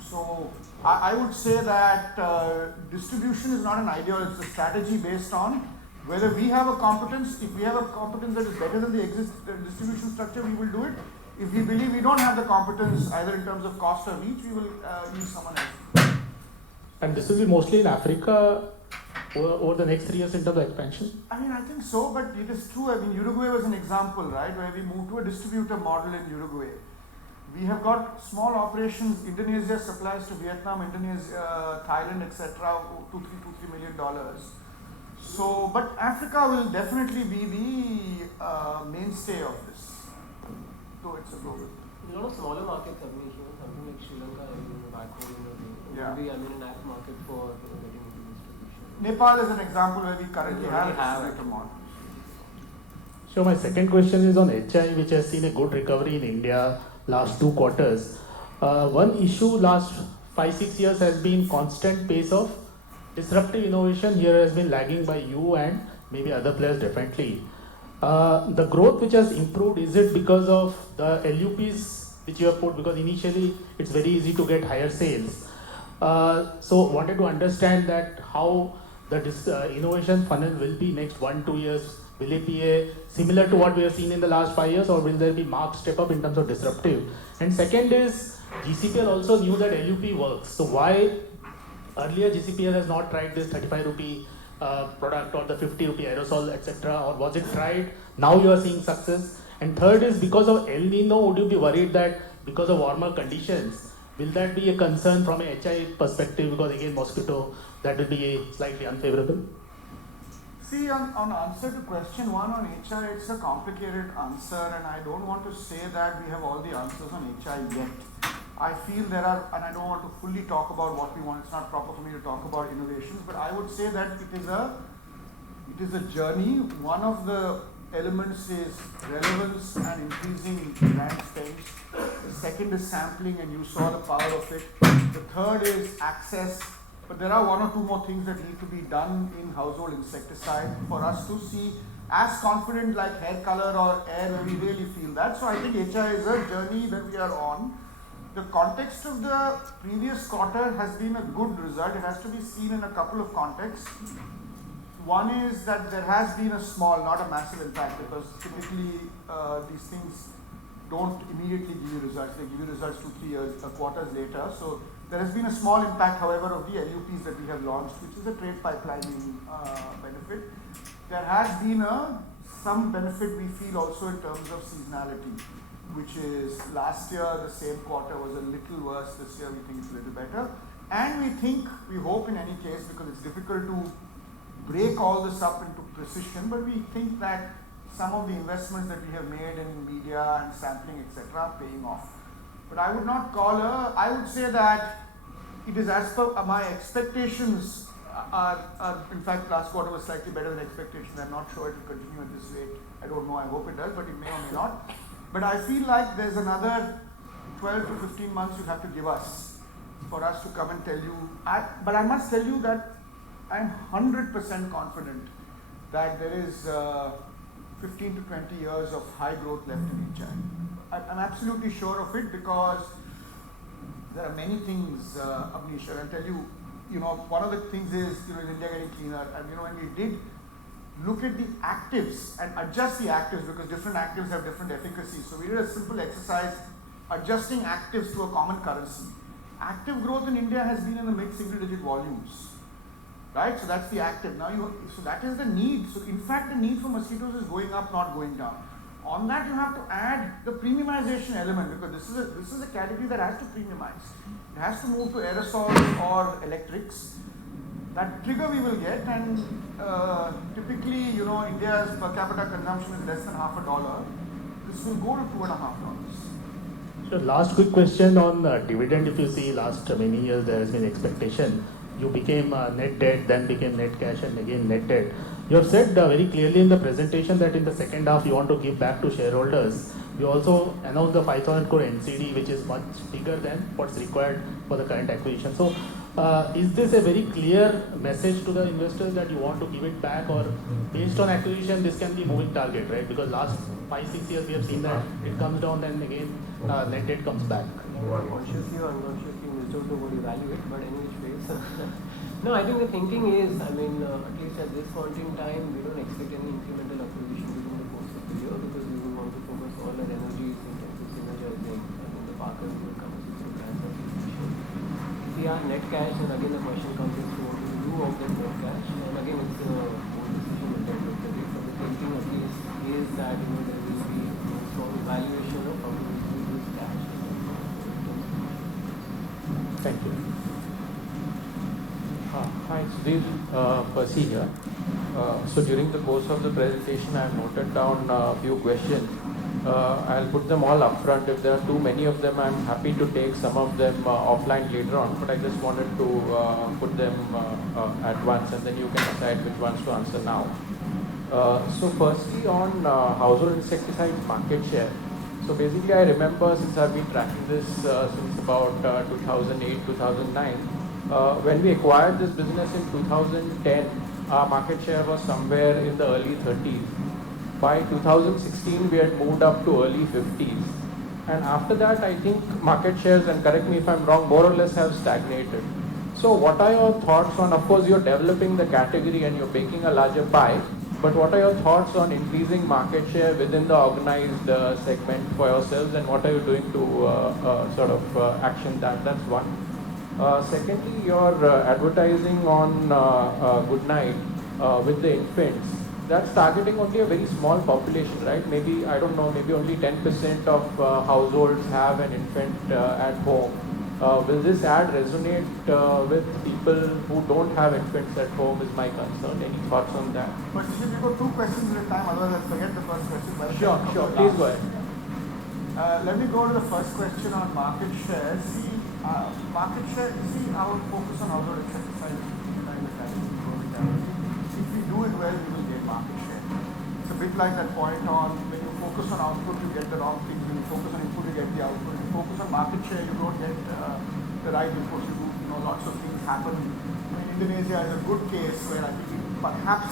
So I would say that distribution is not an ideal, it's a strategy based on whether we have a competence. If we have a competence that is better than the existing distribution structure, we will do it. If we believe we don't have the competence either in terms of cost or reach, we will use someone else. And this will be mostly in Africa? over the next 3 years in terms of expansion? I mean, I think so, but it is true. I mean, Uruguay was an example, right, where we moved to a distributor model in Uruguay. We have got small operations. Indonesia supplies to Vietnam, Indonesia, Thailand, etc. $2-3 million. So, but Africa will definitely be the mainstay of this, though it's a global. A lot of smaller markets, something like Sri Lanka, back home, maybe an app market for getting into distribution. Nepal is an example where we currently have a distributor model. So my second question is on HI, which has seen a good recovery in India last 2 quarters. One issue last 5-6 years has been constant pace of disruptive innovation. Here has been lagging by you and maybe other players differently. The growth which has improved, is it because of the LUPs which you have put? Because initially it's very easy to get higher sales. So wanted to understand that how the innovation funnel will be next 1-2 years. Will it be similar to what we have seen in the last 5 years, or will there be marked step up in terms of disruptive? And second is, GCPL also knew that LUP works. So why earlier GCPL has not tried this 35 rupee product or the 50 rupee aerosol, etc., or was it tried? Now you are seeing success. And third is, because of El Nino, would you be worried that because of warmer conditions, will that be a concern from a HI perspective? Because again, mosquito, that will be slightly unfavorable. See, on answer to question 1 on HI, it's a complicated answer, and I don't want to say that we have all the answers on HI yet. I feel there are, and I don't want to fully talk about what we want. It's not proper for me to talk about innovations, but I would say that it is a journey. One of the elements is relevance and increasing brand spend. The second is sampling, and you saw the power of it. The third is access. But there are 1 or 2 more things that need to be done in household insecticide for us to see as confident like hair color or air when we really feel that. So I think HI is a journey that we are on. The context of the previous quarter has been a good result. It has to be seen in a couple of contexts. One is that there has been a small, not a massive impact, because typically these things don't immediately give you results. They give you results 2-3 quarters later. So there has been a small impact, however, of the LUPs that we have launched, which is a trade pipelining benefit. There has been some benefit we feel also in terms of seasonality, which is last year the same quarter was a little worse. This year we think it's a little better. And we hope in any case, because it's difficult to break all this up into precision, but we think that some of the investments that we have made in media and sampling, etc., are paying off. But I would not call I would say that it is as per my expectations are in fact last quarter was slightly better than expectations. I'm not sure it will continue at this rate. I don't know, I hope it does, but it may or may not. But I feel like there's another 12 to 15 months you have to give us for us to come and tell you. But I must tell you that I'm 100% confident that there is 15 to 20 years of high growth left in HI. I'm absolutely sure of it, because there are many things, Abneesh, I'll tell you, one of the things is, is India getting cleaner, and when we did look at the actives and adjust the actives, because different actives have different efficacies. So we did a simple exercise adjusting actives to a common currency. Active growth in India has been in the mid-single digit volumes, right? So that's the active. Now so that is the need. So in fact, the need for mosquitoes is going up, not going down. On that, you have to add the premiumization element, because this is a category that has to premiumize. It has to move to aerosols or electrics. That trigger we will get, and typically, India's per capita consumption is less than $0.50. This will go to $2.50. So last quick question on dividend. If you see last many years, there has been expectation. You became net debt, then became net cash, and again net debt. You have said very clearly in the presentation that in the second half you want to give back to shareholders. You also announced the 5,000 crore NCD, which is much bigger than what's required for the current acquisition. So is this a very clear message to the investors that you want to give it back, or based on acquisition this can be a moving target, right? Because last 5-6 years we have seen that it comes down, then again net debt comes back. Consciously or unconsciously, wisdom to evaluate, but in which ways? No, I think the thinking is, at least at this point in time, we don't expect any incremental acquisition within the course of the year, because we will want to focus all our energies in terms of synergizing. The partners will come with some plans of acquisition. See, our net cash, and again the question comes is, we want to do won't get more cash. And again, it's a board decision at the end of the day. From the thinking at least is that there will be a strong evaluation of how to use this cash. Thank you. Hi, Sudhir Percy here. So during the course of the presentation, I have noted down a few questions. I'll put them all up front. If there are too many of them, I'm happy to take some of them offline later on, but I just wanted to put them at once, and then you can decide which ones to answer now. So firstly, on household insecticides market share. So basically, I remember, since I've been tracking this since about 2008, 2009, when we acquired this business in 2010, our market share was somewhere in the early 30s. By 2016, we had moved up to early 50s. And after that, I think market shares, and correct me if I'm wrong, more or less have stagnated. So what are your thoughts on, of course, you're developing the category and you're baking a larger pie, but what are your thoughts on increasing market share within the organized segment for yourselves, and what are you doing to sort of action that? That's one. Secondly, your advertising on Goodnight with the infants, that's targeting only a very small population, right? Maybe, I don't know, maybe only 10% of households have an infant at home. Will this ad resonate with people who don't have infants at home is my concern. Any thoughts on that? But if you go two questions at a time, otherwise I'll forget the first question. Sure, please go ahead. Let me go to the first question on market share. See, market share, our focus on household insecticides if we do it well, we will get market share. It's a bit like that point on when you focus on output, you get the wrong things. When you focus on input, you get the output. When you focus on market share, you don't get the right input. You do, lots of things happen. Indonesia is a good case where I think perhaps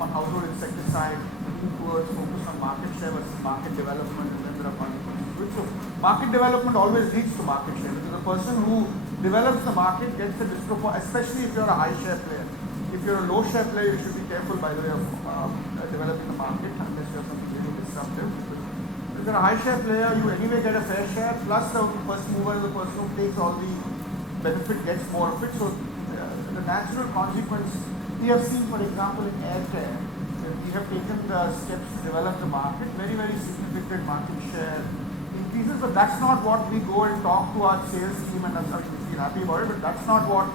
on household insecticide, moving towards focus on market share versus market development, and then there are consequences. So market development always leads to market share, because the person who develops the market gets the disproportionate, especially if you're a high share player. If you're a low share player, you should be careful, by the way, of developing the market unless you're something really disruptive. If you're a high share player, you anyway get a fair share, plus the first mover is the person who takes all the benefit, gets more of it. So the natural consequence, we have seen, for example, in air care, we have taken the steps to develop the market, very, very significant market share increases, but that's not what we go and talk to our sales team, and that's how we feel happy about it, but that's not what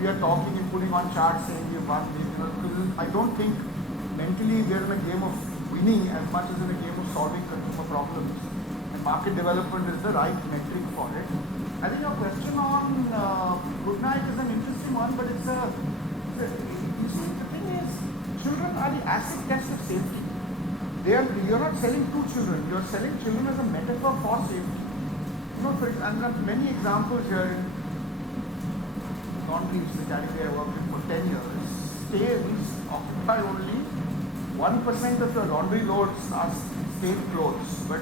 we are talking and putting on charts saying we've won. Because I don't think mentally we're in a game of winning as much as in a game of solving consumer problems. And market development is the right metric for it. I think your question on Goodnight is an interesting one, but you see, the thing is, children are the acid test of safety. You're not selling to children, you're selling children as a metaphor for safety. And there are many examples here in laundries, the category I worked in for 10 years, stains occupy only 1% of your laundry loads are stained clothes, but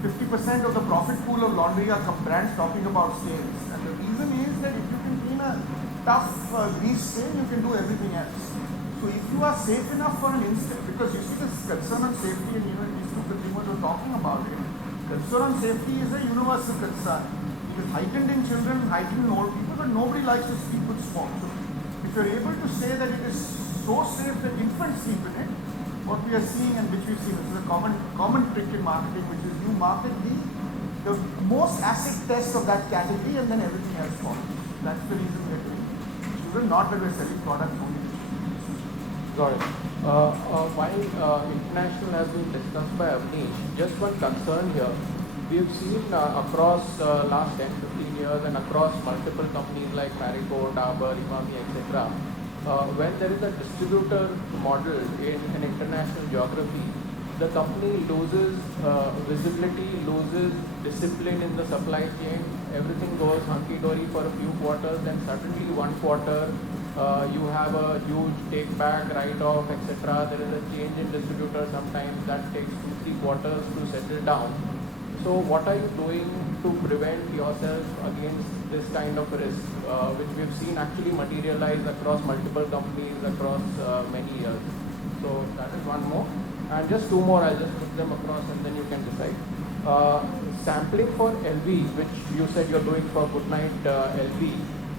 50% of the profit pool of laundry are brands talking about stains. And the reason is that if you can clean a tough grease stain, you can do everything else. So if you are safe enough for an instant, because you see this concern on safety, and these two consumers are talking about it, concern on safety is a universal concern. It is heightened in children, heightened in old people, but nobody likes to sleep with smoke. So if you're able to say that it is so safe that infants sleep in it, what we are seeing and which we've seen, this is a common trick in marketing, which is you market the most acid test of that category and then everything else follows. That's the reason we are doing children, not that we're selling products only. Got it. While international has been discussed by Avnish, just one concern here. We've seen across last 10-15 years and across multiple companies like Marico, Dabur, Imami, etc. When there is a distributor model in an international geography, the company loses visibility, loses discipline in the supply chain. Everything goes hunky-dory for a few quarters, then suddenly one quarter you have a huge take-back, write-off, etc. There is a change in distributor sometimes that takes 2-3 quarters to settle down. So what are you doing to prevent yourself against this kind of risk, which we've seen actually materialize across multiple companies across many years? So that is one more. And just two more, I'll just put them across and then you can decide. Sampling for LV, which you said you're doing for Goodnight LV.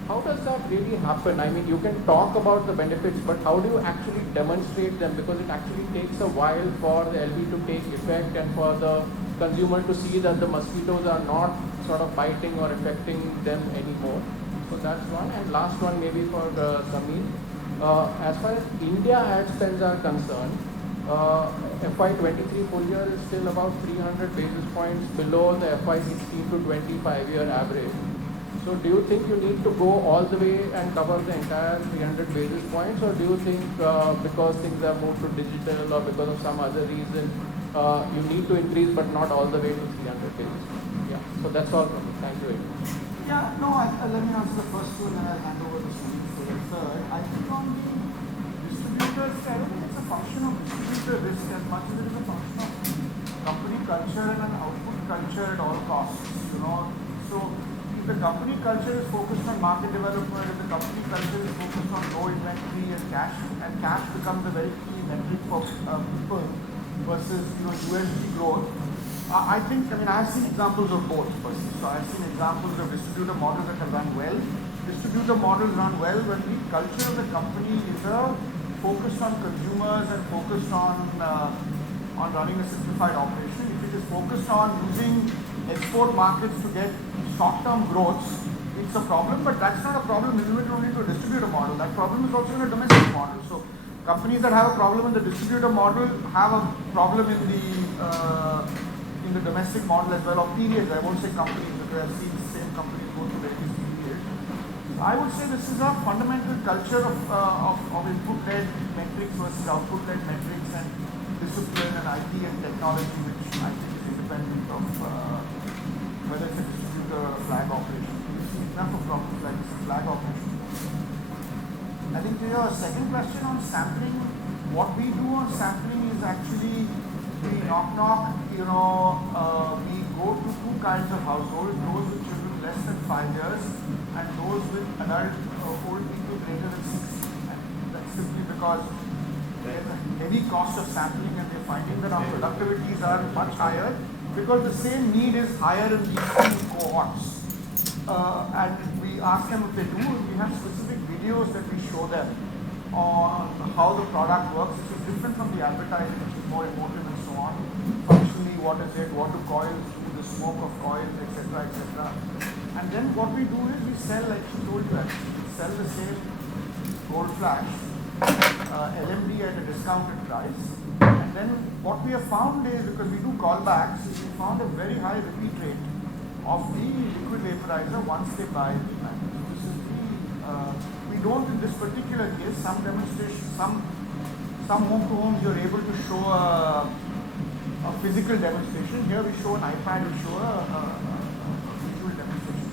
how does that really happen? I mean, you can talk about the benefits, but how do you actually demonstrate them? Because it actually takes a while for the LV to take effect and for the consumer to see that the mosquitoes are not sort of biting or affecting them anymore. So that's one. And last one maybe for Sameer. As far as India ad spends are concerned, FY23 full year is still about 300 basis points below the FY16 to 25 year average. So do you think you need to go all the way and cover the entire 300 basis points, or do you think because things have moved to digital or because of some other reason, you need to increase but not all the way to 300 basis points? Yeah, so that's all from me. Thank you very much. Yeah, no, let me answer the first two and then I'll hand over to Sunil for the third. I think on the distributors, I don't think it's a function of distributor risk as much as it is a function of company culture and an output culture at all costs, you know. So if the company culture is focused on market development, if the company culture is focused on low inventory and cash becomes a very key metric for people versus, you know, USD growth. I mean, I've seen examples of both. So I've seen examples of distributor models that have run well. Distributor models run well when the culture of the company is focused on consumers and focused on running a simplified operation. If it is focused on using export markets to get short-term growth, it's a problem, but that's not a problem limited only to a distributor model. That problem is also in a domestic model. So companies that have a problem in the distributor model have a problem in the domestic model as well, or periods. I won't say companies, because I've seen the same companies go through various periods. I would say this is a fundamental culture of input-led metrics versus output-led metrics, and discipline and IT and technology, which I think is independent of whether it's a distributor or a flag operation. We see enough of problems like this flag operation. I think to your second question on sampling, what we do on sampling is actually we knock, you know, we go to two kinds of households, those with children less than 5 years and those with adult old people greater than 60. And that's simply because there's a heavy cost of sampling and we're finding that our productivities are much higher because the same need is higher in these two cohorts. And we ask them if they do, we have specific videos that we show them on how the product works, which is different from the advertising, which is more emotive and so on. Functionally, what is it, what do coils do, the smoke of coils, etc., etc. And then what we do is we sell, like she told you actually, we sell the same gold flash, LMD at a discounted price. And then what we have found is, because we do callbacks, is we found a very high repeat rate of the liquid vaporizer once they buy it. This is we don't in this particular case, some demonstrations, some home to homes you're able to show a physical demonstration. Here we show an iPad, we show a visual demonstration.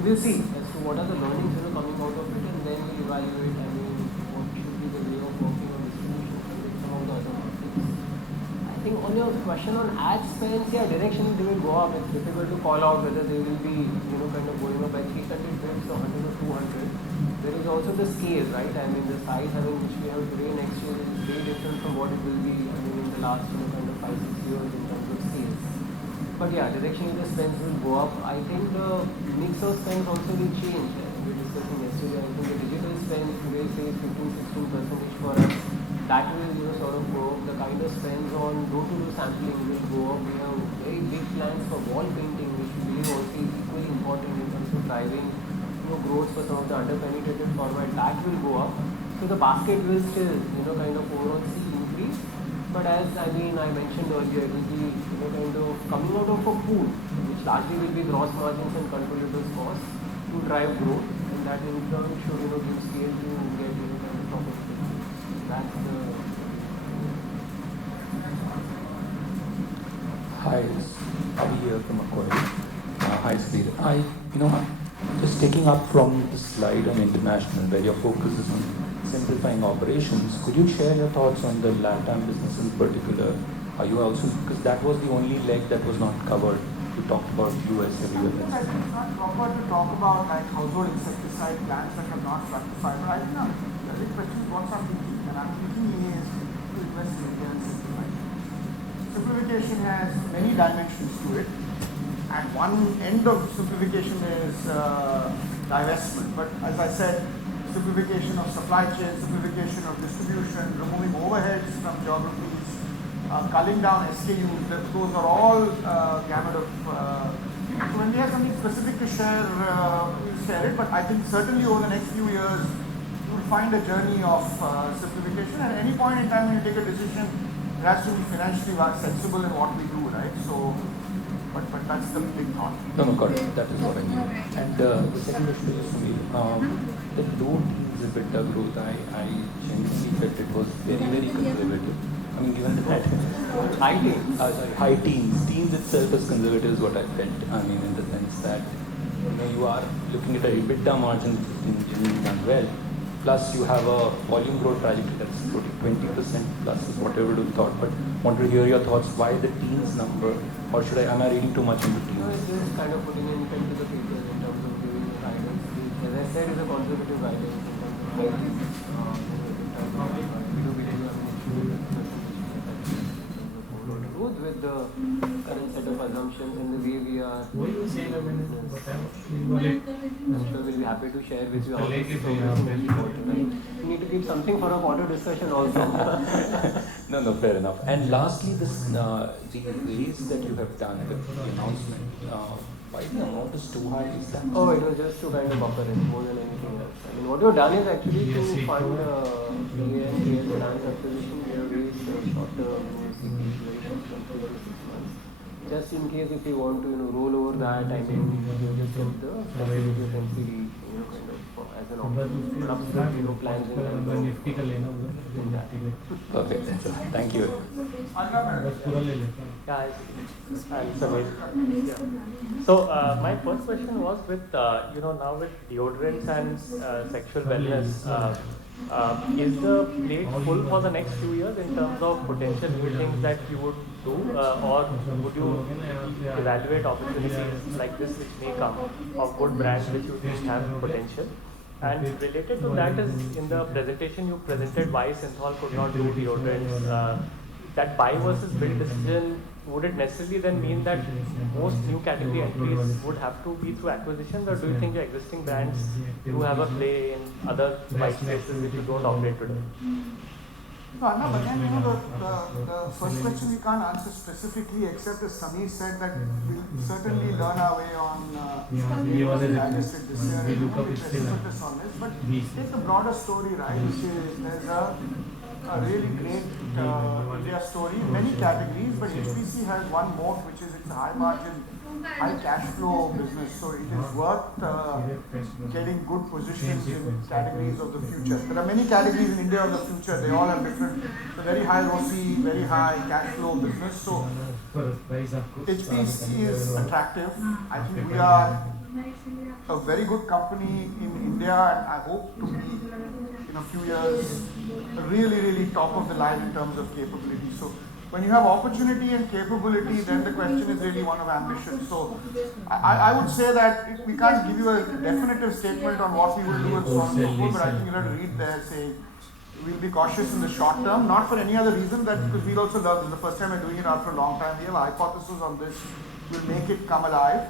We'll see as to what are the learnings coming out of it, and then we'll evaluate. I mean, what should be the way of working on distribution with some of the other markets. I think on your question on ad spends, yeah, directionally they will go up. It's difficult to call out whether they will be, kind of going up by 300 bits or 100 or 200. There is also the scale, right? I mean, the size which we have today next year is very different from what it will be. I mean, in the last kind of 5-6 years in terms of sales. But yeah, directionally the spends will go up. I think the mix of spends also will change. We were discussing yesterday. I think the digital spends today say 15-16% for us. That will sort of go up. The kind of spends on door-to-door sampling will go up. We have very big plans for wall painting, which we believe also is equally important in terms of driving growth for some of the under-penetrated format. That will go up. So the basket will still kind of overall see increase. But as I mentioned earlier, it will be kind of coming out of a pool, which largely will be gross margins and controllable costs to drive growth, and that in turn should give scale to get kind of profitability. That's the. Hi, Avi here from Macquarie. Hi, Sudhir. Just taking up from the slide on international, where your focus is on simplifying operations, could you share your thoughts on the LATAM business in particular? Are you also, because that was the only leg that was not covered. You talked about US everywhere. I think it's not proper to talk about like household insecticide plants that have not fructified. But I think the big question is what's our thinking? And our thinking is to invest in India and simplify. Simplification has many dimensions to it. And one end of simplification is divestment. But as I said, simplification of supply chain, simplification of distribution, removing overheads from geographies, culling down SKUs, those are all gamut of. So when we have something specific to share, we'll share it. But I think certainly over the next few years, you will find a journey of simplification. At any point in time when you take a decision, it has to be financially sensible in what we do, right? So. But that's the big thought. No, got it. That is what I mean. And the second question is for me. The low teens EBITDA growth, I genuinely felt it was very, very conservative. I mean, given that high teens. High teens. Teens itself is conservative is what I felt. I mean, in the sense that you are looking at a EBITDA margin which is generally done well. Plus, you have a volume growth trajectory that's 20% plus is what I would have thought. But wanted to hear your thoughts. Why the teens number? Or am I reading too much into teens? No, it's just kind of putting in pen to the paper in terms of giving the guidance. As I said, it's a conservative guidance in terms of guidance. We do believe growth with the current set of assumptions and the way we are. I'm sure we'll be happy to share with you how this is progressing. We need to keep something for a quarter discussion also. No, fair enough. And lastly, this the raise that you have done, the announcement, why the amount is too high? Is that? Oh, it was just to kind of buffer it more than anything else. I mean, what we've done is actually to fund PA finance acquisition. We have raised short-term from 3 to 6 months. Just in case if you want to roll over that, I mean, you just get the facility of NCD, kind of as an option, plans in terms of that. Perfect. Thank you. So my first question was with now with deodorants and sexual wellness, is the plate full for the next few years in terms of potential new things that you would do, or would you evaluate opportunities like this which may come of good brands which you think have potential? And related to that is, in the presentation you presented why Synthol could not do deodorants. That buy versus build decision, would it necessarily then mean that most new category entries would have to be through acquisitions, or do you think your existing brands do have a play in other white spaces which you don't operate today? No, Anna, but then the first question we can't answer specifically, except as Sameer said that we'll certainly learn our way on digested this year and precipice on this. But take the broader story, right, which is there's a really great India story in many categories, but HPC has one moat, which is it's a high margin, high cash flow business. So it is worth getting good positions in categories of the future. There are many categories in India of the future. They all have different, so very high ROCE, very high cash flow business. So HPC is attractive. I think we are a very good company in India, and I hope to be in a few years really top of the line in terms of capability. So when you have opportunity and capability, then the question is really one of ambition. So I would say that we can't give you a definitive statement on what we will do and so on and so forth, but I think you'll have to read there saying we'll be cautious in the short term, not for any other reason, that because we'll also learn. This is the first time we're doing it after a long time. We have a hypothesis on this. We'll make it come alive.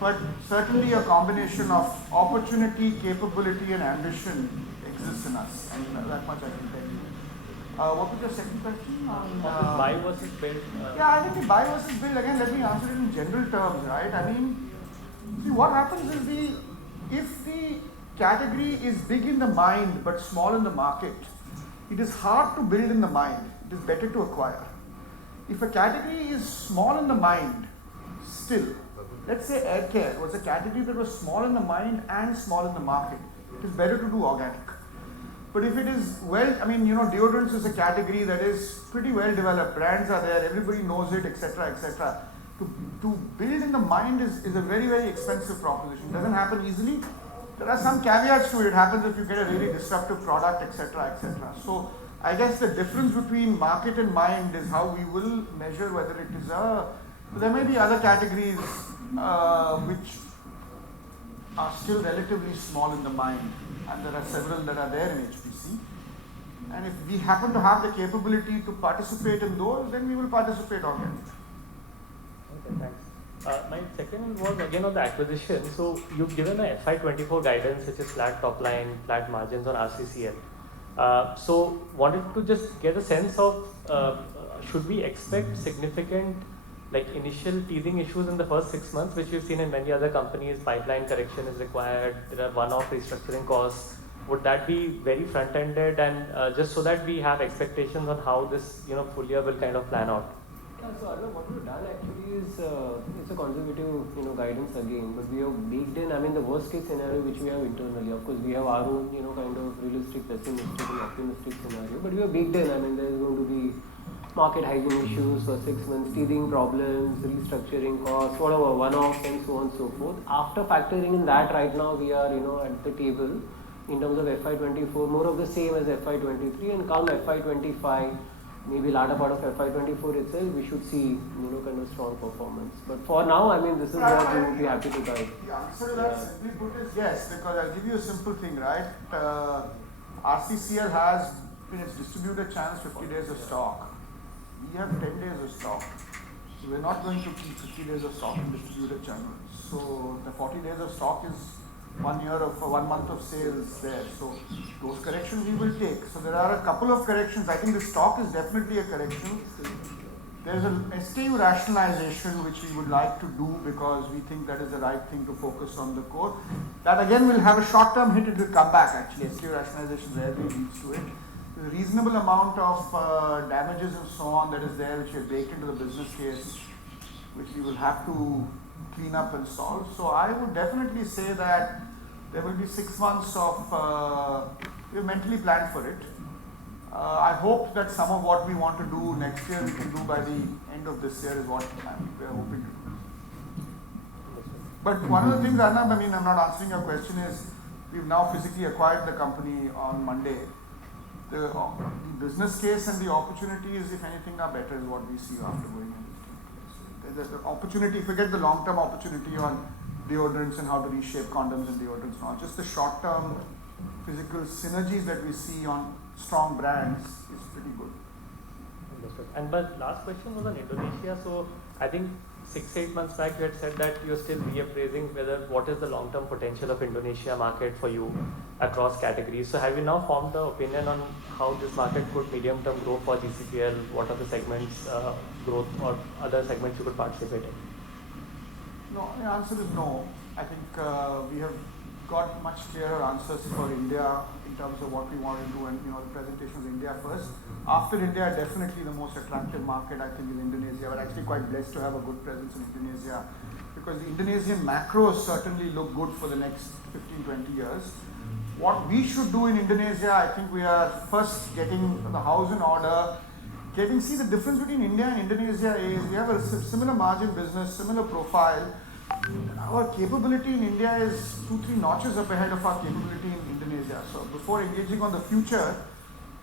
But certainly a combination of opportunity, capability and ambition exists in us. And that much I can tell you. What was your second question? Buy versus build? Yeah, I think the buy versus build, again, let me answer it in general terms, right? I mean, see, what happens is if the category is big in the mind but small in the market, it is hard to build in the mind. it is better to acquire. If a category is small in the mind, still, let's say air care was a category that was small in the mind and small in the market, it is better to do organic. But if it is deodorants is a category that is pretty well developed, brands are there, everybody knows it, etc., etc. To build in the mind is a very, very expensive proposition. It doesn't happen easily. There are some caveats to it. It happens if you get a really disruptive product, etc., etc. So I guess the difference between market and mind is how we will measure whether it is there may be other categories which are still relatively small in the mind, and there are several that are there in HPC. And if we happen to have the capability to participate in those, then we will participate organically. Okay, thanks. My second was again on the acquisition. So you've given a FY24 guidance, which is flat top line, flat margins on RCCL. So wanted to just get a sense of should we expect significant initial teething issues in the first 6 months, which we've seen in many other companies. Pipeline correction is required. There are one-off restructuring costs. Would that be very front-ended, and just so that we have expectations on how this full year will kind of plan out? So Arnav, what we've done actually is it's a conservative guidance again, but we have baked in, the worst case scenario which we have internally. Of course, we have our own kind of realistic, pessimistic and optimistic scenario, but we have baked in, there is going to be market hygiene issues for 6 months, teething problems, restructuring costs, whatever, one-offs and so on and so forth. After factoring in that, right now we are at the table in terms of FY24, more of the same as FY23, and come FY25, maybe latter part of FY24 itself, we should see kind of strong performance. But for now, this is what we would be happy to guide. The answer to that simply put is yes, because I'll give you a simple thing, right? RCCL has in its distributor channels 50 days of stock. We have 10 days of stock. So we're not going to keep 50 days of stock in distributor channels. So the 40 days of stock is 1 month of sales there. So those corrections we will take. So there are a couple of corrections. I think the stock is definitely a correction. There's an SKU rationalization which we would like to do because we think that is the right thing to focus on the core. That again will have a short-term hit. It will come back actually. SKU rationalization rarely leads to it. A reasonable amount of damages and so on that is there, which we have baked into the business case, which we will have to clean up and solve. So I would definitely say that there will be 6 months of, we mentally planned for it. I hope that some of what we want to do next year we can do by the end of this year is what we are hoping to do. But one of the things, Arnab, I'm not answering your question, is we've now physically acquired the company on Monday. The business case and the opportunities, if anything, are better is what we see after going in. There's the opportunity, forget the long-term opportunity on deodorants and how to reshape condoms and deodorants and all. Just the short-term physical synergies that we see on strong brands is pretty good. Understood. And my last question was on Indonesia. So I think 6-8 months back you had said that you're still reappraising what is the long-term potential of Indonesia market for you across categories. So have you now formed the opinion on how this market could medium-term grow for GCPL? What are the segments growth or other segments you could participate in? No, the answer is no. I think we have got much clearer answers for India in terms of what we want to do, and the presentation was India first. After India, definitely the most attractive market I think is Indonesia. We're actually quite blessed to have a good presence in Indonesia because the Indonesian macros certainly look good for the next 15-20 years. What we should do in Indonesia, I think we are first getting the house in order. See, the difference between India and Indonesia is we have a similar margin business, similar profile. Our capability in India is 2-3 notches up ahead of our capability in Indonesia. So before engaging on the future,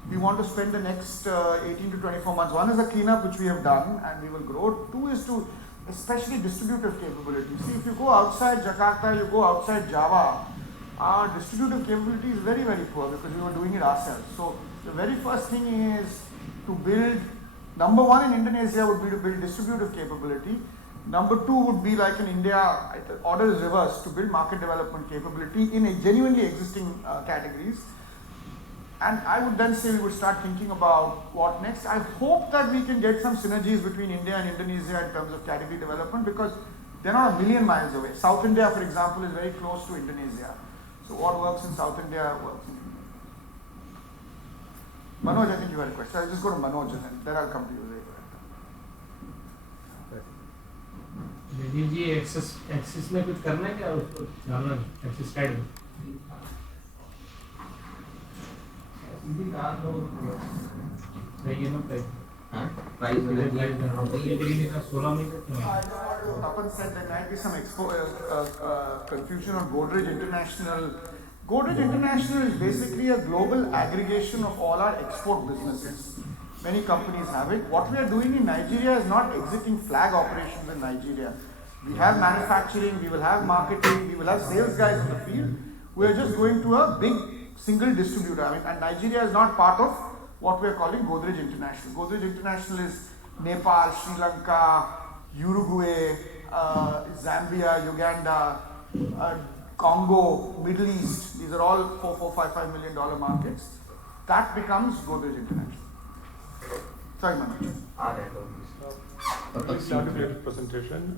we want to spend the next 18 to 24 months. One is the cleanup, which we have done, and we will grow. 2 is to especially distributive capability. See, if you go outside Jakarta, you go outside Java, our distributive capability is very, very poor because we were doing it ourselves. So the very first thing is to build, number one in Indonesia would be to build distributive capability. Number 2 would be like in India, the order is reversed, to build market development capability in a genuinely existing categories. And I would then say we would start thinking about what next. I hope that we can get some synergies between India and Indonesia in terms of category development because they're not a million miles away. South India, for example, is very close to Indonesia. So what works in South India works in India. Manoj, I think you had a question. I'll just go to Manoj and then I'll come to you later. Jaydeep ji access में कुछ करना है क्या उसको डालना access Tide में सही है ना price Tapan said there might be some confusion on Godrej International. Godrej International is basically a global aggregation of all our export businesses. Many companies have it. What we are doing in Nigeria is not exiting flag operations in Nigeria. We have manufacturing, we will have marketing, we will have sales guys in the field. We are just going to a big single distributor. I mean, and Nigeria is not part of what we are calling Godrej International. Godrej International is Nepal, Sri Lanka, Uruguay, Zambia, Uganda, Congo, Middle East. These are all $4.55 million markets. That becomes Godrej International. Sorry, Manoj. Please articulate presentation.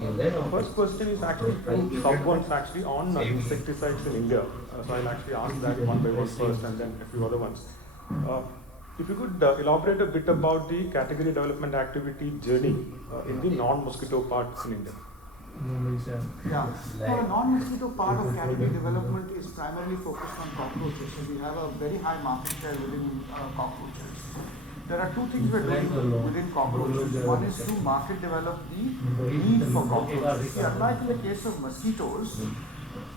The first question is actually two sub-ones actually on insecticides in India. So I'll actually ask that one by one first and then a few other ones. If you could elaborate a bit about the category development activity journey in the non-mosquito part in India. Yeah. So the non-mosquito part of category development is primarily focused on cockroaches. So we have a very high market share within cockroaches. There are two things we're doing within cockroaches. One is to market develop the need for cockroaches. See, unlike in the case of mosquitoes,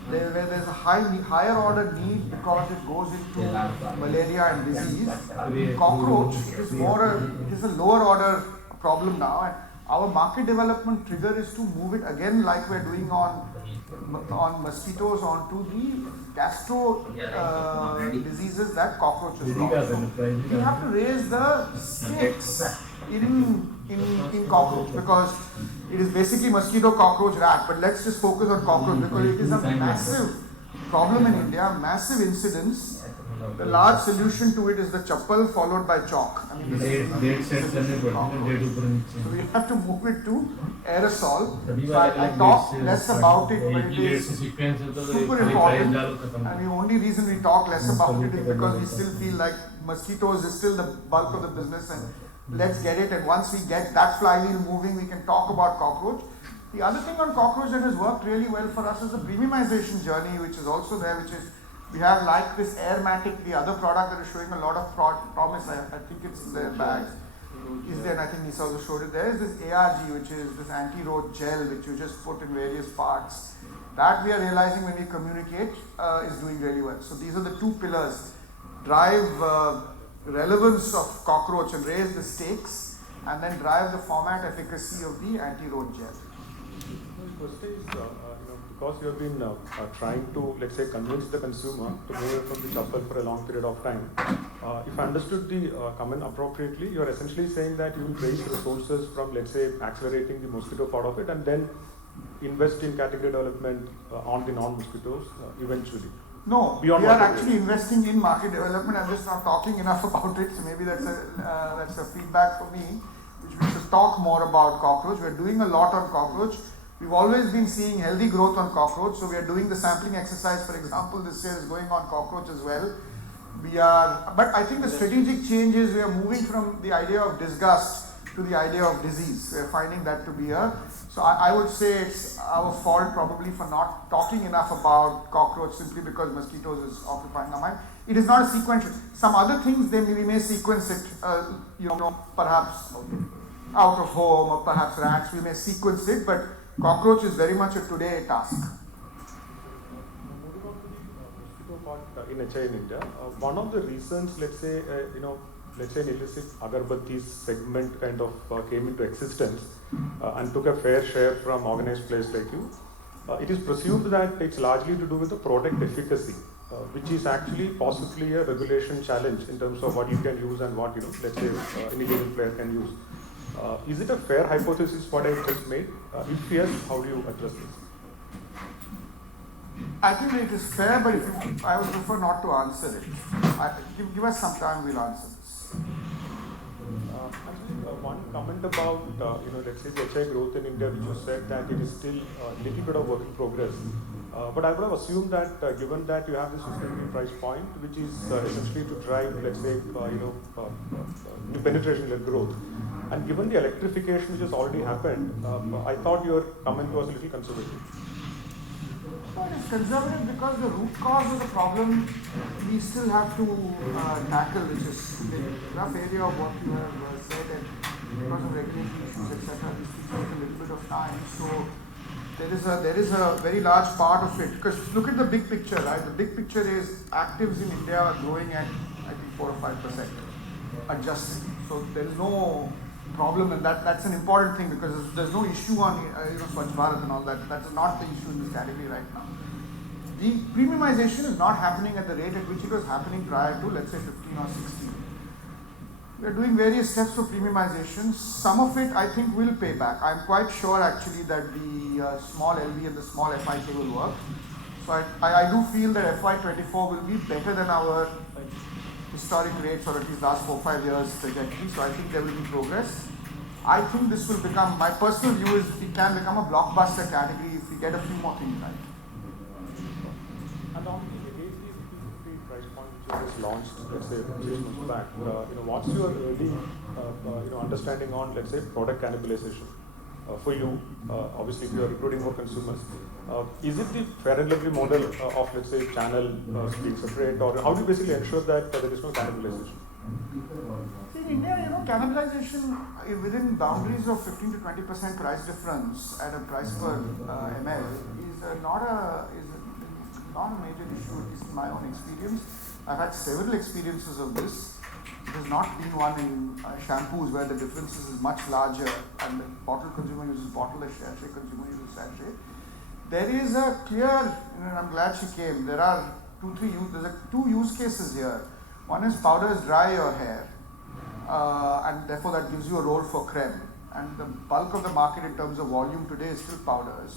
where there's a higher order need because it goes into malaria and disease, cockroach it is a lower order problem now. And our market development trigger is to move it again, like we're doing on mosquitoes, onto the gastro diseases that cockroaches cause. So we have to raise the stakes in cockroach because it is basically mosquito, cockroach, rat. But let's just focus on cockroach because it is a massive problem in India, massive incidence. The large solution to it is the chappal followed by chalk. I mean, so we have to move it to aerosol. So I talk less about it, but it is super important. And the only reason we talk less about it is because we still feel like mosquitoes is still the bulk of the business, and let's get it. And once we get that flywheel moving, we can talk about cockroach. The other thing on cockroach that has worked really well for us is the premiumization journey, which is also there, which is we have like this Airmatic, the other product that is showing a lot of promise. I think it's in their bags. Is there, and I think Nisa also showed it. There is this ARG, which is this anti-roach gel, which you just put in various parts. That we are realizing when we communicate is doing really well. So these are the two pillars. Drive relevance of cockroach and raise the stakes, and then drive the format efficacy of the anti-roach gel. The question is, because you have been trying to, let's say, convince the consumer to move away from the chappal for a long period of time, if I understood the comment appropriately, you are essentially saying that you will raise resources from, let's say, accelerating the mosquito part of it and then invest in category development on the non-mosquitoes eventually. No, we are actually investing in market development. I'm just not talking enough about it, so maybe that's a feedback for me, which we should talk more about cockroach. We're doing a lot on cockroach. We've always been seeing healthy growth on cockroach, so we are doing the sampling exercise, for example, this year is going on cockroach as well. But I think the strategic change is we are moving from the idea of disgust to the idea of disease. We are finding that to be so I would say it's our fault probably for not talking enough about cockroach simply because mosquitoes is occupying our mind. It is not a sequential. Some other things we may sequence it, perhaps out of home or perhaps rats, we may sequence it, but cockroach is very much a today task. Moving on to the mosquito part in HI in India, one of the reasons, let's say, let's say an illicit agarbatti segment kind of came into existence and took a fair share from organized players like you, it is presumed that it's largely to do with the product efficacy, which is actually possibly a regulation challenge in terms of what you can use and what, let's say, any given player can use. Is it a fair hypothesis what I just made? If yes, how do you address this? I think it is fair, but I would prefer not to answer it. Give us some time, we'll answer this. One comment about, let's say the HI growth in India, which you said that it is still a little bit of work in progress. But I would have assumed that given that you have this 50 price point, which is essentially to drive, let's say, to penetration-led growth, and given the electrification which has already happened, I thought your comment was a little conservative. No, it is conservative because the root cause of the problem we still have to tackle, which is the rough area of what you have said, and because of regulatory issues, etc. This will take a little bit of time. So there is a very large part of it. Because look at the big picture, right? The big picture is actives in India are growing at, I think, 4 or 5%, adjusted. So there is no problem, and that's an important thing because there's no issue on Swachh Bharat and all that. That's not the issue in this category right now. The premiumization is not happening at the rate at which it was happening prior to, let's say, 15 or 16. We are doing various steps for premiumization. Some of it, I think, will pay back. I'm quite sure, actually, that the small LV and the small FIK will work. So I do feel that FY24 will be better than our historic rates, or at least last 4-5 years trajectory. So I think there will be progress. I think this will become, my personal view is it can become a blockbuster category if we get a few more things right. And on the price point which was launched, let's say 6 months back, what's your early understanding on, let's say, product cannibalization for you? Obviously, if you are recruiting more consumers, is it the fair and lovely model of, let's say, channel being separate, or how do you basically ensure that there is no cannibalization? See, in India, cannibalization within boundaries of 15 to 20% price difference at a price per ml is not a major issue, at least in my own experience. I've had several experiences of this. It has not been one in shampoos where the differences is much larger and the bottle consumer uses bottle, a sachet consumer uses sachet. There is a clear, I'm glad she came, there are two use cases here. One is powders dry your hair, and therefore that gives you a role for creme. And the bulk of the market in terms of volume today is still powders.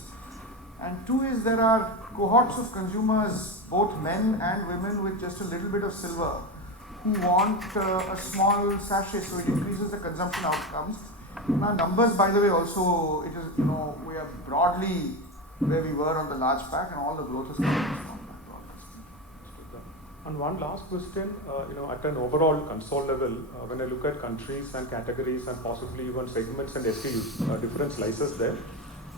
And two is there are cohorts of consumers, both men and women, with just a little bit of silver, who want a small sachet, so it increases the consumption outcomes. Now numbers, by the way, also, it is, we are broadly where we were on the large pack, and all the growth is coming from that. And one last question, at an overall console level, when I look at countries and categories and possibly even segments and SKUs, different slices there,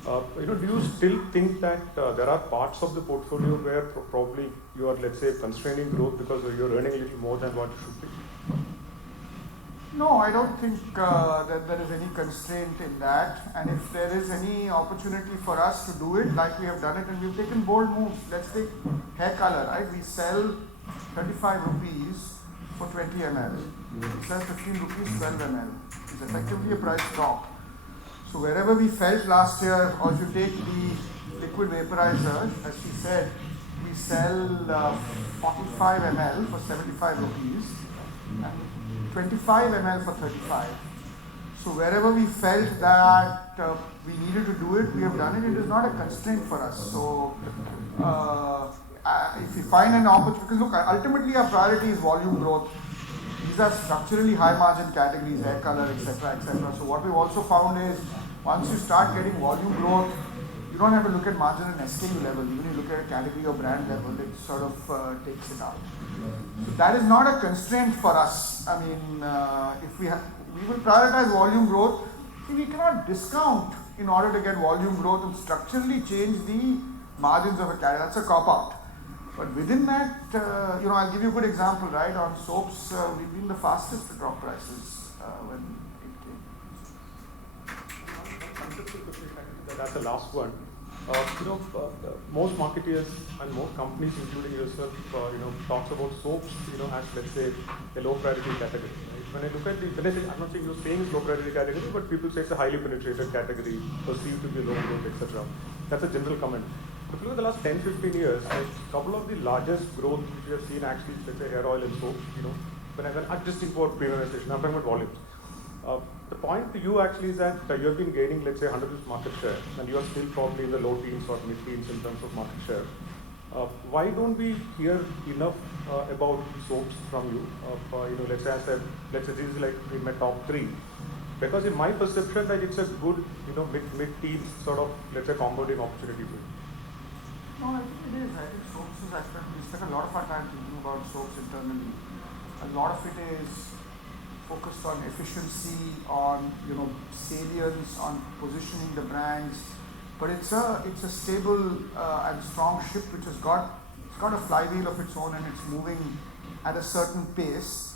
do you still think that there are parts of the portfolio where probably you are, let's say, constraining growth because you're earning a little more than what you should be? No, I don't think that there is any constraint in that. And if there is any opportunity for us to do it, like we have done it, and we've taken bold moves. Let's take hair color, right? We sell 35 rupees for 20 ml. We sell 15 rupees, 12 ml. It's effectively a price drop. So wherever we felt last year, or if you take the liquid vaporizer, as she said, we sell 45 ml for 75 rupees and 25 ml for 35. So wherever we felt that we needed to do it, we have done it. It is not a constraint for us. So if we find an opportunity, because look, ultimately our priority is volume growth. These are structurally high margin categories, hair color, etc., etc. So what we've also found is, once you start getting volume growth, you don't have to look at margin and SKU level. Even if you look at a category or brand level, it sort of takes it out. So that is not a constraint for us. I mean, if we will prioritize volume growth. We cannot discount in order to get volume growth and structurally change the margins of a category. That's a cop-out. But within that, I'll give you a good example, right? On soaps, we've been the fastest to drop prices when it came. That's the last one. Most marketeers and most companies, including yourself, talks about soaps, as, let's say, a low priority category. Right? When I look at I'm not saying you're saying it's low priority category, but people say it's a highly penetrated category, perceived to be low growth, etc. That's a general comment. If you look at the last 10-15 years, a couple of the largest growth which we have seen actually, let's say, hair oil and soap, when I'm adjusting for premiumization, I'm talking about volumes. The point to you actually is that you have been gaining, let's say, 100% market share, and you are still probably in the low teens or mid-teens in terms of market share. Why don't we hear enough about soaps from you? Let's say this is like in my top 3. Because in my perception that it's a good, mid-teens sort of, let's say, compounding opportunity for you. No, I think it is. I think soaps is we spend a lot of our time thinking about soaps internally. A lot of it is focused on efficiency, on salience, on positioning the brands. But it's a stable and strong ship which has got a flywheel of its own and it's moving at a certain pace.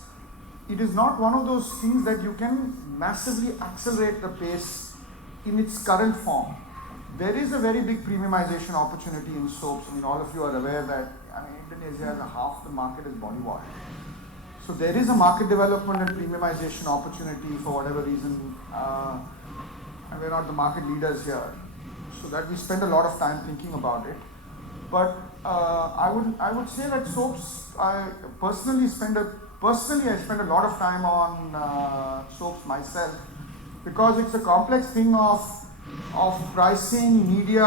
It is not one of those things that you can massively accelerate the pace in its current form. There is a very big premiumization opportunity in soaps. I mean, all of you are aware that Indonesia has half the market is body wash. So there is a market development and premiumization opportunity for whatever reason, and we're not the market leaders here. So that we spend a lot of time thinking about it. But I would say that soaps, I spend a lot of time on soaps myself because it's a complex thing of pricing, media.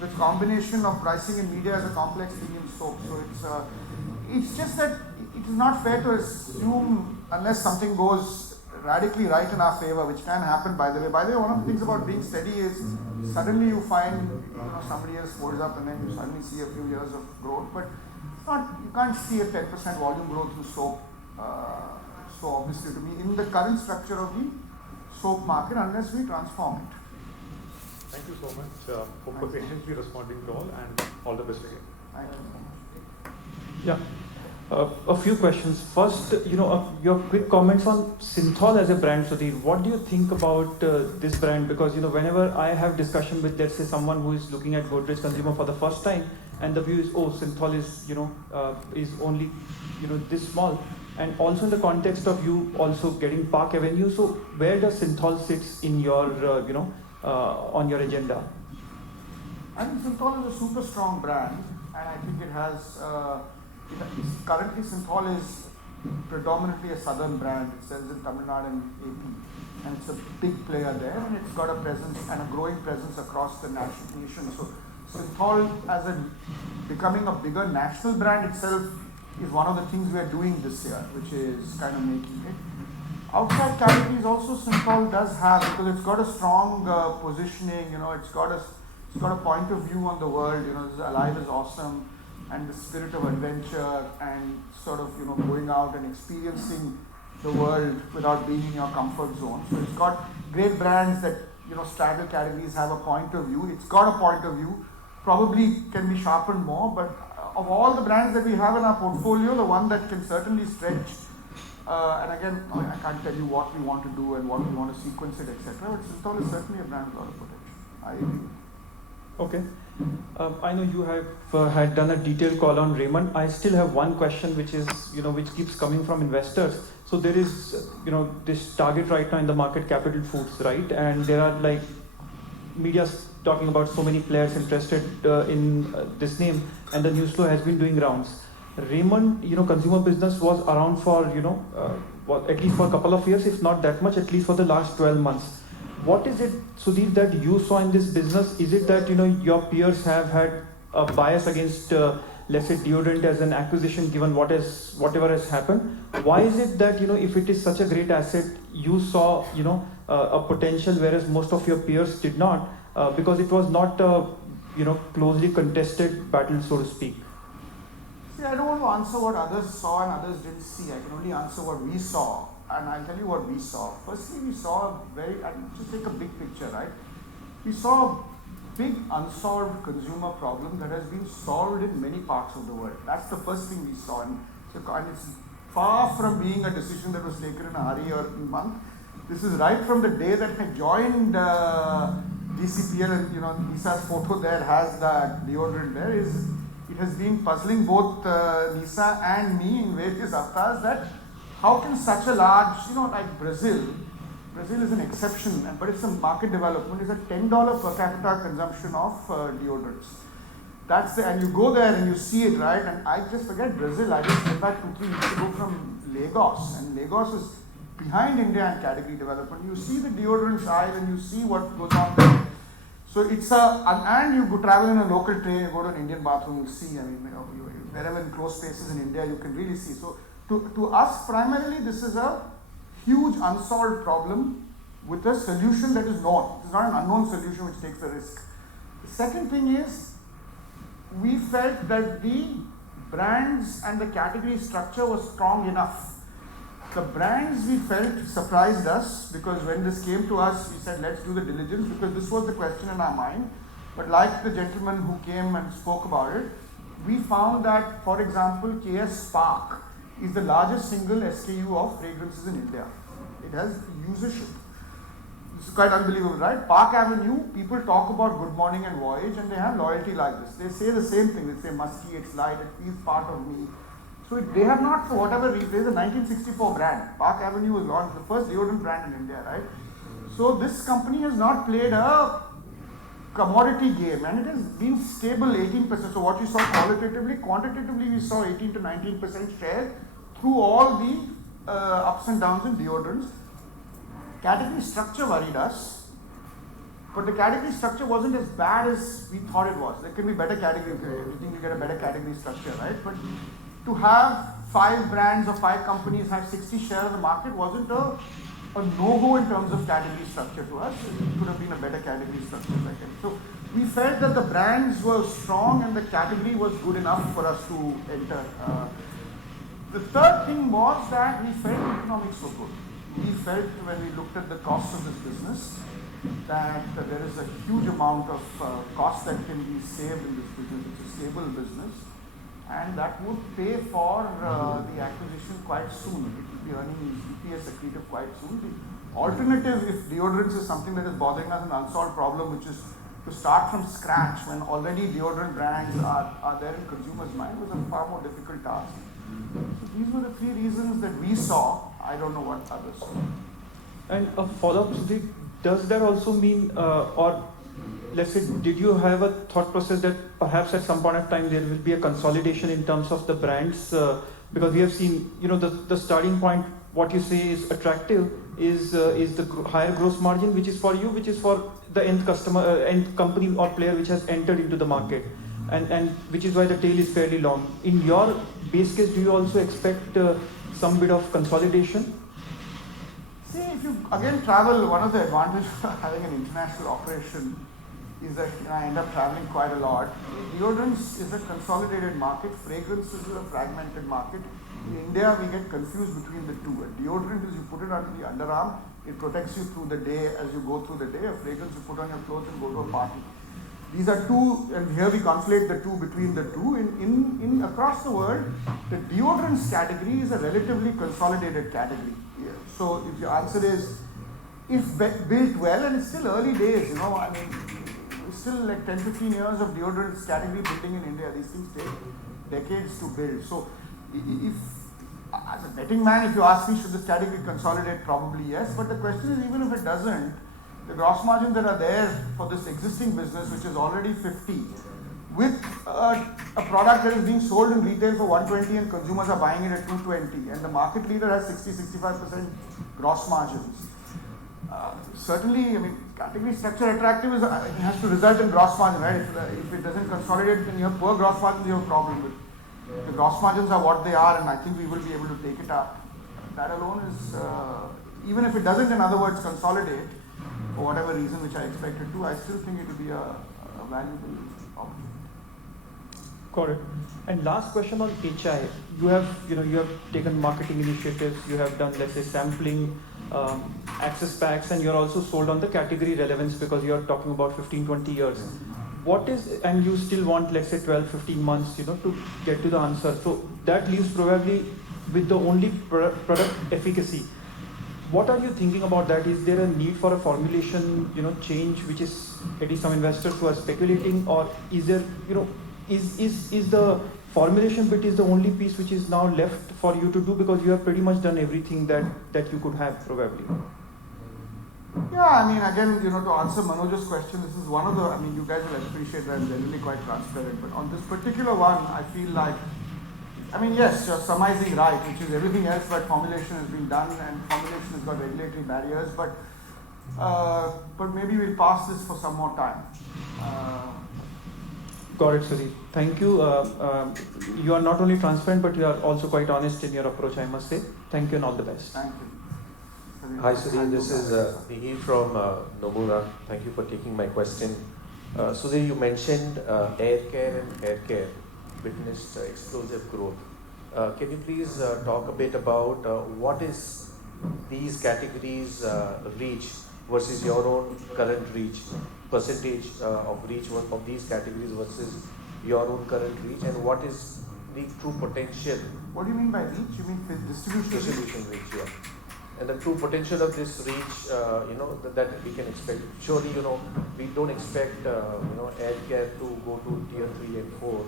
The combination of pricing and media is a complex thing in soap. So it's just that it is not fair to assume unless something goes radically right in our favor, which can happen by the way. By the way, one of the things about being steady is suddenly you find somebody else folds up and then you suddenly see a few years of growth. But it's not, you can't see a 10% volume growth in soap. So obviously to me, in the current structure of the soap market, unless we transform it. Thank you so much for patiently responding to all, and all the best again. Thank you so much. Yeah. A few questions. First, your quick comments on Synthol as a brand, Sudhir. What do you think about this brand? Because whenever I have discussion with, let's say, someone who is looking at Godrej Consumer for the first time, and the view is, oh, Synthol is only this small, and also in the context of you also getting Park Avenue. So where does Synthol sits in your on your agenda? I think Synthol is a super strong brand, and I think it has. Currently, Synthol is predominantly a southern brand. It sells in Tamil Nadu and AP, and it's a big player there, and it's got a presence and a growing presence across the nation. So Synthol as becoming a bigger national brand itself is one of the things we are doing this year, which is kind of making it. Outside categories also Synthol does have, because it's got a strong positioning, it's got a point of view on the world, Alive is awesome, and the spirit of adventure and sort of going out and experiencing the world without being in your comfort zone. So it's got great brands that straddle categories, have a point of view. It's got a point of view, probably can be sharpened more, but of all the brands that we have in our portfolio, the one that can certainly stretch, and again, I can't tell you what we want to do and what we want to sequence it, etc. But Synthol is certainly a brand with a lot of potential. I agree. Okay. I know you have had done a detailed call on Raymond. I still have one question, which is, which keeps coming from investors. So there is, this target right now in the market, Capital Foods, right? And there are media talking about so many players interested in this name, and the news flow has been doing rounds. Raymond, consumer business was around for, at least for a couple of years, if not that much, at least for the last 12 months. What is it, Sudhir, that you saw in this business? Is it that, your peers have had a bias against, let's say, deodorant as an acquisition, given whatever has happened? Why is it that, if it is such a great asset, you saw, a potential, whereas most of your peers did not, because it was not a, closely contested battle, so to speak? See, I don't want to answer what others saw and others didn't see. I can only answer what we saw. And I'll tell you what we saw. Firstly, we saw just take a big picture, right? We saw a big unsolved consumer problem that has been solved in many parts of the world. That's the first thing we saw. And it's far from being a decision that was taken in a hurry or in a month. This is right from the day that I joined DCPL, and Nisa's photo there has that deodorant there. It has been puzzling both Nisa and me in various avatars that how can such a large, like Brazil is an exception, but it's a market development, it's a $10 per capita consumption of deodorants. And you go there and you see it, right? And I just forget Brazil, I just came back 2-3 weeks ago from Lagos, and Lagos is behind India in category development. You see the deodorants aisle and you see what goes on there. So it's and you go travel in a local train, you go to an Indian bathroom, you'll see, wherever in closed spaces in India, you can really see. So to us, primarily, this is a huge unsolved problem with a solution that is known. It's not an unknown solution which takes the risk. The second thing is, we felt that the brands and the category structure was strong enough. The brands we felt surprised us, because when this came to us, we said let's do the diligence, because this was the question in our mind. But like the gentleman who came and spoke about it, we found that, for example, KS Spark is the largest single SKU of fragrances in India. It has usership. It's quite unbelievable, right? Park Avenue, people talk about Good Morning and Voyage, and they have loyalty like this. They say the same thing. They say musky, it's light, it feels part of me. So they have not, for whatever reason, there's a 1964 brand. Park Avenue was launched, the first deodorant brand in India, right? So this company has not played a commodity game, and it has been stable 18%. So what you saw qualitatively, quantitatively we saw 18 to 19% share through all the ups and downs in deodorants. Category structure worried us, but the category structure wasn't as bad as we thought it was. There can be better categories. You think you get a better category structure, right? But to have 5 brands or 5 companies have 60 share of the market wasn't a no-go in terms of category structure to us. It could have been a better category structure like that. So we felt that the brands were strong and the category was good enough for us to enter. The third thing was that we felt the economics were good. We felt when we looked at the cost of this business that there is a huge amount of cost that can be saved in this business. It's a stable business, and that would pay for the acquisition quite soon. It will be earning EPS accretive quite soon. The alternative, if deodorants is something that is bothering us, an unsolved problem, which is to start from scratch when already deodorant brands are there in consumers' mind, was a far more difficult task. So these were the 3 reasons that we saw. I don't know what others saw. And a follow-up, does that also mean, or let's say, did you have a thought process that perhaps at some point of time there will be a consolidation in terms of the brands? Because we have seen, the starting point, what you say is attractive, is the higher gross margin, which is for you, which is for the end customer, end company or player which has entered into the market, and which is why the tail is fairly long. In your base case, do you also expect some bit of consolidation? See, if you again travel, one of the advantages of having an international operation is that I end up traveling quite a lot. Deodorants is a consolidated market, fragrances is a fragmented market. In India, we get confused between the two. A deodorant is you put it under the underarm, it protects you through the day as you go through the day. A fragrance you put on your clothes and go to a party. These are two, and here we conflate the two between the two. In across the world, the deodorants category is a relatively consolidated category. Yeah. So if your answer is, if built well, and it's still early days, I mean, it's still like 10-15 years of deodorants category building in India. These things take decades to build. So if, as a betting man, if you ask me, should this category consolidate? Probably yes. But the question is, even if it doesn't, the gross margins that are there for this existing business, which is already 50, with a product that is being sold in retail for 120 and consumers are buying it at 220, and the market leader has 60-65% gross margins. Certainly, I mean, category structure attractive it has to result in gross margin, right? If it doesn't consolidate, then you have poor gross margins, you have a problem with. The gross margins are what they are, and I think we will be able to take it up. That alone is, even if it doesn't, in other words, consolidate, for whatever reason which I expected to, I still think it will be a valuable opportunity. Got it. And last question on HI. You have taken marketing initiatives, you have done, let's say, sampling, access packs, and you're also sold on the category relevance because you're talking about 15-20 years. What is, and you still want, let's say, 12-15 months, to get to the answer. So that leaves probably with the only product efficacy. What are you thinking about that? Is there a need for a formulation, change, which is at least some investors who are speculating, or is there, is the formulation bit is the only piece which is now left for you to do because you have pretty much done everything that you could have probably? Yeah, I mean, again, to answer Manoj's question, this is one of the, you guys will appreciate that I'm generally quite transparent, but on this particular one, I feel like, yes, you're surmising right, which is everything else but formulation has been done and formulation has got regulatory barriers, but maybe we'll pass this for some more time. Got it, Sudhir. Thank you. You are not only transparent, but you are also quite honest in your approach, I must say. Thank you and all the best. Thank you. Hi Sudhir, this is Mihir from Nomura. Thank you for taking my question. Sudhir, you mentioned air care and hair care witnessed explosive growth. Can you please talk a bit about what is these categories reach versus your own current reach, percentage of reach of these categories versus your own current reach, and what is the true potential? What do you mean by reach? You mean distribution reach, yeah. And the true potential of this reach, that we can expect. Surely, we don't expect, air care to go to tier 3 and 4.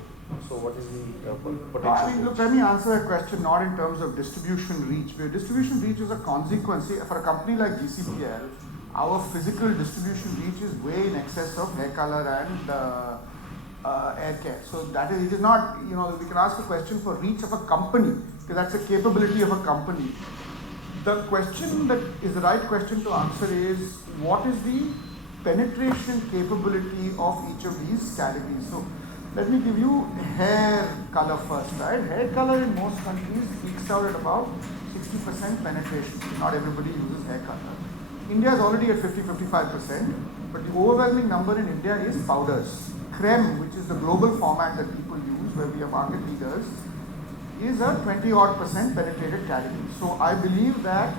So what is the potential? I mean, look, let me answer that question not in terms of distribution reach. Where distribution reach is a consequence. See, for a company like GCPL, our physical distribution reach is way in excess of hair color and air care. So that is, it is not, we can ask a question for reach of a company, because that's a capability of a company. The question that is the right question to answer is, what is the penetration capability of each of these categories? So let me give you hair color first, right? Hair color in most countries peaks out at about 60% penetration. Not everybody uses hair color. India is already at 50-55%, but the overwhelming number in India is powders. Creme, which is the global format that people use, where we are market leaders, is a 20-odd% penetrated category. So I believe that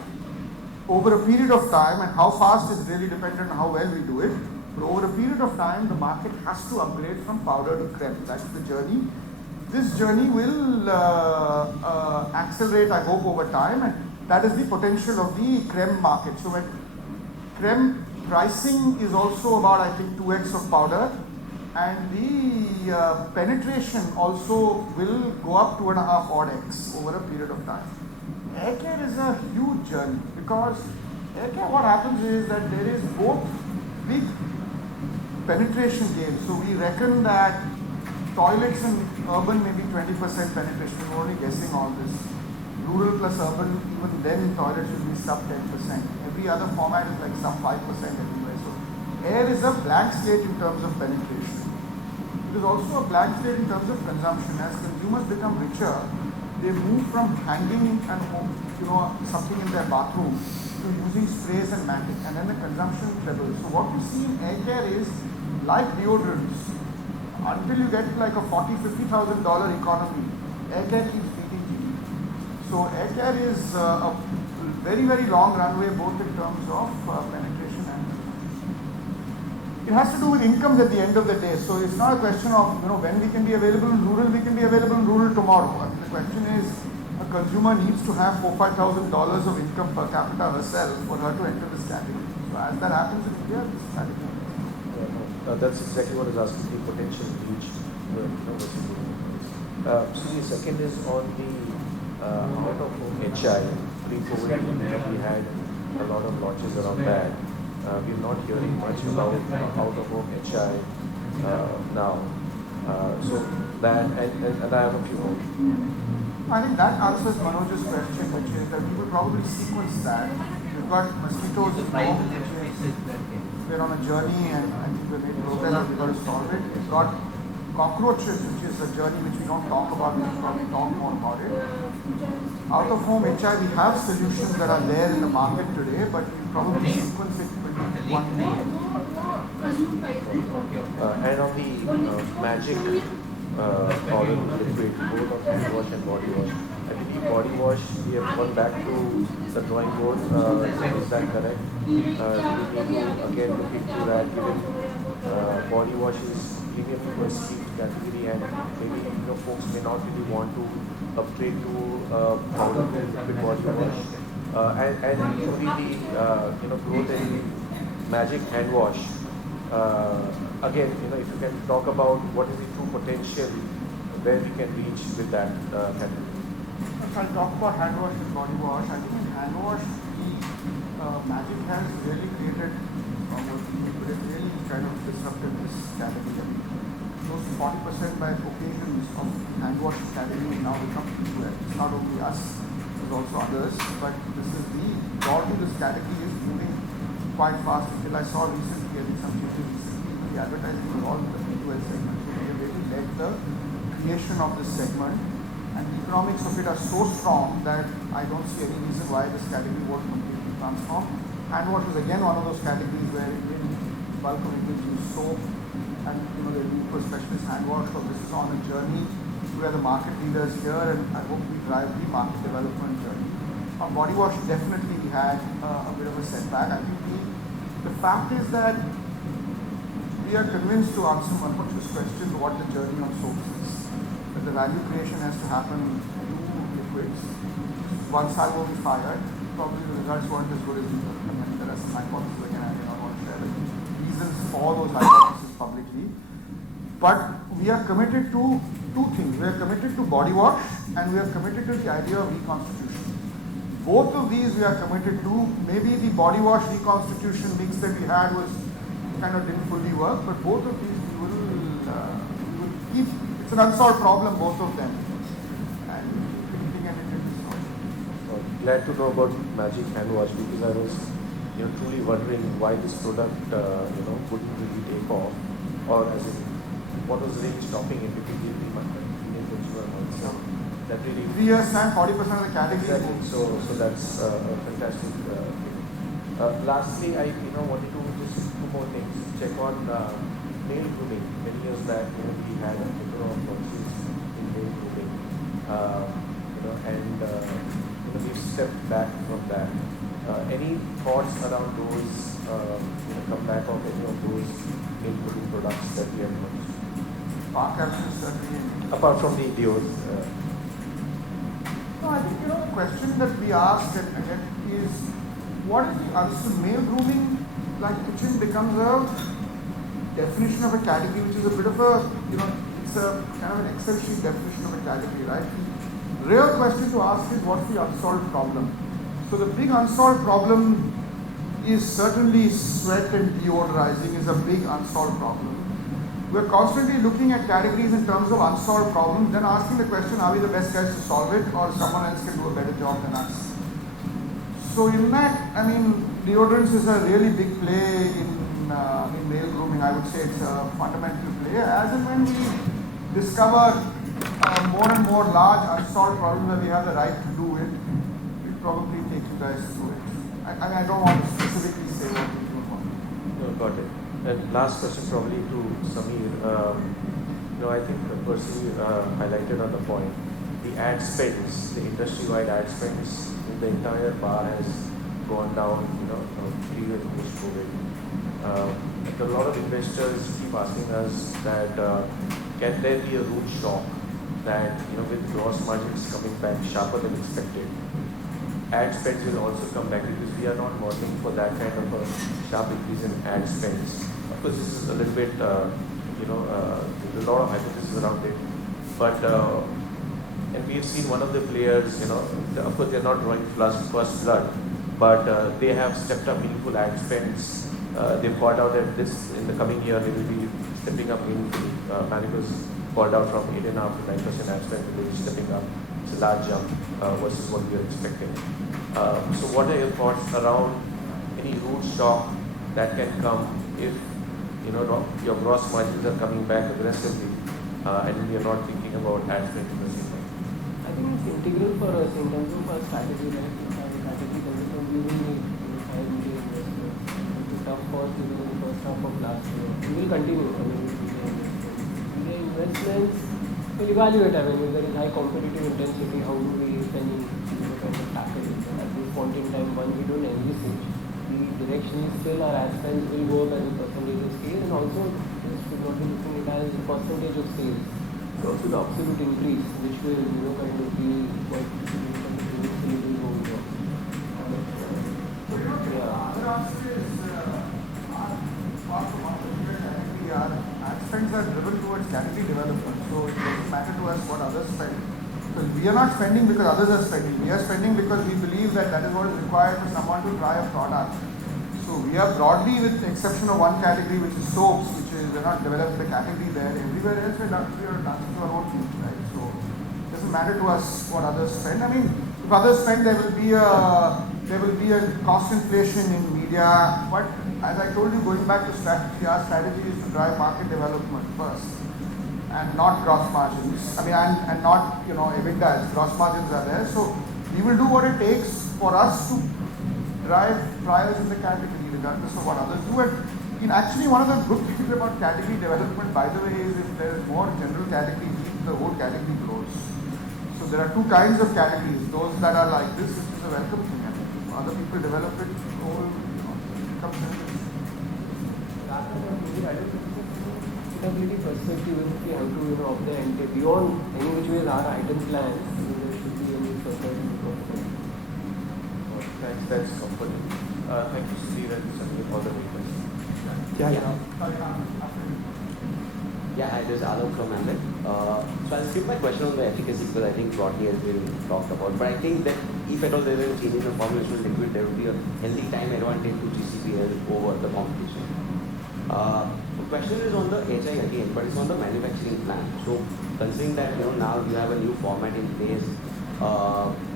over a period of time, and how fast is really dependent on how well we do it, but over a period of time, the market has to upgrade from powder to creme. That's the journey. This journey will accelerate, I hope, over time, and that is the potential of the creme market. So when creme pricing is also about, I think, 2x of powder, and the penetration also will go up 2.5 odd x over a period of time. Hair care is a huge journey, because hair care, what happens is that there is both big penetration gains. So we reckon that toilets in urban may be 20% penetration. We're only guessing all this. Rural plus urban, even then toilets will be sub 10%. Every other format is like sub 5% everywhere. So air is a blank slate in terms of penetration. It is also a blank slate in terms of consumption. As consumers become richer, they move from hanging and something in their bathroom to using sprays and matting, and then the consumption levels. So what you see in air care is, like deodorants, until you get to like a $40,000-$50,000 economy, air care keeps beating GDP. So air care is a very, very long runway, both in terms of penetration and it has to do with incomes at the end of the day. So it's not a question of when we can be available in rural, we can be available in rural tomorrow. I mean, the question is, a consumer needs to have $4,000-$5,000 of income per capita herself for her to enter this category. So as that happens in India, this category. That's exactly what I was asking, the potential reach. So the second is on the out-of-home HI. Pre-COVID, we had a lot of launches around that. We're not hearing much about out-of-home HI now. So that, and I have a few more. I think that answers Manoj's question, which is that we will probably sequence that. We've got mosquitoes at home, we're on a journey, and I think we've made progress and we've got to solve it. We've got cockroaches, which is a journey which we don't talk about, we should probably talk more about it. Out-of-home HI, we have solutions that are there in the market today, but we probably sequence it with one more. And on the magic powder liquid, both on hand wash and body wash. I believe body wash, we have gone back to the drawing board. Is that correct? We need to again look into that, given body wash is premium to a sleep category, and maybe folks may not really want to upgrade to powder liquid body wash. And equally the growth in magic hand wash. Again, if you can talk about what is the true potential where we can reach with that category. I'll talk about hand wash and body wash. I think in hand wash, magic has really created really kind of disrupted this category. Close to 40% by occasions of hand wash category now become people. It's not only us, there's also others, but this is broadly this category is moving quite fast. Until I saw recently, I think some changes recently, the advertising was all in the P2L segment. So they really led the creation of this segment, and the economics of it are so strong that I don't see any reason why this category won't completely transform. Hand wash is again one of those categories where Indian bulk of Indians use soap and the need for specialist hand wash. So this is on a journey. We are the market leaders here, and I hope we drive the market development journey. On body wash, definitely we had a bit of a setback. I think the fact is that we are convinced, to answer Manpaksh's question, what the journey on soaps is. That the value creation has to happen through liquids. One salvo we fired, probably the results weren't as good as we were. I mean, there are some hypotheses again, I do not want to share the reasons for those hypotheses publicly. But we are committed to two things. We are committed to body wash, and we are committed to the idea of reconstitution. Both of these we are committed to. Maybe the body wash reconstitution mix that we had was kind of didn't fully work, but both of these we will keep. It's an unsolved problem, both of them. And anything and it is solved. Glad to know about Magic Hand Wash, because I was truly wondering why this product couldn't really take off, or as in what was really stopping it, because the Indian consumer also. That really 3 years time, 40% of the category. Exactly. So that's a fantastic thing. Lastly, I wanted to just two more things. Check on nail grooming. Many years back, we had a number of policies in nail grooming, and we've stepped back from that. Any thoughts around those? Come back of any of those nail grooming products that we have launched? Apart from the deos. No, I think the question that we asked and again is, what is the answer? Male grooming, like kitchen, becomes a definition of a category, which is a bit of a it's a kind of an Excel sheet definition of a category, right? The real question to ask is, what's the unsolved problem? So the big unsolved problem is certainly sweat and deodorizing is a big unsolved problem. We're constantly looking at categories in terms of unsolved problems, then asking the question, are we the best guys to solve it, or someone else can do a better job than us? So in that, I mean, deodorants is a really big play in male grooming. I would say it's a fundamental play. As and when we discover more and more large unsolved problems that we have the right to do it, we'll probably take you guys through it. I don't want to specifically say what we do about it. No, got it. And last question probably to Sameer. I think Percy highlighted on the point, the ad spends, the industry-wide ad spends in the entire bar has gone down, pre and post-COVID. A lot of investors keep asking us that can there be a root shock that, with gross margins coming back sharper than expected, ad spends will also come back, because we are not modeling for that kind of a sharp increase in ad spends. Of course, this is a little bit, there's a lot of hypothesis around it. But, and we've seen one of the players, of course they're not drawing first blood, but they have stepped up meaningful ad spends. They've called out that this, in the coming year, they will be stepping up meaningfully. Managers called out from 8.5% to 9% ad spend, they will be stepping up. It's a large jump versus what we are expecting. So what are your thoughts around any root shock that can come if your gross margins are coming back aggressively and you're not thinking about ad spend in the same way? I think it's integral for us in terms of our strategy, right? Our strategy development, we will need high media investment. It's a tough cost in the first half of last year. We will continue. Media investments, we'll evaluate. If there is high competitive intensity, how do we, if any, kind of tackle it? At this point in time, one, we don't envisage. Directionally still our ad spends will go up as a percentage of sales, and also we should not be looking at it as a percentage of sales. But also the absolute increase, which will kind of be quite significant will go over. Ad spends are driven towards category development, so it doesn't matter to us what others spend. So we are not spending because others are spending. We are spending because we believe that is what is required for someone to try a product. So we are broadly, with the exception of one category, which is soaps, which is we're not developing the category there. Everywhere else we are dancing to our own feet, right? So it doesn't matter to us what others spend. I mean, if others spend, there will be a cost inflation in media. But as I told you, going back to strategy, our strategy is to drive market development first, and not gross margins. And not EBITDA. Gross margins are there. So we will do what it takes for us to drive trials in the category, regardless of what others do. And Actually, one of the good things about category development, by the way, is if there is more general category, the whole category grows. So there are two kinds of categories. Those that are like this is a welcome thing. And if other people develop it, the whole comes in. Sustainability perspective, if we have to, up the end, beyond any which ways our item plans, there should be any society. That's comforting. Thank you, Sudhir and Sanjay, for the papers. Yeah, hi, this is Alok from Ambit. So I'll skip my question on the efficacy because I think broadly has been talked about. But I think that if at all there is a change in the formulation of liquid, there will be a healthy time advantage to GCPL over the competition. The question is on the HI again, but it's on the manufacturing plan. So considering that now you have a new format in place,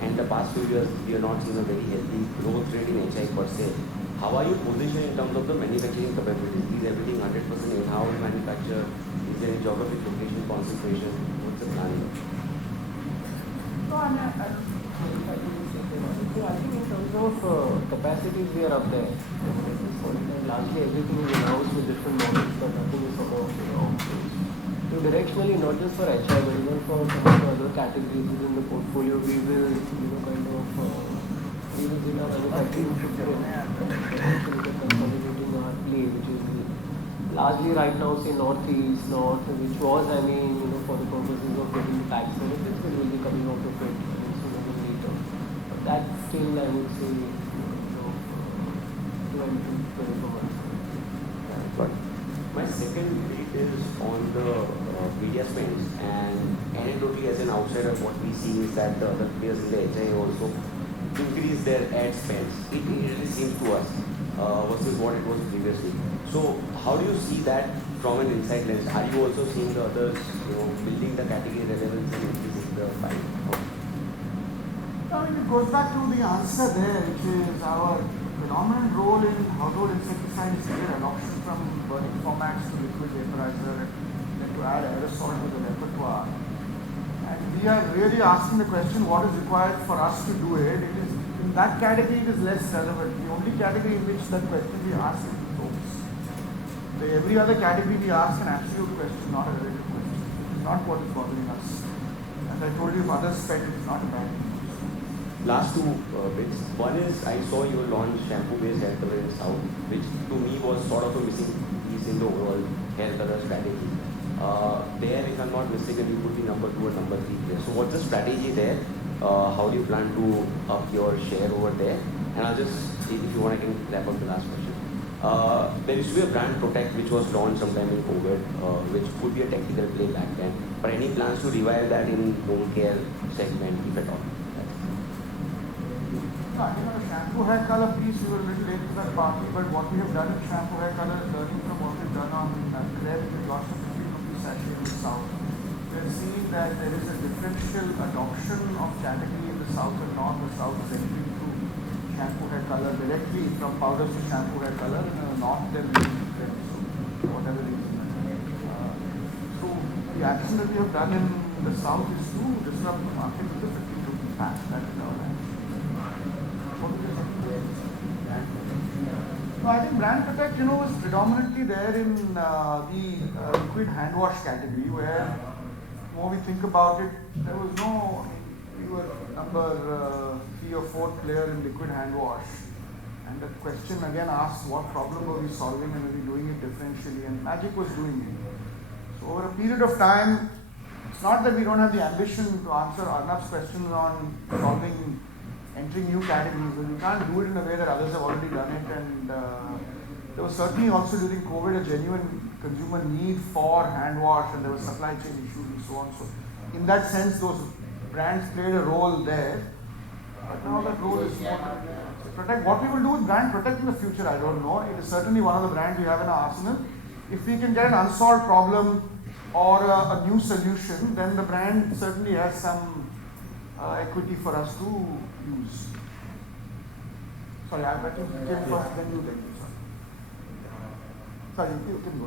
and the past few years we are not seeing a very healthy growth rate in HI per se. How are you positioned in terms of the manufacturing capabilities? Is everything 100% in-house manufacture? Is there any geographic location concentration? What's the plan? No, I think in terms of capacities, we are up there. Largely everything is in-house with different models, but nothing is sort of so directionally, not just for HI, but even for some of the other categories within the portfolio, we will we will build our manufacturing footprint consolidating our play, which is largely right now say northeast, north, which was for the purposes of getting the tax benefits, we will be coming out of it sooner than later. But that's still, I would say, 12 to 24 months. But my second bit is on the media spends, and anecdotally as an outsider, what we see is that the other players in the HI also increase their ad spends. It really seems to us versus what it was previously. So how do you see that from an inside lens? Are you also seeing the others, building the category relevance and increasing the pie? It goes back to the answer there, which is our predominant role in household insecticides is adoption from burning formats to liquid vaporizer and then to add aerosol to the repertoire. And we are really asking the question, what is required for us to do it? It is in that category, it is less relevant. The only category in which that question we ask is soaps. Every other category we ask an absolute question, not a relative question. It is not what is bothering us. As I told you, if others spend, it is not a bad thing. Last two bits. One is I saw you launch shampoo-based hair color in South, which to me was sort of a missing piece in the overall hair color strategy. There, if I'm not mistaken, you could be number 2 or number 3 player. So what's the strategy there? How do you plan to up your share over there? And I'll just, if you want, I can wrap up the last question. There used to be a brand Protect which was launched sometime in COVID, which could be a technical play back then. But any plans to revive that in home care segment, if at all? I think on the shampoo hair color piece, we were a little late to that party, but what we have done in shampoo hair color is learning from what we've done on Creme, we lost a 50 rupee sachet in the south. We are seeing that there is a differential adoption of category in the south and north. The south is entering to shampoo hair color directly from powders to shampoo hair color, and in the north they're using Creme, so for whatever reason. So the action that we have done in the south is to disrupt the market with the 50 rupee pack. That is our action. I think brand Protect, was predominantly there in the liquid hand wash category, where the more we think about it, there was no, we were number 3 or 4 player in liquid hand wash. And the question again asked, what problem were we solving and were we doing it differentially? And Magic was doing it. So over a period of time, it's not that we don't have the ambition to answer Arnab's questions on entering new categories, but we can't do it in a way that others have already done it. And there was certainly also during COVID a genuine consumer need for hand wash, and there were supply chain issues and so on. So in that sense, those brands played a role there. But now that role is more Protect. What we will do with brand Protect in the future, I don't know. It is certainly one of the brands we have in our arsenal. If we can get an unsolved problem or a new solution, then the brand certainly has some equity for us to use. Sorry, I bet you came first, then you. Sorry, you can go.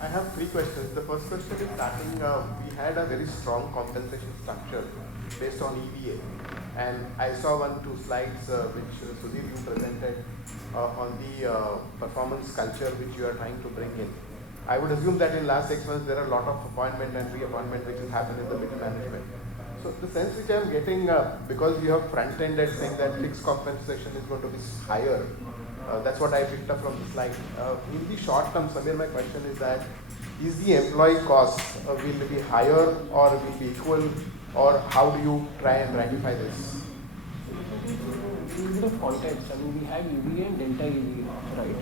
I have have three questions. The first question is starting, we had a very strong compensation structure based on EVA. And I saw 1-2 slides which Sudhir you presented on the performance culture which you are trying to bring in. I would assume that in last 6 months there are a lot of appointment and reappointment which has happened in the middle management. So the sense which I am getting, because you have front-ended saying that fixed compensation is going to be higher, that's what I picked up from the slide. In the short term, Samir, my question is that, is the employee cost will be higher or will be equal, or how do you try and ratify this? A little bit of context. I mean, we had EVA and delta EVA, right?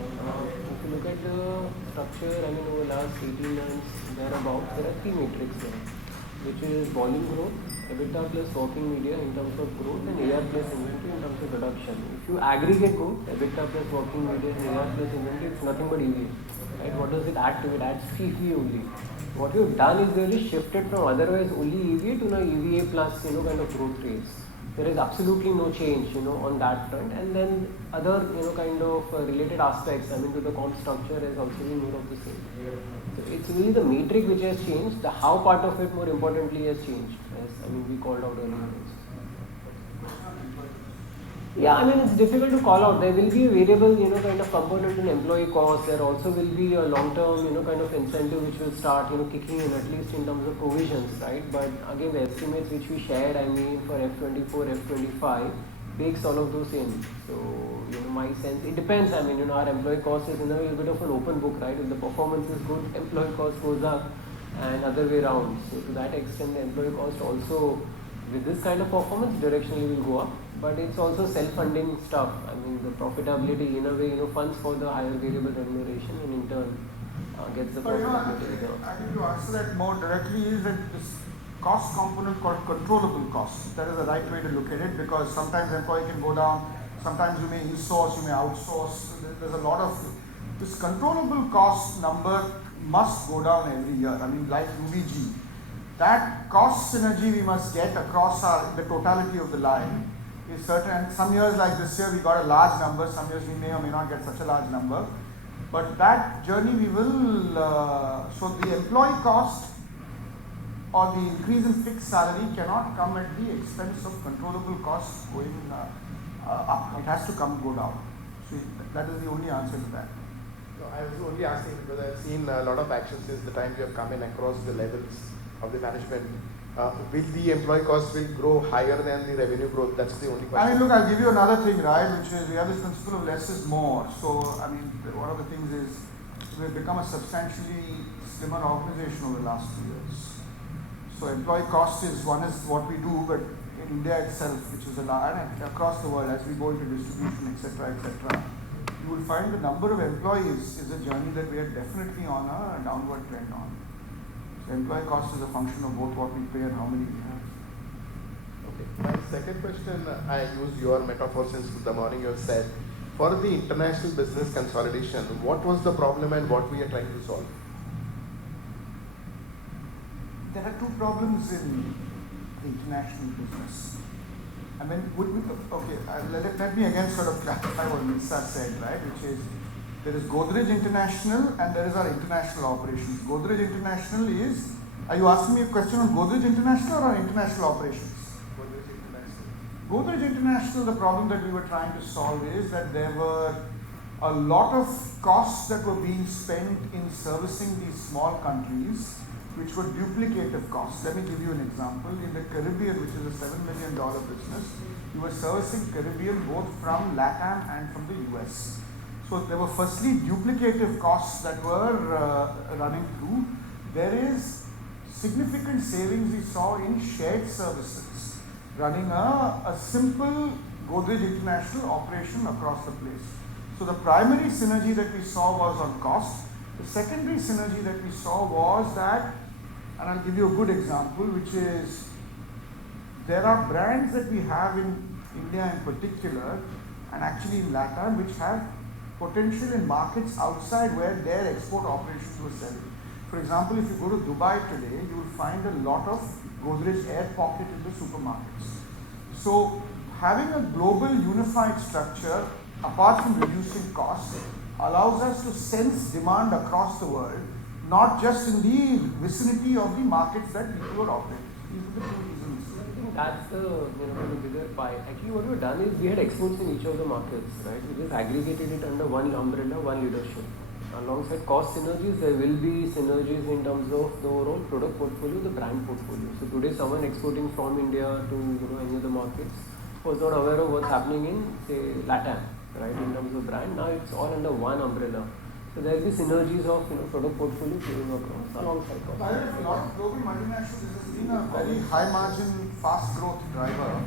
If you look at the structure, I mean, over the last 18 months, thereabouts, there are 3 metrics there, which is volume growth, EBITDA plus working media in terms of growth, and AR plus inventory in terms of reduction. If you aggregate both, EBITDA plus working media and AR plus inventory, it's nothing but EVA. Right? What does it add to it? It adds EVA only. What we've done is really shifted from otherwise only EVA to now EVA plus, kind of growth rates. There is absolutely no change, on that front. And then other, kind of related aspects, I mean, to the comp structure has also been more of the same. So it's really the metric which has changed. The how part of it, more importantly, has changed. As we called out earlier. Yeah, I mean, it's difficult to call out. There will be a variable, kind of component in employee cost. There also will be a long-term, kind of incentive which will start, kicking in, at least in terms of provisions, right? But again, the estimates which we shared, I mean, for F24, F25, bakes all of those in. So, my sense, it depends. I mean, our employee cost is in a little bit of an open book, right? If the performance is good, employee cost goes up, and other way around. So, to that extent, the employee cost also, with this kind of performance, directionally will go up. But it's also self-funding stuff. I mean, the profitability, in a way, funds for the higher variable remuneration, and in turn gets the profitability. I think to answer that more directly is that this cost component called controllable costs. That is the right way to look at it, because sometimes employee can go down, sometimes you may insource, you may outsource. There's a lot of this controllable cost number must go down every year. I mean, like UVG, that cost synergy we must get across the totality of the line is certain. And some years like this year we got a large number, some years we may or may not get such a large number. But that journey we will, so the employee cost or the increase in fixed salary cannot come at the expense of controllable costs going up. It has to go down. So that is the only answer to that. No, I was only asking because I've seen a lot of action since the time you have come in across the levels of the management. Will the employee cost will grow higher than the revenue growth? That's the only question. I mean, look, I'll give you another thing, right, which is we have this principle of less is more. So, I mean, one of the things is we've become a substantially slimmer organization over the last 2 years. So, employee cost is one is what we do, but in India itself, which is a large, and across the world, as we go into distribution, etc., you will find the number of employees is a journey that we are definitely on a downward trend on. So employee cost is a function of both what we pay and how many we have. Okay. My second question, I use your metaphor since the morning you have said, for the international business consolidation, what was the problem and what we are trying to solve? There are 2 problems in the international business. I mean, let me again sort of clarify what Lisa said, right, which is there is Godrej International and there is our international operations. Godrej International is, are you asking me a question on Godrej International or international operations? Godrej International. Godrej International, the problem that we were trying to solve is that there were a lot of costs that were being spent in servicing these small countries, which were duplicative costs. Let me give you an example. In the Caribbean, which is a $7 million business, we were servicing Caribbean both from LATAM and from the US. So there were firstly duplicative costs that were running through. There is significant savings we saw in shared services, running a simple Godrej International operation across the place. So the primary synergy that we saw was on cost. The secondary synergy that we saw was that, and I'll give you a good example, which is there are brands that we have in India in particular, and actually in LATAM, which have potential in markets outside where their export operations were selling. For example, if you go to Dubai today, you will find a lot of Godrej air pocket in the supermarkets. So having a global unified structure, apart from reducing costs, allows us to sense demand across the world not just in the vicinity of the markets that people were operating. These are the two reasons. I think that's the bigger pie. Actually, what we've done is we had exports in each of the markets, right? We just aggregated it under one umbrella, one leadership. Alongside cost synergies, there will be synergies in terms of the overall product portfolio, the brand portfolio. So today, someone exporting from India to any of the markets was not aware of what's happening in, say, LATAM, right? In terms of brand, now it's all under one umbrella. So there will be synergies of product portfolio flowing across alongside cost. By the way, a lot of global multinationals, this has been a very high margin, fast growth driver,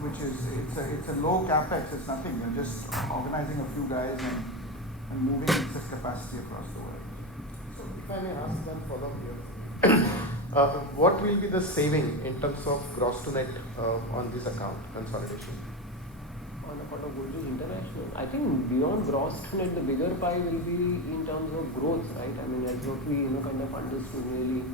which is it's a low capex. It's nothing. You're just organizing a few guys and moving excess capacity across the world. So if I may ask one follow-up here. What will be the saving in terms of gross to net on this account consolidation? On a part of Godrej International, I think beyond gross to net, the bigger pie will be in terms of growth, right? I mean, as what we kind of understood really,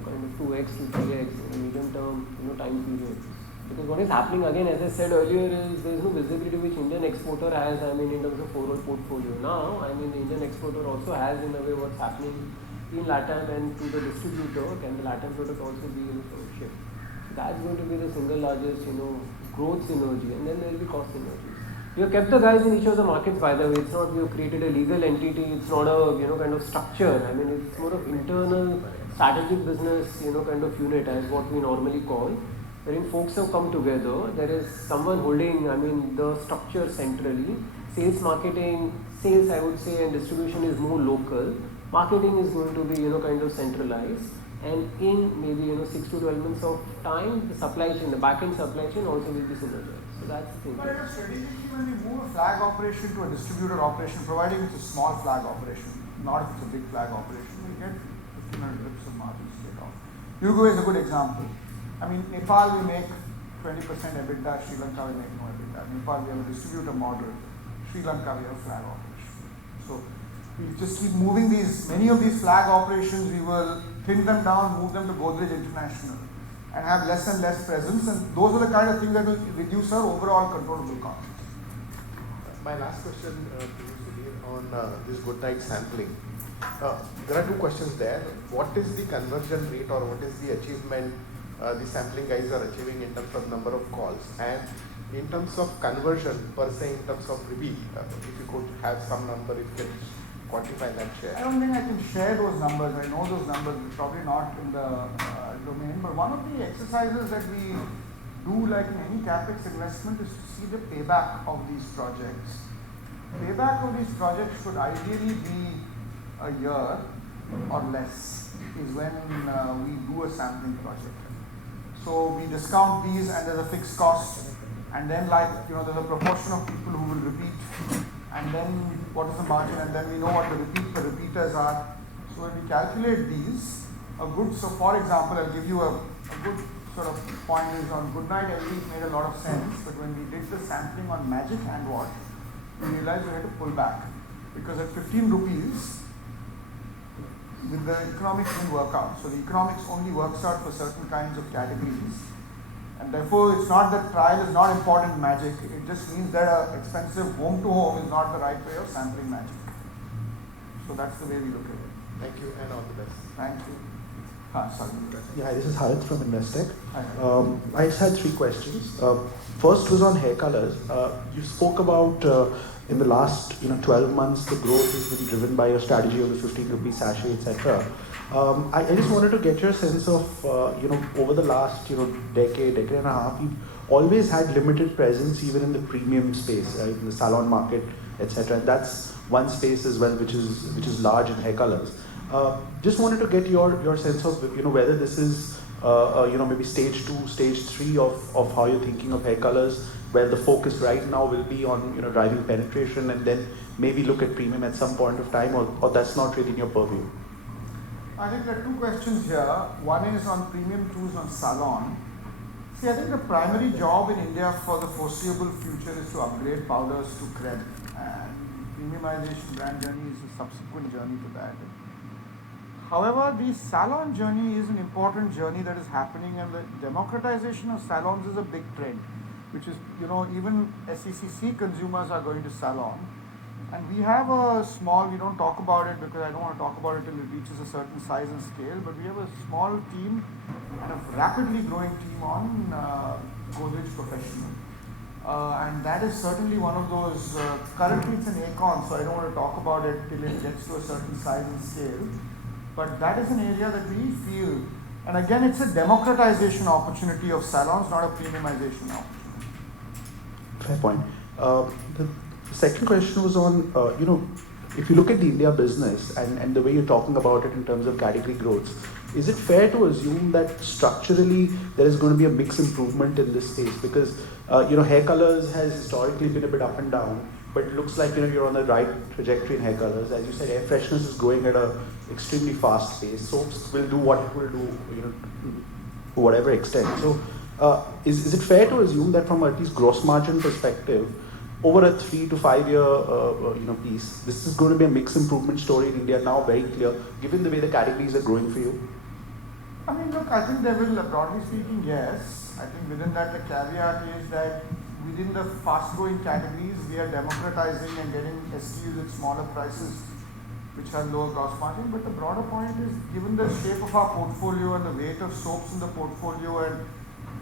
kind of 2x to 3x in medium term, time periods. Because what is happening again, as I said earlier, is there is no visibility which Indian exporter has. I mean, in terms of overall portfolio. Now, I mean, the Indian exporter also has in a way what's happening in LATAM and to the distributor. Can the LATAM product also be shipped? That's going to be the single largest, growth synergy, and then there will be cost synergies. We have kept the guys in each of the markets, by the way. It's not we have created a legal entity. It's not a kind of structure. I mean, it's more of internal strategic business, kind of unit as what we normally call. Wherein folks have come together. There is someone holding, the structure centrally. Sales, marketing, sales, I would say, and distribution is more local. Marketing is going to be, kind of centralized. And in maybe 6 to 12 months of time, the supply chain, the back-end supply chain also will be synergized. So that's the thing. But strategically, when we move a flag operation to a distributor operation, providing it's a small flag operation, not if it's a big flag operation, we get 1,500 bps of margins straight off. Uruguay is a good example. I mean, Nepal we make 20% EBITDA, Sri Lanka we make no EBITDA. Nepal we have a distributor model, Sri Lanka we have a flag operation. So we just keep moving many of these flag operations, we will thin them down, move them to Godrej International and have less and less presence, and those are the kind of things that will reduce our overall controllable costs. My last question to you, Sudhir, on this Godrej sampling. There are two questions there. What is the conversion rate or what is the achievement the sampling guys are achieving in terms of number of calls, and in terms of conversion per se, in terms of repeat, if you could have some number, if you can quantify that share. I don't think I can share those numbers. I know those numbers, but probably not in the domain. But one of the exercises that we do, like in any capex investment, is to see the payback of these projects. Payback of these projects should ideally be a year or less, is when we do a sampling project. So we discount these and there's a fixed cost, and then there's a proportion of people who will repeat, and then what is the margin, and then we know what the repeaters are. So when we calculate these, for example, I'll give you a good sort of point is on Goodnight LV made a lot of sense, but when we did the sampling on Magic hand wash, we realized we had to pull back, because at 15 rupees, with the economics didn't work out. So the economics only works out for certain kinds of categories. And therefore, it's not that trial is not important in Magic. It just means that an expensive home-to-home is not the right way of sampling Magic. So that's the way we look at it. Thank you and all the best. Thank you. Sorry. Yeah, this is Harith from Investec. I just had three questions. First was on hair colors. You spoke about in the last 12 months, the growth has been driven by your strategy of the 15 rupee sachet, etc. I just wanted to get your sense of, over the last decade and a half, you've always had limited presence even in the premium space, right, in the salon market, etc. And that's one space as well, which is large in hair colors. Just wanted to get your sense of whether this is maybe stage 2, stage 3 of how you're thinking of hair colors, where the focus right now will be on driving penetration and then maybe look at premium at some point of time, or that's not really in your purview. I think there are two questions here. One is on premium, two is on salon. See, I think the primary job in India for the foreseeable future is to upgrade powders to creme, and premiumization brand journey is a subsequent journey to that. However, the salon journey is an important journey that is happening, and the democratization of salons is a big trend, which is, even SECC consumers are going to salon, And we have a small, we don't talk about it because I don't want to talk about it till it reaches a certain size and scale, but we have a small team and a rapidly growing team on Godrej Professional. And that is certainly one of those, currently it's an acorn, so I don't want to talk about it till it gets to a certain size and scale. But that is an area that we feel, and again, it's a democratization opportunity of salons, not a premiumization opportunity. Fair point. The second question was on, if you look at the India business and the way you're talking about it in terms of category growth, is it fair to assume that structurally there is going to be a mix improvement in this space? Because, hair colors has historically been a bit up and down, but it looks like, you're on the right trajectory in hair colors. As you said, air freshness is growing at a extremely fast pace. Soaps will do what it will do, to whatever extent. So, is it fair to assume that from at least gross margin perspective, over a 3 to 5 year piece, this is going to be a mix improvement story in India now, very clear, given the way the categories are growing for you? I mean, look, I think there will, broadly speaking, yes. I think within that, the caveat is that within the fast-growing categories, we are democratizing and getting SKUs at smaller prices, which have lower gross margin. But the broader point is, given the shape of our portfolio and the weight of soaps in the portfolio and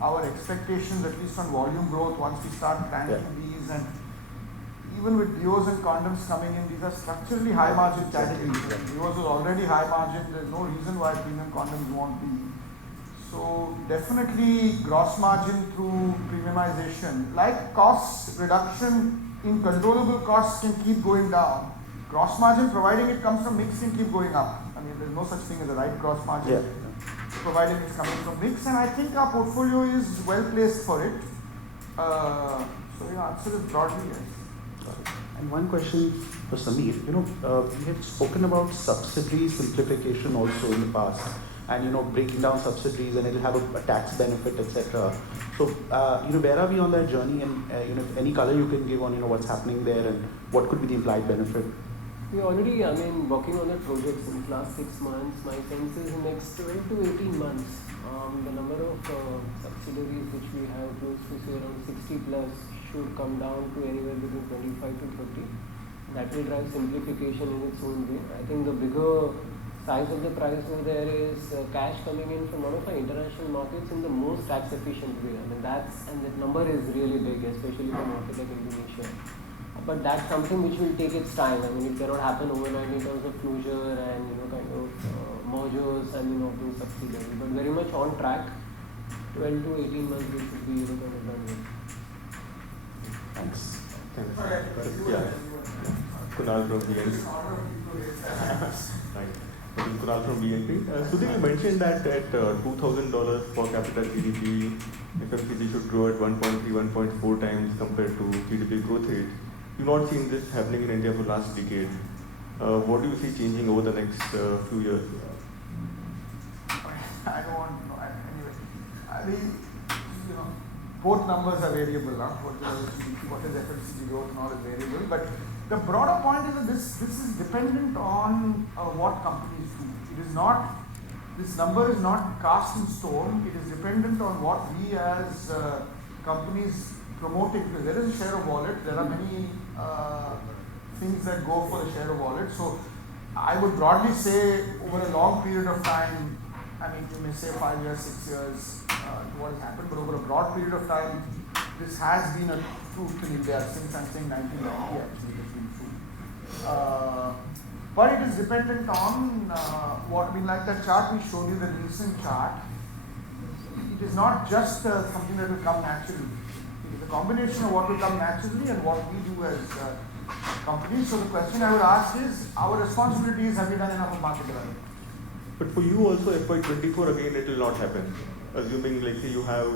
our expectations, at least on volume growth, once we start planting these, and even with deos and condoms coming in, these are structurally high margin categories. Deos is already high margin, there's no reason why premium condoms won't be. So definitely gross margin through premiumization, like cost reduction in controllable costs can keep going down. Gross margin, providing it comes from mix, can keep going up. I mean, there's no such thing as a right gross margin, providing it's coming from mix, and I think our portfolio is well placed for it. So your answer is broadly yes. And one question for Sameer, we have spoken about subsidy simplification also in the past, and breaking down subsidies, and it'll have a tax benefit, etc. So where are we on that journey, and if any color you can give on what's happening there and what could be the implied benefit? We're already, working on the project since last 6 months. My sense is in next 12 to 18 months, the number of subsidiaries which we have close to say around 60 plus should come down to anywhere between 25 to 30. That will drive simplification in its own way. I think the bigger size of the price over there is cash coming in from one of our international markets in the most tax efficient way. That number is really big, especially for a market like Indonesia. But that's something which will take its time. It cannot happen overnight in terms of closure and mergers of those subsidiaries. But very much on track. 12 to 18 months we should be able to done with. Thanks. Yeah. Kunal from BNP. Kunal from BNP. Sudhir, you mentioned that at $2,000 per capita GDP, FMCG should grow at 1.3, 1.4 times compared to GDP growth rate. You've not seen this happening in India for the last decade. What do you see changing over the next few years? I don't want to know. Anyway, I mean, both numbers are variable. What is FMCG growth and all is variable. But the broader point is that this is dependent on what companies do. It is not, this number is not cast in stone. It is dependent on what we as companies promoting, because there is a share of wallet. There are many things that go for the share of wallet. So I would broadly say over a long period of time, you may say 5 years, 6 years, what has happened, but over a broad period of time, this has been a truth in India since I'm saying 1990 actually, it's been true. But it is dependent on like that chart we showed you, the recent chart. It is not just something that will come naturally. It is a combination of what will come naturally and what we do as companies. So the question I would ask is, our responsibility is, have we done enough of market development? But for you also, FY24 again, it will not happen. Assuming, like say, you have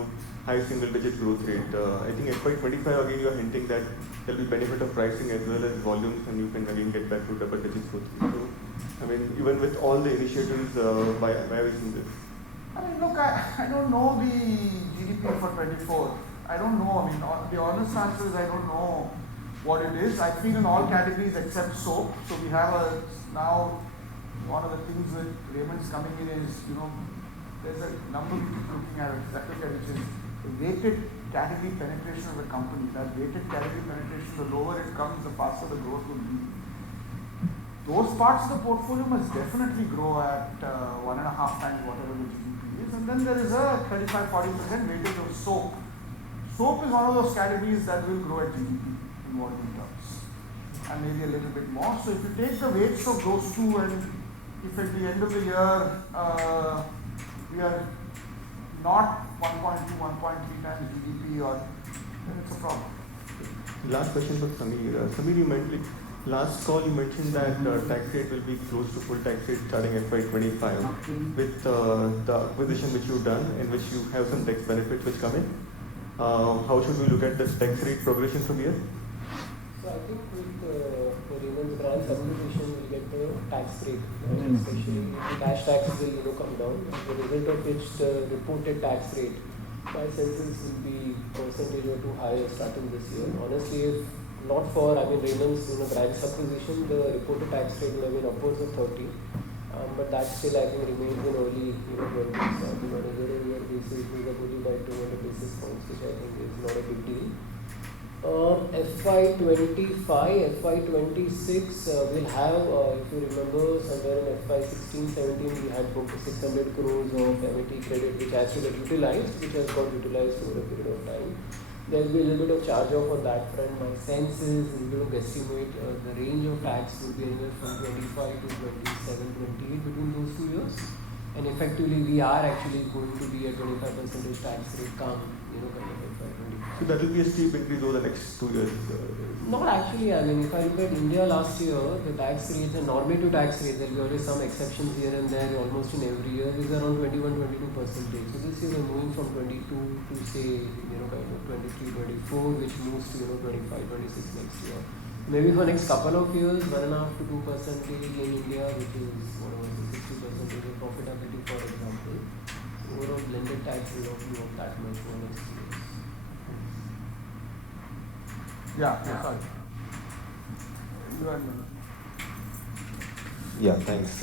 high single-digit growth rate. I think FY25 again, you are hinting that there will be benefit of pricing as well as volumes, and you can again get back to double-digit growth rate. So, even with all the initiatives, why are we seeing this? Look, I don't know the GDP for 24. I don't know. The honest answer is I don't know what it is. I've seen in all categories except soap. So we have now one of the things that Raymond's coming in is, there's a number we keep looking at, which is the weighted category penetration of the company. That weighted category penetration, the lower it comes, the faster the growth will be. Those parts of the portfolio must definitely grow at 1.5 times whatever the GDP is. And then there is a 35-40% weightage of soap. Soap is one of those categories that will grow at GDP in volume terms, and maybe a little bit more. So if you take the weights of those two, and if at the end of the year we are not 1.2, 1.3 times GDP, then it's a problem. Last question for Sameer. Sameer, you mentioned last call you mentioned that tax rate will be close to full tax rate starting FY25 with the acquisition which you've done, in which you have some tax benefits which come in. How should we look at the tax rate progression from here? So I think with Raymond's branch acquisition, we'll get the tax rate, especially the cash taxes will come down. As a result of which the reported tax rate, my senses will be percentage or two higher starting this year. Honestly, if not for Raymond's branch acquisition, the reported tax rate would have been upwards of 30. But that still I think remains in early 20s. I think on a year-on-year basis, we are only by 200 basis points, which I think is not a big deal. FY25, FY26 will have, if you remember, somewhere in FY16-17 we had booked 600 crores of MAT credit which has to get utilized, which has got utilized over a period of time. There will be a little bit of charge off on that front. My sense is, a little bit of estimate, the range of tax will be anywhere from 25 to 27, 28 between those 2 years. And effectively, we are actually going to be a 25% tax rate come, kind of FY25. So that will be a steep increase over the next 2 years. Not actually. If I look at India last year, the tax rates, the normative tax rates, there will be always some exceptions here and there, almost in every year, is around 21-22%. So this year we're moving from 22 to say, kind of 23, 24, which moves to 25, 26 next year. Maybe for next couple of years, 1.5 to 2% in India, which is 60% of profitability, for example. Overall blended tax will not be of that much for next year. Sorry. Yeah, thanks.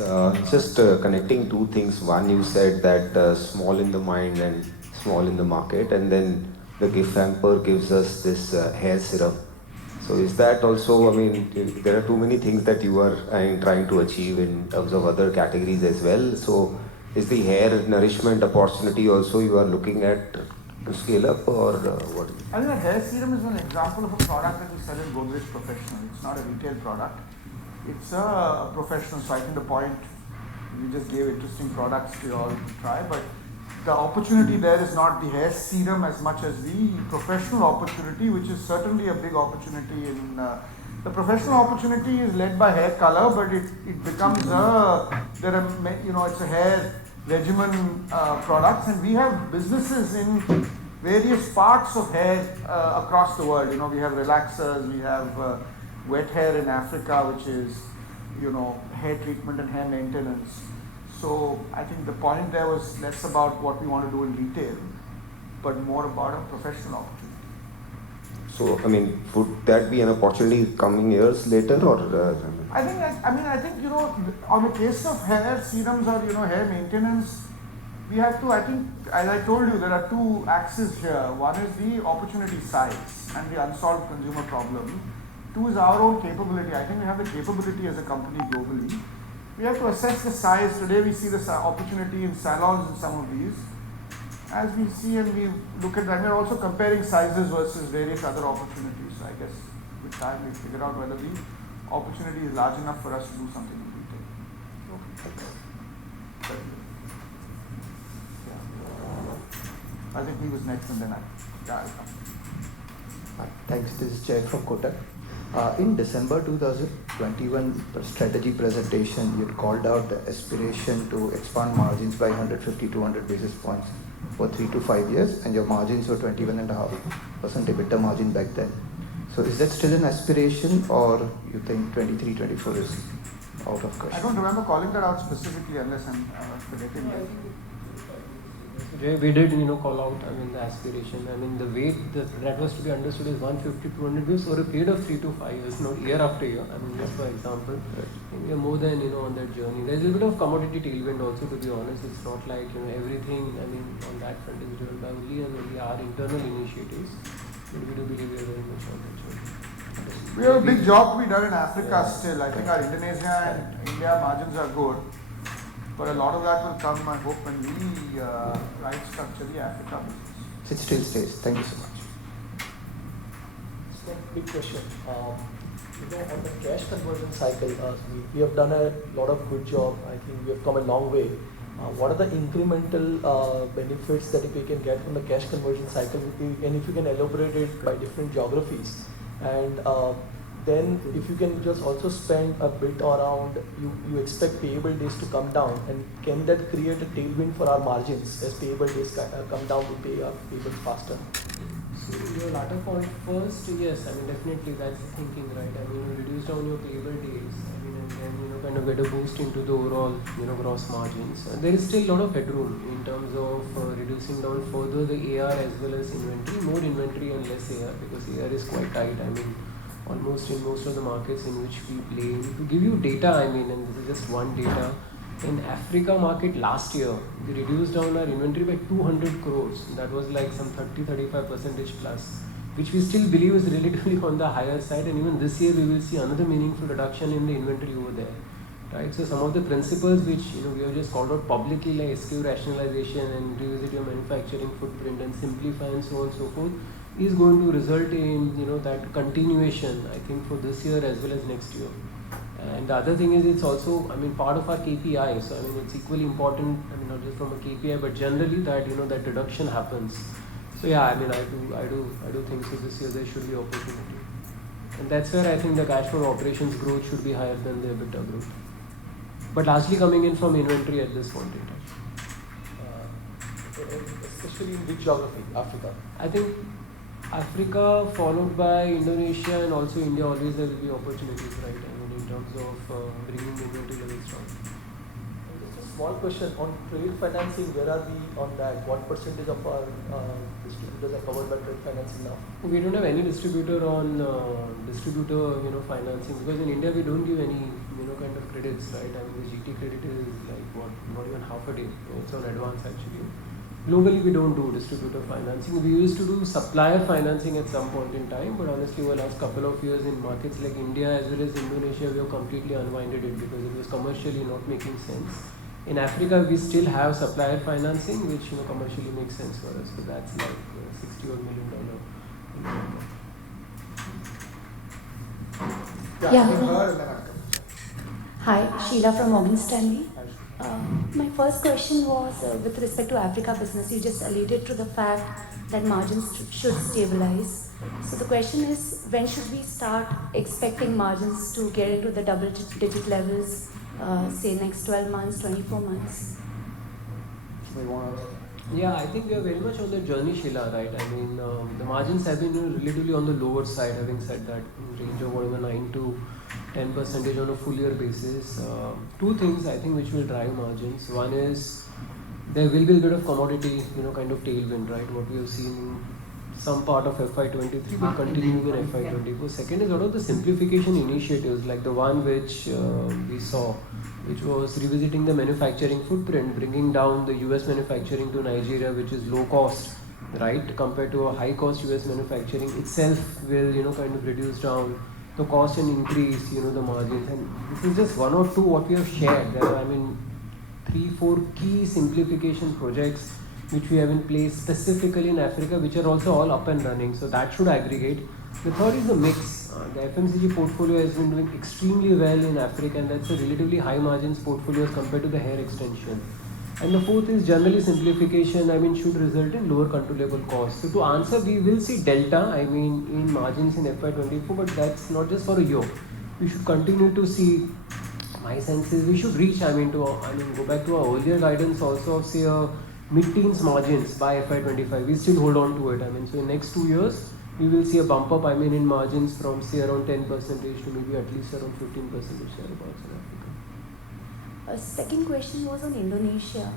Just connecting two things. One, you said that small in the mind and small in the market, and then the gift hamper gives us this hair serum. So is that also, there are too many things that you are trying to achieve in terms of other categories as well. So is the hair nourishment opportunity also you are looking at to scale up, or what? I think that hair serum is an example of a product that we sell in Godrej Professional. It's not a retail product. It's a professional. So I think the point, we just gave interesting products to you all to try, but the opportunity there is not the hair serum as much as the professional opportunity, which is certainly a big opportunity. In the professional opportunity is led by hair color, but it becomes it's a hair regimen products, and we have businesses in various parts of hair across the world. We have relaxers, we have wet hair in Africa, which is hair treatment and hair maintenance. So I think the point there was less about what we want to do in retail, but more about a professional opportunity. So would that be an opportunity coming years later, or? I think on the case of hair serums or hair maintenance, we have to, I think, as I told you, there are two axes here. One is the opportunity size and the unsolved consumer problem. Two is our own capability. I think we have the capability as a company globally. We have to assess the size. Today we see the opportunity in salons in some of these. As we see and we look at that, we are also comparing sizes versus various other opportunities. So I guess with time we figure out whether the opportunity is large enough for us to do something in retail. I think he was next and then I'll come. Thanks. This is Jay from Kotak. In December 2021 strategy presentation, you had called out the aspiration to expand margins by 150-200 basis points for 3 to 5 years, and your margins were 21.5% EBITDA margin back then. So is that still an aspiration, or you think 23-24 is out of question? I don't remember calling that out specifically unless I'm forgetting that. Jay, we did, call out, the aspiration. The way that was to be understood is 150, 200 basis over a period of 3 to 5 years, not year after year. Just for example, we are more than, on that journey. There's a little bit of commodity tailwind also, to be honest. It's not like, everything, on that front is driven by only and only our internal initiatives. But we do believe we are very much on that journey. We have a big job to be done in Africa still. I think our Indonesia and India margins are good. But a lot of that will come, I hope, when we right structure the Africa business. It still stays. Thank you so much. Just one big question. On the cash conversion cycle, we have done a lot of good job. I think we have come a long way. What are the incremental benefits that we can get from the cash conversion cycle? And if you can elaborate it by different geographies. And then if you can just also spend a bit around, you expect payable days to come down, and can that create a tailwind for our margins as payable days come down, we pay our payables faster? So your latter point first, yes, definitely that's the thinking, right? You reduce down your payable days, and then kind of get a boost into the overall, gross margins. There is still a lot of headroom in terms of reducing down further the AR as well as inventory, more inventory and less AR, because AR is quite tight. Almost in most of the markets in which we play. To give you data, and this is just one data, in Africa market last year, we reduced down our inventory by 200 crores. That was like some 30-35% plus, which we still believe is relatively on the higher side. And even this year, we will see another meaningful reduction in the inventory over there. Right? So some of the principles which we have just called out publicly, like SKU rationalization and revisit your manufacturing footprint and simplify and so on and so forth, is going to result in that continuation, I think, for this year as well as next year. And the other thing is, it's also part of our KPI. So it's equally important, not just from a KPI, but generally that that reduction happens. So yeah, I do think so. This year there should be opportunity, and that's where I think the cash from operations growth should be higher than the EBITDA growth, but largely coming in from inventory at this point in time. Especially in which geography? Africa? I think Africa followed by Indonesia and also India, always there will be opportunities, right? In terms of bringing inventory levels down. Just a small question on trade financing. Where are we on that? What percentage of our distributors are covered by trade financing now? We don't have any distributor on distributor financing, because in India we don't give any kind of credits, right? The GT credit is like what, not even half a day. It's on advance actually. Globally, we don't do distributor financing. We used to do supplier financing at some point in time, but honestly, over the last couple of years in markets like India as well as Indonesia, we have completely unwinded it because it was commercially not making sense. In Africa, we still have supplier financing, which commercially makes sense for us. So that's like $60 million. Yeah. Hi, Sheila from Morgan Stanley. My first question was with respect to Africa business. You just alluded to the fact that margins should stabilize. So the question is, when should we start expecting margins to get into the double-digit levels, say next 12 months, 24 months? Yeah, I think we are very much on the journey, Sheila, right? The margins have been relatively on the lower side, having said that, in range of whatever 9 to 10% on a full year basis. Two things I think which will drive margins. One is there will be a bit of commodity, kind of tailwind, right? What we have seen some part of FY23 will continue in FY24. Second is a lot of the simplification initiatives, like the one which we saw, which was revisiting the manufacturing footprint, bringing down the US manufacturing to Nigeria, which is low cost, right? Compared to a high cost US manufacturing itself will, kind of reduce down the cost and increase, the margins. And this is just one or two what we have shared. There are, 3-4 key simplification projects which we have in place specifically in Africa, which are also all up and running. So that should aggregate. The third is the mix. The FMCG portfolio has been doing extremely well in Africa, and that's a relatively high margins portfolio as compared to the hair extension. And the fourth is generally simplification, should result in lower controllable costs. So to answer, we will see delta, in margins in FY24, but that's not just for a year. We should continue to see, my sense is we should reach, go back to our earlier guidance also of say mid-teens margins by FY25. We still hold on to it. So in next 2 years, we will see a bump up, in margins from say around 10% to maybe at least around 15% thereabouts in Africa. Second question was on Indonesia.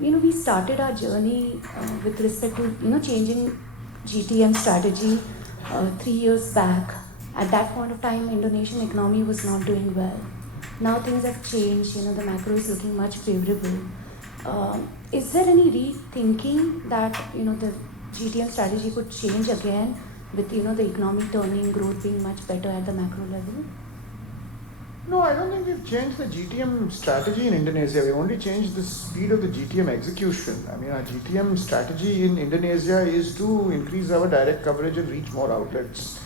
we started our journey with respect to, changing GTM strategy 3 years back. At that point of time, Indonesian economy was not doing well. Now things have changed, the macro is looking much favorable. Is there any rethinking that, the GTM strategy could change again with, the economy turning, growth being much better at the macro level? No, I don't think we've changed the GTM strategy in Indonesia. We've only changed the speed of the GTM execution. I mean, our GTM strategy in Indonesia is to increase our direct coverage and reach more outlets.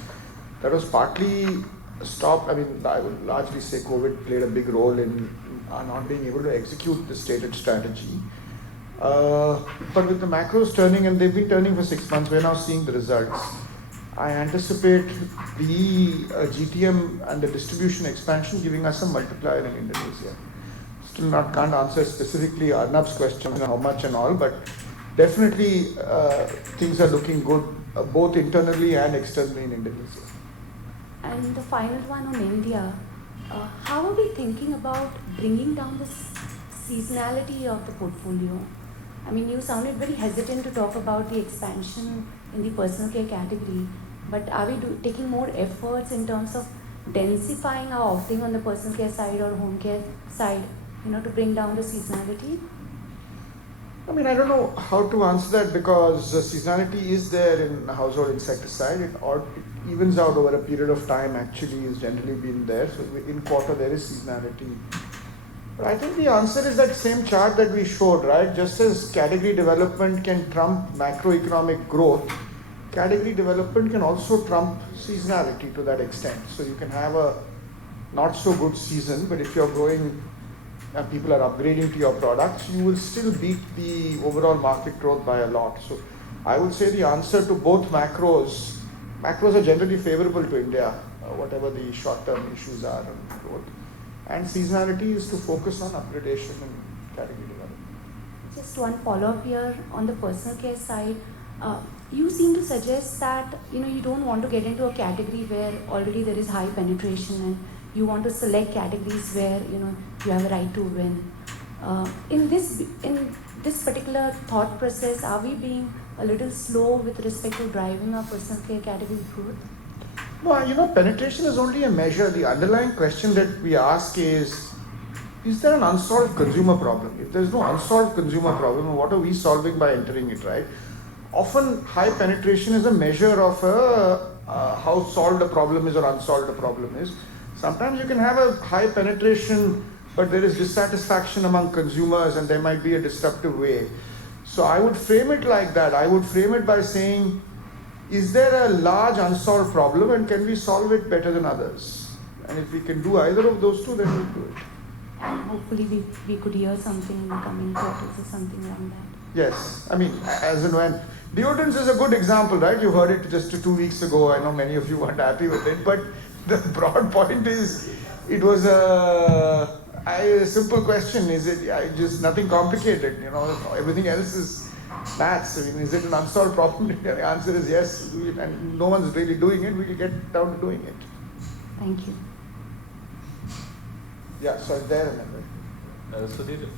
That was partly stopped. I mean, I would largely say COVID played a big role in not being able to execute the stated strategy. But with the macros turning, and they've been turning for 6 months, we're now seeing the results. I anticipate the GTM and the distribution expansion giving us a multiplier in Indonesia. Still can't answer specifically Arnab's question on how much and all, but definitely things are looking good both internally and externally in Indonesia. And the final one on India, how are we thinking about bringing down the seasonality of the portfolio? I mean, you sounded very hesitant to talk about the expansion in the personal care category, but are we taking more efforts in terms of densifying our offering on the personal care side or home care side, to bring down the seasonality? I mean, I don't know how to answer that because seasonality is there in household insecticide. It evens out over a period of time, actually, is generally been there. So in quarter, there is seasonality. But I think the answer is that same chart that we showed, right? Just as category development can trump macroeconomic growth, category development can also trump seasonality to that extent. So you can have a not so good season, but if you're growing and people are upgrading to your products, you will still beat the overall market growth by a lot. So I would say the answer to both macros are generally favorable to India, whatever the short-term issues are on growth. And seasonality is to focus on upgradation and category development. Just one follow-up here on the personal care side. You seem to suggest that you don't want to get into a category where already there is high penetration, and you want to select categories where you have a right to win. In this particular thought process, are we being a little slow with respect to driving our personal care category growth? No, penetration is only a measure. The underlying question that we ask is there an unsolved consumer problem? If there's no unsolved consumer problem, what are we solving by entering it, right? Often high penetration is a measure of how solved a problem is or unsolved a problem is. Sometimes you can have a high penetration, but there is dissatisfaction among consumers and there might be a disruptive way. So I would frame it like that. I would frame it by saying, is there a large unsolved problem and can we solve it better than others? And if we can do either of those two, then we'll do it. And hopefully we could hear something in the coming quarters or something around that. Yes, I mean, as and when. Deodorants is a good example, right? You heard it just 2 weeks ago. I know many of you weren't happy with it, but the broad point is, it was a simple question. Is it just nothing complicated? Everything else is maths. I mean, is it an unsolved problem? The answer is yes, and no one's really doing it. We'll get down to doing it. Thank you. Yeah, so there, remember. Sudhir,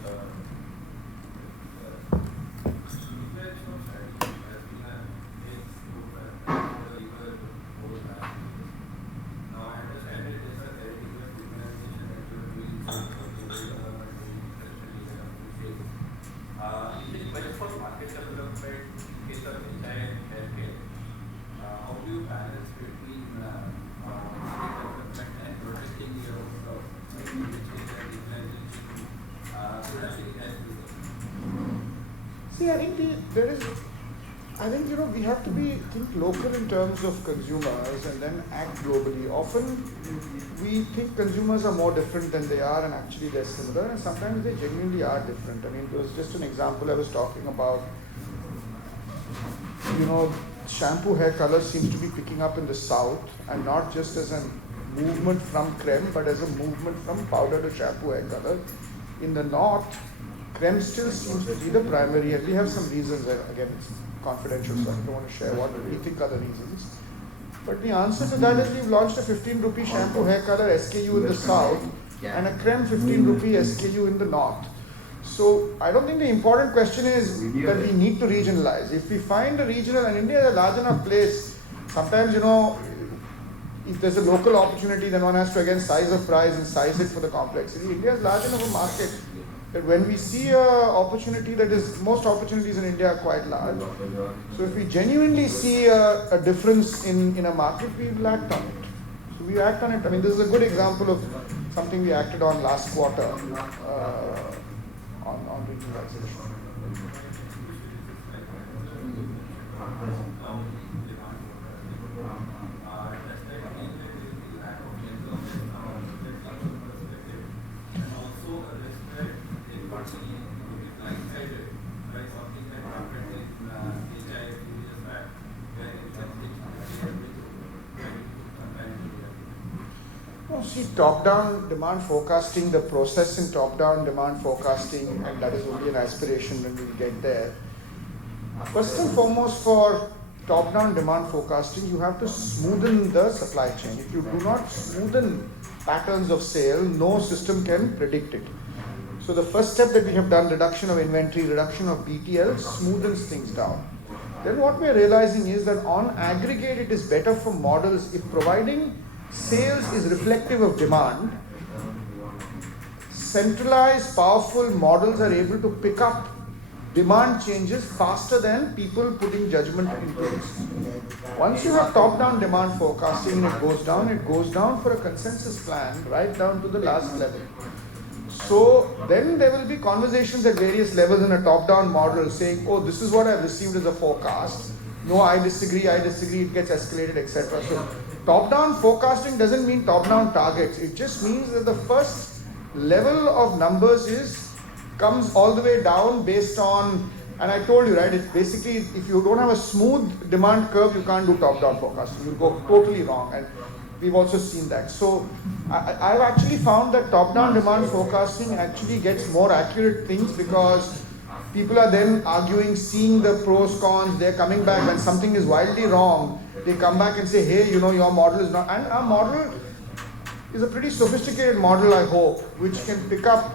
See, I think we have to think local in terms of consumers and then act globally. Often we think consumers are more different than they are, and actually they're similar, and sometimes they genuinely are different. I mean, it was just an example I was talking about. Shampoo hair color seems to be picking up in the south, and not just as a movement from creme, but as a movement from powder to shampoo hair color. In the north, creme still seems to be the primary, and we have some reasons. Again, it's confidential, so I don't want to share what we think are the reasons. But the answer to that is we've launched a 15 rupee shampoo hair color SKU in the south and a creme 15 rupee SKU in the north. So I don't think the important question is that we need to regionalize. If we find a regional, and India is a large enough place, sometimes, if there's a local opportunity, then one has to again size a price and size it for the complexity. India is large enough a market that when we see an opportunity most opportunities in India are quite large. So if we genuinely see a difference in a market, we will act on it. So we act on it. I mean, this is a good example of something we acted on last quarter on regionalization. See, top-down demand forecasting, the process in top-down demand forecasting, and that is only an aspiration when we get there. First and foremost, for top-down demand forecasting, you have to smoothen the supply chain. If you do not smoothen patterns of sale, no system can predict it. So the first step that we have done, reduction of inventory, reduction of BTL, smoothens things down. Then what we are realizing is that on aggregate, it is better for models if providing sales is reflective of demand. Centralized, powerful models are able to pick up demand changes faster than people putting judgment into it. Once you have top-down demand forecasting, it goes down for a consensus plan right down to the last level. So then there will be conversations at various levels in a top-down model saying, oh, this is what I've received as a forecast. No, I disagree, it gets escalated, etc. So top-down forecasting doesn't mean top-down targets. It just means that the first level of numbers comes all the way down based on, and I told you, right, it's basically, if you don't have a smooth demand curve, you can't do top-down forecasting. You'll go totally wrong, and we've also seen that. So I've actually found that top-down demand forecasting actually gets more accurate things because people are then arguing, seeing the pros, cons, they're coming back when something is wildly wrong. They come back and say, hey, your model is not, and our model is a pretty sophisticated model, I hope, which can pick up,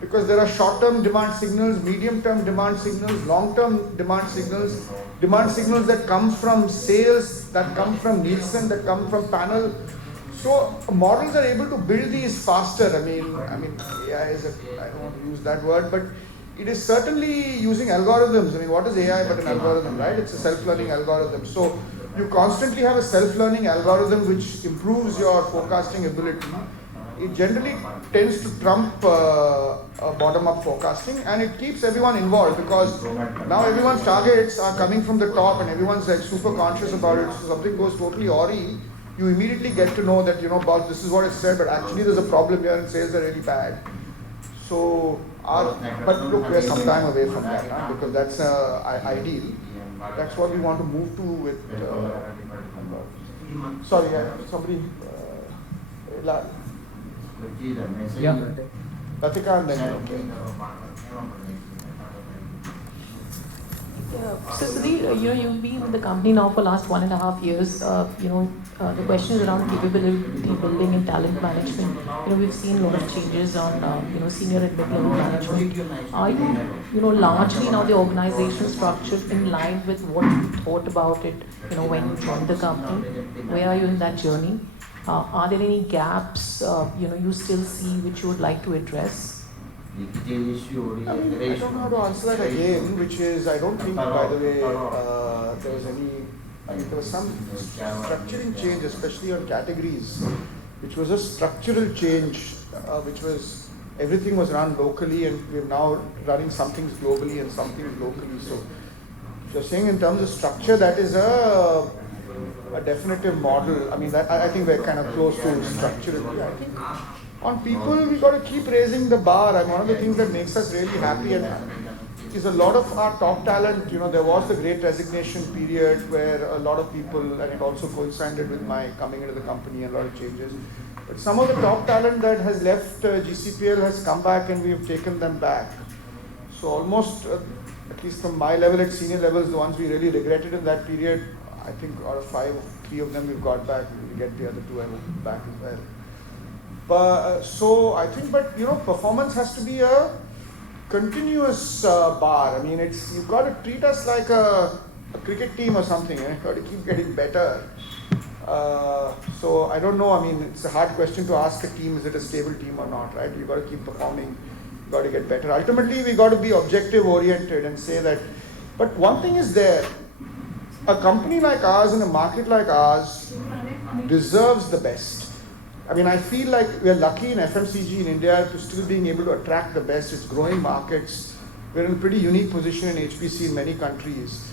because there are short-term demand signals, medium-term demand signals, long-term demand signals that come from sales, that come from Nielsen, that come from panel. So models are able to build these faster. I mean, AI is I don't want to use that word, but it is certainly using algorithms. I mean, what is AI but an algorithm, right? It's a self-learning algorithm. So you constantly have a self-learning algorithm which improves your forecasting ability. It generally tends to trump bottom-up forecasting, and it keeps everyone involved because now everyone's targets are coming from the top and everyone's like super conscious about it. So something goes totally awry, you immediately get to know that, boss, this is what it said, but actually there's a problem here and sales are really bad. So, but look, we're some time away from that, because that's ideal. That's what we want to move to with. Sorry, somebody. Yeah. Latika and then. So Sudhir, you've been with the company now for last 1.5 years. The question is around capability building and talent management. We've seen a lot of changes on senior and mid-level management. Are you, largely now the organization structure in line with what you thought about it, when you joined the company? Where are you in that journey? Are there any gaps, you still see which you would like to address? I don't know how to answer that again, which is, I don't think, by the way, there was there was some structuring change, especially on categories, which was a structural change, which was, everything was run locally, and we're now running some things globally and some things locally. So if you're saying in terms of structure, that is a definitive model. I mean, I think we're kind of close to structurally. I think on people, we've got to keep raising the bar. And one of the things that makes us really happy is a lot of our top talent, there was the great resignation period where a lot of people, and it also coincided with my coming into the company and a lot of changes. But some of the top talent that has left GCPL has come back, and we have taken them back. So almost, at least from my level at senior levels, the ones we really regretted in that period, I think out of 5, 3 of them we've got back. We'll get the other 2 back as well. But so I think, performance has to be continuous bar. I mean, you've got to treat us like a cricket team or something. You've got to keep getting better. So I don't know. I mean, it's a hard question to ask a team, is it a stable team or not, right? You've got to keep performing. You've got to get better. Ultimately, we got to be objective oriented and say that. But one thing is there. A company like ours in a market like ours deserves the best. I mean, I feel like we're lucky in FMCG in India to still being able to attract the best. It's growing markets. We're in a pretty unique position in HPC in many countries.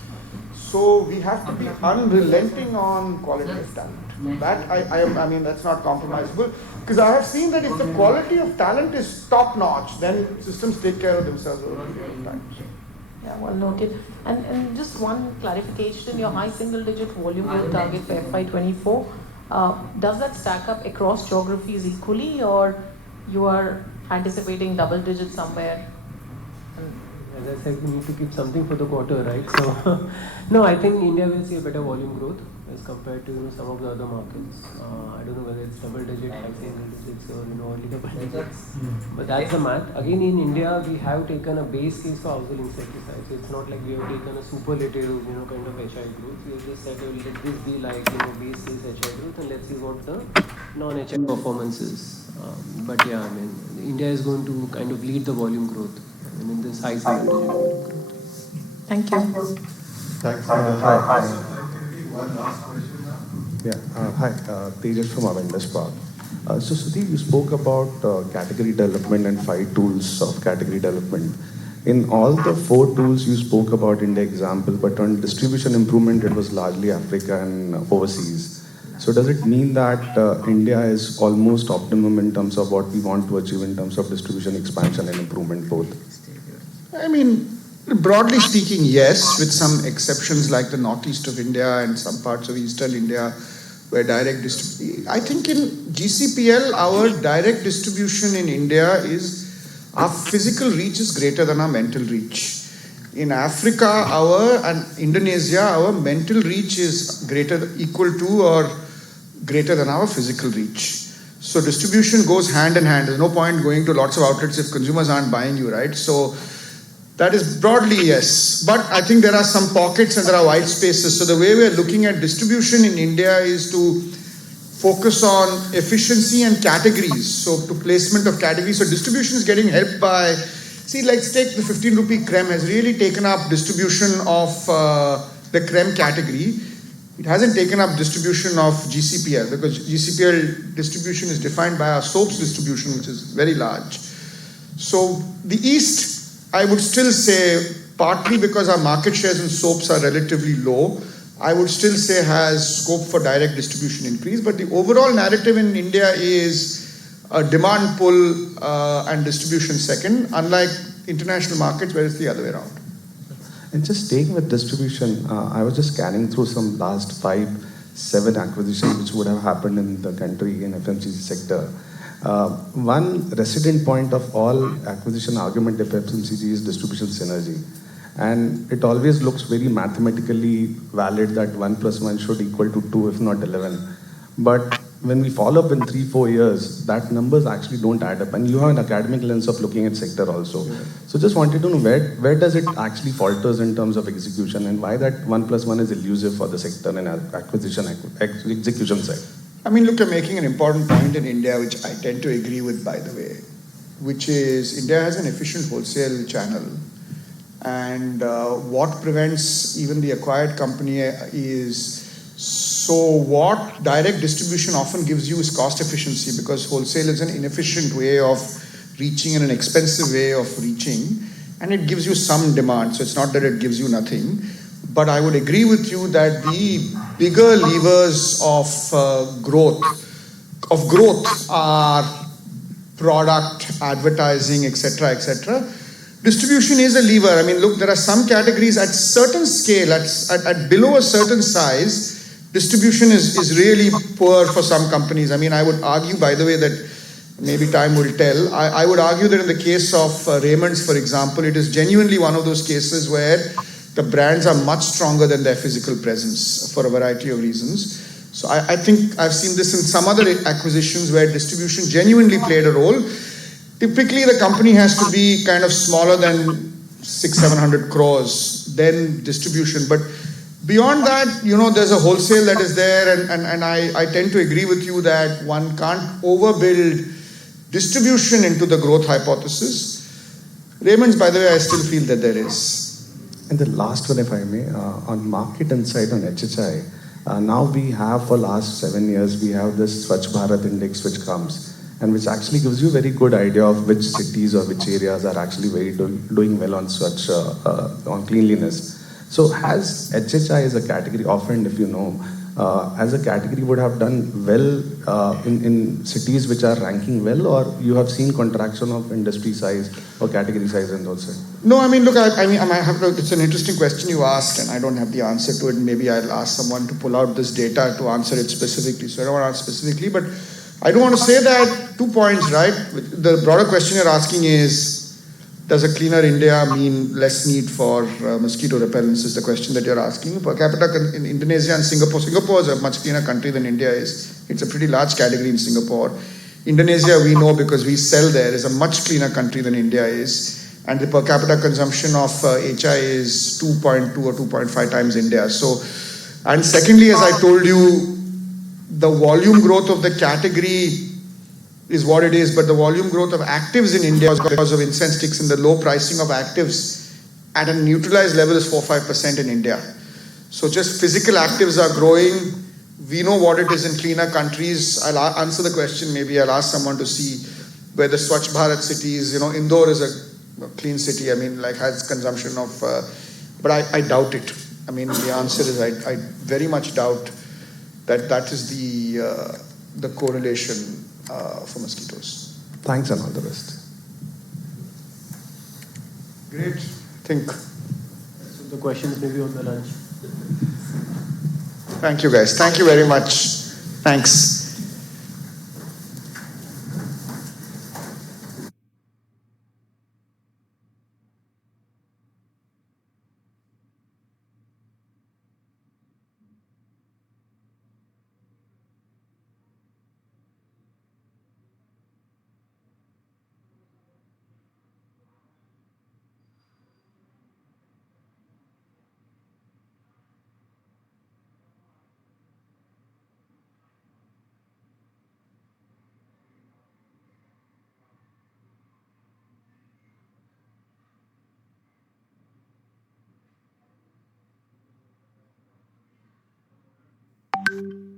So we have to be unrelenting on quality of talent. That I mean, that's not compromisable. Because I have seen that if the quality of talent is top notch, then systems take care of themselves over a period of time. Yeah, well noted. And just one clarification, your high single-digit volume growth target for FY24, does that stack up across geographies equally, or you are anticipating double digits somewhere? As I said, we need to keep something for the quarter, right? So, no, I think India will see a better volume growth as compared to some of the other markets. I don't know whether it's double digit, high single digits, or early double digits. But that's the math. Again, in India, we have taken a base case for household insecticides. So it's not like we have taken a superlative, kind of HI growth. We have just said, let this be like, base case HI growth, and let's see what the non-HI performance is. But yeah, I mean, India is going to kind of lead the volume growth. In this high single digit volume growth. Thank you. Thanks. Hi. One last question now. Yeah. Hi. Tejas from Avendus Park. So Sudhir, you spoke about category development and 5 tools of category development. In all the 4 tools you spoke about in the example, but on distribution improvement, it was largely Africa and overseas. So does it mean that India is almost optimum in terms of what we want to achieve in terms of distribution expansion and improvement both? I mean, broadly speaking, yes, with some exceptions like the northeast of India and some parts of eastern India where direct distribution. I think in GCPL, our direct distribution in India is, our physical reach is greater than our mental reach. In Africa, and Indonesia, our mental reach is equal to or greater than our physical reach. So distribution goes hand in hand. There's no point going to lots of outlets if consumers aren't buying you, right? So that is broadly yes. But I think there are some pockets and there are white spaces. So the way we're looking at distribution in India is to focus on efficiency and categories. So to placement of categories. So distribution is getting helped by, let's take the 15 rupee creme has really taken up distribution of the creme category. It hasn't taken up distribution of GCPL because GCPL distribution is defined by our soaps distribution, which is very large. So the East, I would still say, partly because our market shares in soaps are relatively low, I would still say has scope for direct distribution increase. But the overall narrative in India is a demand pull and distribution second, unlike international markets where it's the other way around. And just staying with distribution, I was just scanning through some last 5-7 acquisitions which would have happened in the country in FMCG sector. One resident point of all acquisition argument of FMCG is distribution synergy. And it always looks very mathematically valid that 1 + 1 should equal to 2, if not 11. But when we follow up in 3-4 years, that numbers actually don't add up. And you have an academic lens of looking at sector also. Yeah. So just wanted to know where does it actually falters in terms of execution and why that 1 + 1 is elusive for the sector and acquisition execution side. I mean, look, you're making an important point in India, which I tend to agree with, by the way, which is India has an efficient wholesale channel. And what prevents even the acquired company is, so what direct distribution often gives you is cost efficiency, because wholesale is an inefficient way of reaching and an expensive way of reaching, and it gives you some demand. So it's not that it gives you nothing. But I would agree with you that the bigger levers of growth are product, advertising, etc., etc. Distribution is a lever. I mean, look, there are some categories at certain scale, at below a certain size, distribution is really poor for some companies. I mean, I would argue, by the way, that maybe time will tell. I would argue that in the case of Raymond's, for example, it is genuinely one of those cases where the brands are much stronger than their physical presence for a variety of reasons. So I think I've seen this in some other acquisitions where distribution genuinely played a role. typically the company has to be kind of smaller than 600-700 crores, then distribution. But beyond that, there's a wholesale that is there, and I tend to agree with you that one can't overbuild distribution into the growth hypothesis. Raymond's, by the way, I still feel that there is. And the last one, if I may, on market insight on HHI, now we have for last 7 years, we have this Swachh Bharat Index which comes, and which actually gives you a very good idea of which cities or which areas are actually doing well on Swachh, on cleanliness. So has HHI as a category, often if you know, as a category would have done well in cities which are ranking well, or you have seen contraction of industry size or category size in those? No, I mean, look, it's an interesting question you asked, and I don't have the answer to it. Maybe I'll ask someone to pull out this data to answer it specifically. So I don't want to answer specifically, but I do want to say that 2 points, right? The broader question you're asking is, does a cleaner India mean less need for mosquito repellents, is the question that you're asking. Per capita in Indonesia and Singapore is a much cleaner country than India is. It's a pretty large category in Singapore. Indonesia, we know because we sell there, is a much cleaner country than India is. And the per capita consumption of HI is 2.2 or 2.5 times India. So, and secondly, as I told you, the volume growth of the category is what it is, but the volume growth of actives in India because of incense sticks and the low pricing of actives at a neutralized level is 4-5% in India. So just physical actives are growing. We know what it is in cleaner countries. I'll answer the question, maybe I'll ask someone to see where the Swachh Bharat cities, Indore is a clean city, has consumption of, but I doubt it. The answer is I very much doubt that is the correlation for mosquitoes. Thanks and all the best. Great. Think. So the questions may be on the lunch. Thank you, guys. Thank you very much. Thanks. Thank you.